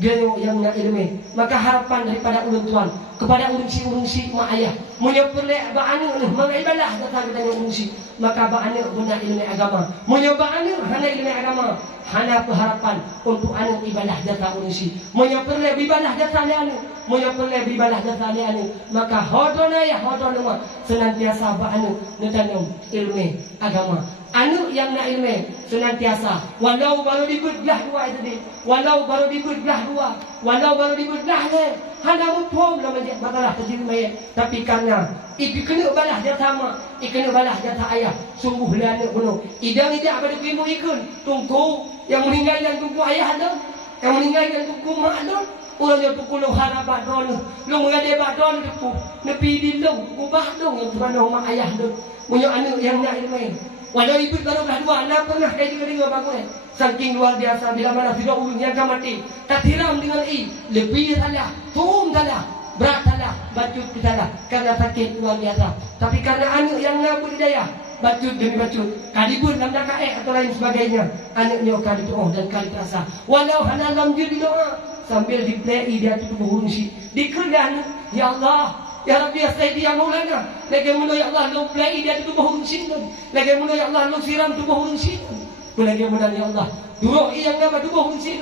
dia yang nak ilmu maka harapan daripada ulun tuan kepada urungsi mak ayah menyepelek ba anak ni mengibadah datang dengan urungsi maka ba anak guna ilmu agama menyoba anak hana ilmu agama hana harapan untuk anak ibadah datang urungsi menyepelek ibadah datang anak menyepelek ibadah datang anak maka hodona ya hodona senantiasa ba anak netanyong ilmu agama anu yang nak ilmu senantiasa walau baru dibutlah dua itu walau baru dibutlah dua walau baru dibutlah le hana mumpung nama dia batalah terjadi mayat tapi karena itu kena balah dia sama kena balah dia tak ayah sungguh lana bunuh idang tidak pada kimu ikun tunggu yang meninggal dan tunggu ayah ada yang meninggal dan tunggu mak ada orang yang pukul harap badon lu mengade badon tu nepi dilung ubah dong yang mana mak ayah tu punya anak yang nak ilmu walau ibu baru dah dua anak pernah kaji keringa bangun saking luar biasa bila mana tidak ulun yang akan mati tak tiram dengan lebih salah tum salah berat salah bacut salah karena sakit luar biasa tapi karena anak yang nak budidaya bacut demi bacut kalibun dalam KX atau lain sebagainya anaknya kali doa dan kali terasa walau hana dalam diri doa sambil diplay dia tubuh hunsi dikedan ya Allah ya Rabbi Sayyidi ya Maulana lagi mula ya Allah lu play dia tubuh hunsi lagi mula ya Allah lu siram tubuh hunsi lagi mula ya Allah duruh yang nama tubuh hunsi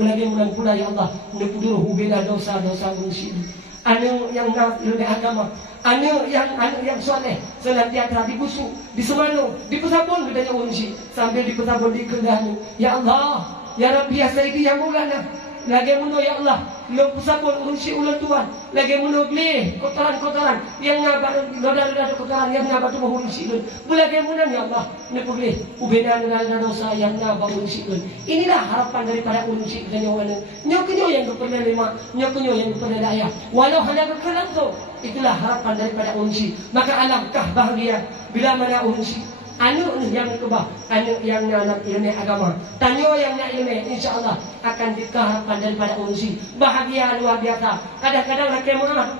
lagi mula pula ya Allah duruh ubeda dosa-dosa hunsi anu yang nak ilmu agama anu yang soleh senantiasa dibusuk disemanu dipesabun bedanya hunsi sambil dipesabun dikedan ya Allah ya Rabbi Sayyidi ya Maulana lagi mula ya Allah lu pesabun unsi ulang tuan lagi mula beli kotoran-kotoran yang ngabat noda-noda kotoran yang ngabat tubuh unsi lu lagi mula ya Allah ni boleh ubena noda dosa yang ngabat unsi lu inilah harapan daripada unsi dan yang mana nyok nyokunyo yang pernah lima, nyokunyo yang pernah daya. Walau hanya berkenan tu, itulah harapan daripada unsi. Maka alangkah bahagia bila mana unsi. Anu yang kebah, anu yang nak ilmu agama, tanyo yang nak ilmu, insyaAllah akan dikaharapan daripada unsi. Bahagia luar biasa. Kadang-kadang nak kemah,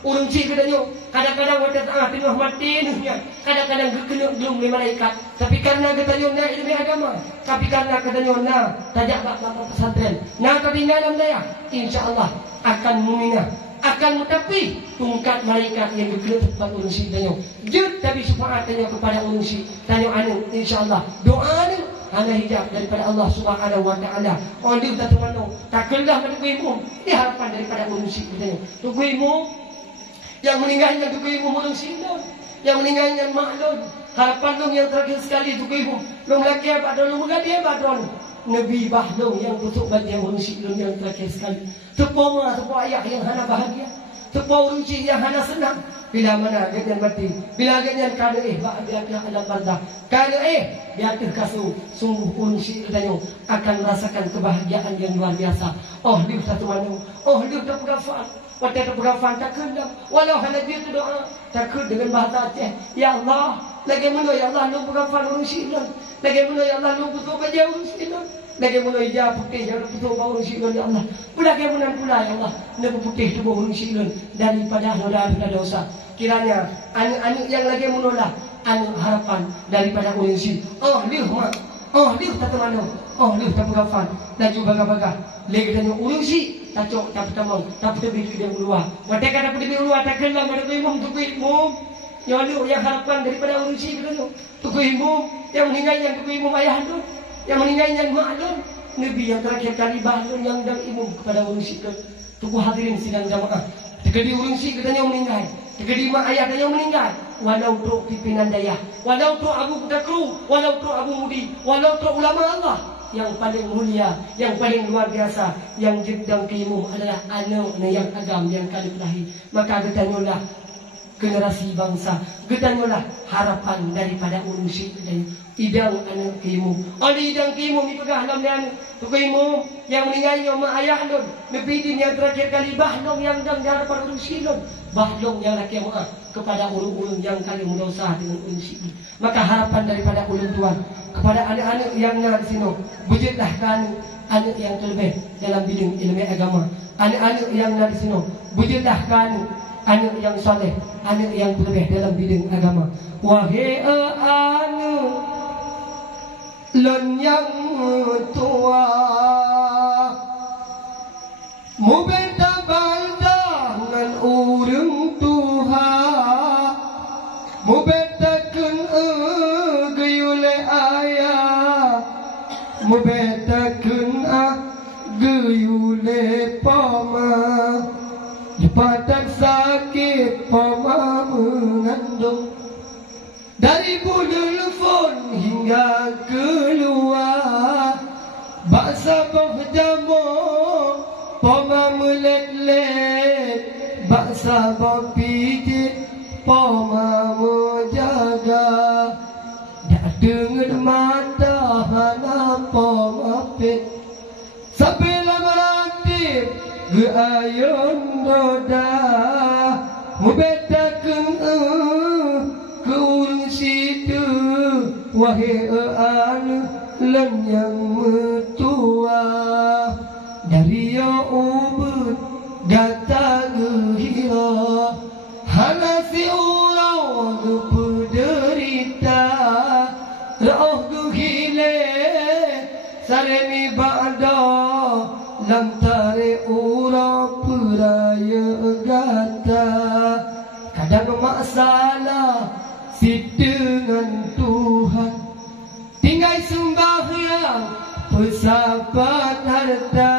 urunci katanya, kadang-kadang wadah tengah tengah mati nuhnya, kadang-kadang gekeluk belum malaikat. Tapi karena katanya nak ilmu agama, tapi karena katanya nak tajak bab pesantren, nak ketinggalan daya, insyaAllah akan muminah. Akan mutapi tungkat malaikat yang bergelut tempat urusi tanya. Jut tapi syafaat tanya kepada urusi. Tanya anu insyaAllah. Doa ni hanya hijab daripada Allah Subhanahu Wa Taala. Oleh tak teman tak kelah menunggu ini harapan daripada urusi tanya. Tunggu yang meninggalnya tunggu urusi yang meninggalnya maklum. Harapan dong yang terakhir sekali tunggu long laki apa dong mengadi apa dong. Nabi bahlong yang busuk bagi urusi yang terakhir sekali. Tepoma, tepo ayah yang hana bahagia, tepo urusi yang hana senang. Bila mana ganyan mati, bila ganyan kada bila ada bardah, kada biar terkasu sungguh urusi katanya akan merasakan kebahagiaan yang luar biasa. Oh liu satu manu, oh liu tak pegafan, wadah tak pegafan tak kendam. Walau hanya dia tu doa, takut dengan bahasa Aceh. Ya Allah, lagi mana ya Allah lu pegafan urusi lu, lagi mana ya Allah lu butuh baju urusi lu. Bagaimana ia putih yang betul bau silun ya Allah. Bagaimana pula ya Allah nak putih tu bau silun daripada dosa. Kiranya anak-anak yang lagi menolak anak harapan daripada urusi. Oh liu mak, oh liu tak temano, oh liu tak pegafan dan juga baga-baga. Lagi tanya urusi tak cok tak pertama tak pergi dia keluar. Wadah kata pergi keluar tak kenal ada imam tu imam. Ya liu yang harapan daripada urusi itu tu imam yang meninggal yang tu imam ayah tu. Yang meninggalnya maklum Nabi yang terakhir kali bahlun yang dan imum kepada urusi tubuh hadirin sidang jamaah. Tegadi urusi katanya meninggal, tegadi mak ayah katanya meninggal. Walau tu pimpinan daya, walau tu Abu Bakru, walau tu Abu Mudi, walau tu ulama Allah yang paling mulia, yang paling luar biasa, yang jedang keimum adalah anak yang agam yang kali terakhir. Maka ketanyalah generasi bangsa, ketanyalah harapan daripada urusi dan idang anak kimu. Oleh idang kimu dipegah dalam dan kimu yang meninggalnya mak ayah lun. Lebih yang terakhir kali bahlong yang dan harapan urusi lun. Bahlong yang laki maaf kepada ulun-ulun yang kali mendosa dengan urusi. Maka harapan daripada ulun tuan kepada anak-anak yang ada di sini, wujudlah kan anak yang terlebih dalam bidang ilmu agama. Anak-anak yang ada di sini, wujudlah kan anak yang soleh, anak yang terlebih dalam bidang agama. Wahai anak lun yang tua, mu beta bandangan urang tuha, mu beta kun gayule ayah, mu beta kun gayule pama, dipatak sakit pama mengandung. Dari telefon hingga keluar, baksa berjamu, poma melet-let, baksa berpijit, poma menjaga. Dah dengan mata hana poma pit, sampai meratip ke ayun doda, mubetakan urusi tu, wahai anak lan yang metua. Dari yang ubud gata gehira, halasi orang berderita, roh gehile sareni ba'da, lam tare orang peraya gata. Kadang masalah si dengan Tuhan, tinggal sembahyang pesabat harta,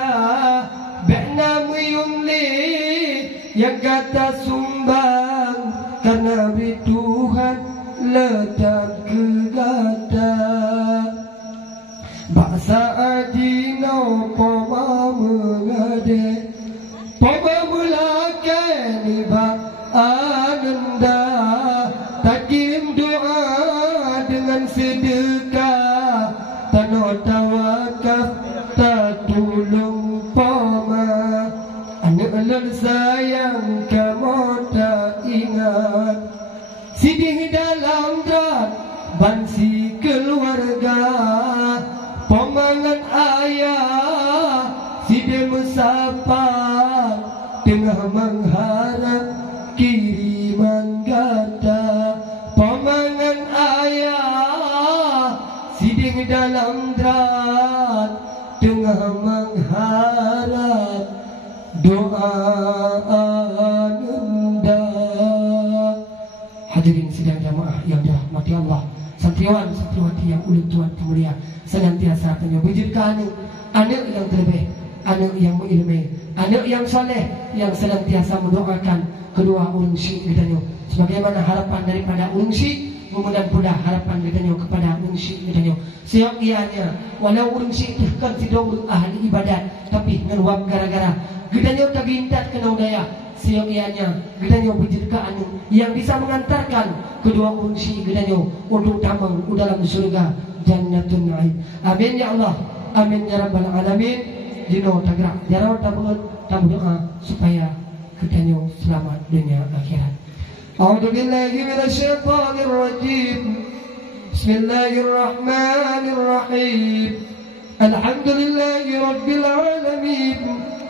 bena muyumli yang kata sumbang karena beri Tuhan letak gegata. Baksa adino poma mengade, poma mulakan iba ananda. Takim doa dengan sedekah, tanah tawakaf tak tolong pama. Belum sayang kamu tak ingat Sidih dalam drat bansi keluarga Pemangan ayah sidih musafar Tengah mengharap kiriman gada Pemangan ayah sidih dalam drat Tengah mengharap doa anda. Hadirin sidang jamaah yang dirahmati Allah, santriwan santriwati yang ulun tuan mulia, senantiasa menyebutkan anak yang terbaik, anak yang mengilmi, anak yang saleh, yang senantiasa mendoakan kedua ulun syekh gedanyo sebagaimana harapan daripada ulun syekh. Mudah-mudahan harapan gedanyo kepada ulun syekh gedanyo siap ianya walau ulun syekh kan tidak ahli ibadat tapi ngeruap gara-gara gedanyo tagintat kena daya siap ianya gedanyo berjirkaan yang bisa mengantarkan kedua ulun syekh gedanyo untuk tamang dalam surga jannatun na'im. Amin ya Allah, amin ya rabbal alamin. Dino tagra jarau tabut doa supaya gedanyo selamat dunia akhirat. A'udzu billahi minasy syaithanir rajim. Bismillahirrahmanir rahim. Alhamdulillahi rabbil alamin.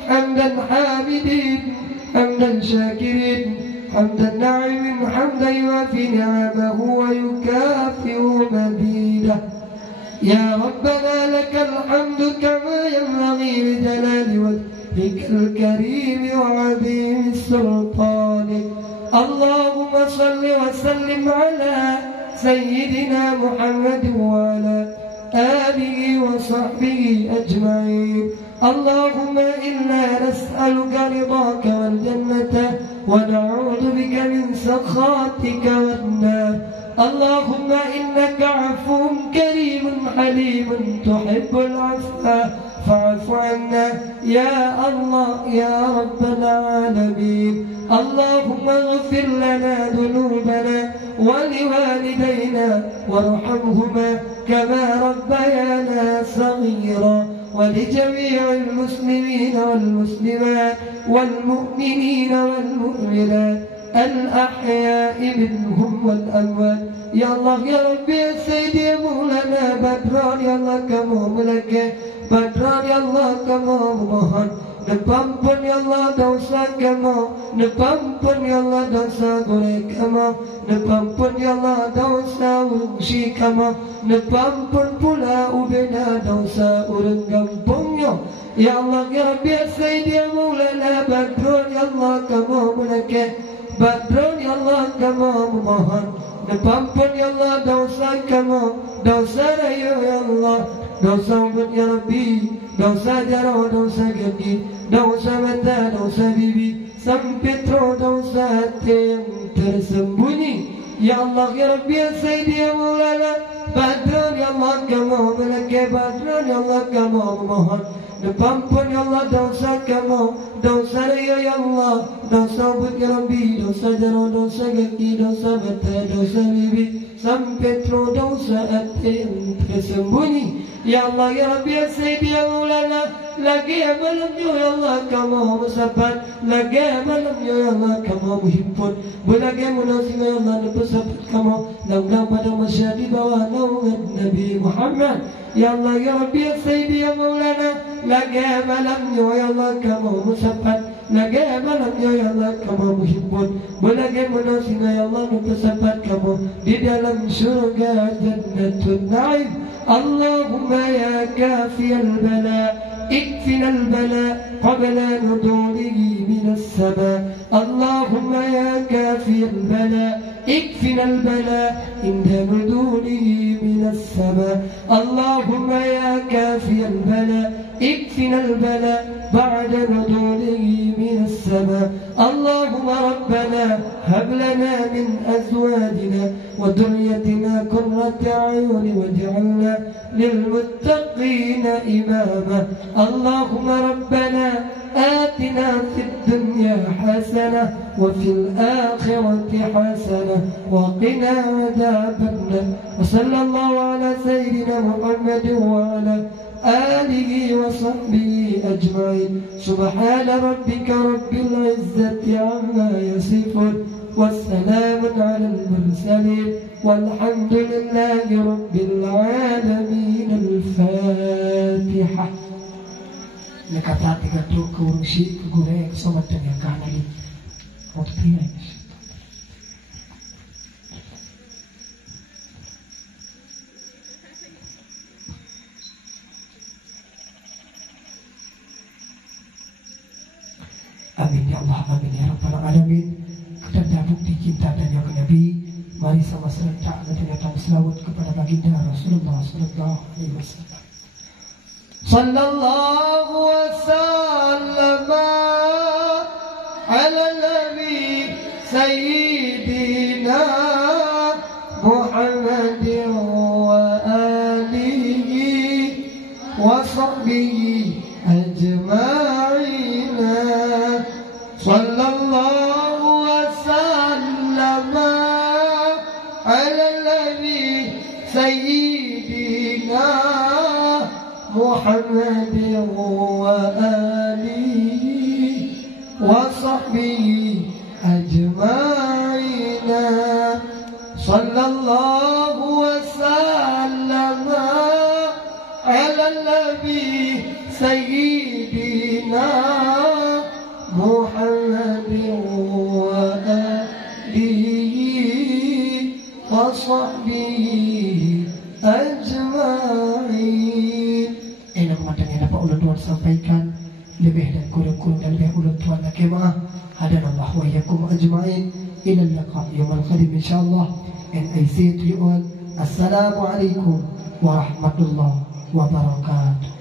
Hamdan hamidin, hamdan syakirin, hamdan na'imin, hamdan yuwafi ni'amahu wa yukafi'u mazidah. Ya Rabbana lakal hamdu kama yanbaghi li jalali wajhikal karim wa 'azimi sultanik. Allahumma salli wa sallim ala sayyidina Muhammad wa ala alihi wa sahbihi ajma'in. Allahumma inna nas'aluka ridhaka wal jannata wa na'udzu bika min sakhatika wan nar. Allahumma innaka 'afuwwun karimun halimun tuhibbul 'afwa فاعف عنا يا الله يا رب العالمين. اللهم اغفر لنا ذنوبنا ولوالدينا وارحمهما كما ربيانا صغيرا ولجميع المسلمين والمسلمات والمؤمنين والمؤمنات الأحياء منهم والأموات. يا الله يا ربي يا سيدي يا مولانا بدران يا الله kamu melekeh Badran ya Allah kamu mohon Nepampun ya Allah dosa kamu Nepampun ya Allah dosa goreng kamu Nepampun ya Allah dosa urungsi kamu Nepampun pula ubena dosa urung kampungnya. Ya Allah ya Rabbi ya Sayyidi ya Maulana Badran ya Allah kamu melekeh Badran ya Allah kamu mohon Nepampun ya Allah dosa kamu Dosa raya ya Allah dosa umat ya Rabbi, dosa jaro, dosa gigi, dosa mata, dosa bibi, sampai tro dosa hati yang tersembunyi. Ya Allah ya Rabbi ya Sayyidi ya Maulana Badran ya Allah kamu melekeh Badran ya Allah kamu mohon Nepampun ya Allah dosa kamu dosa raya ya Allah dosa umat ya Rabbi, dosa jaro, dosa gigi, dosa mata, dosa bibi, sampai tro dosa hati yang tersembunyi. Ya Allah ya Rabbi ya Sayyidi ya Maulana lagi malamnya ya Allah kamu bersabar lagi malamnya ya Allah kamu berhimpun berlagi munasib ya Allah bersabar kamu langgang pada masyarakat di bawah naungan Nabi Muhammad. Ya Allah ya Rabbi ya Sayyidi ya Maulana lagi malamnya ya Allah kamu bersabar lagi malamnya ya Allah kamu berhimpun berlagi munasib ya Allah bersabar kamu di dalam surga jannatun na'im. Allahumma ya kafi al-bala ikfina al-bala qabla nudulihi min as-sama. Allahumma ya kafi al-bala ikfina al-bala inda nudulihi min as-sama. Allahumma ya kafi al-bala ikfina al-bala ba'da nudulihi min as-sama. Allahumma rabbana hab lana min azwajina wa dhurriyyatina qurrata a'yun waj'alna للمتقين إماما. اللهم ربنا آتنا في الدنيا حسنة وفي الآخرة حسنة وقنا عذاب النار. وصلى الله على سيدنا محمد وعلى آله وصحبه أجمعين سبحان ربك رب العزة عما يصفون والسلام على المرسلين والحمد لله رب العالمين. الفاتحة. Nakata tiga tu kursi gure sobat dan yang kanan ini. Waktu ini. Amin ya Allah, amin ya Rabbal Alamin. Kepada bukti cinta dan yang Nabi, mari sama serentak mendengarkan selawat kepada baginda Rasulullah sallallahu alaihi wasallam. Sallallahu wasallam ala nabi sayyidina Muhammadin wa alihi wa sahbihi ajma'in. Sallallahu wasallam ala nabi sayyidina Muhammadin wa alihi wa sahbihi ajma'in. Sallallahu wasallam ala nabi sayyidina Muhammadin wa alihi wa sahbihi ajma'in. Ini pematangnya dapat ulun Tuhan sampaikan lebih dan kurang dan lebih ulun Tuhan lagi maaf. Hadanallah wa iyyakum ajma'in ila liqa yaumil qadim insyaallah. And I say to you all, Assalamualaikum warahmatullahi wabarakatuh.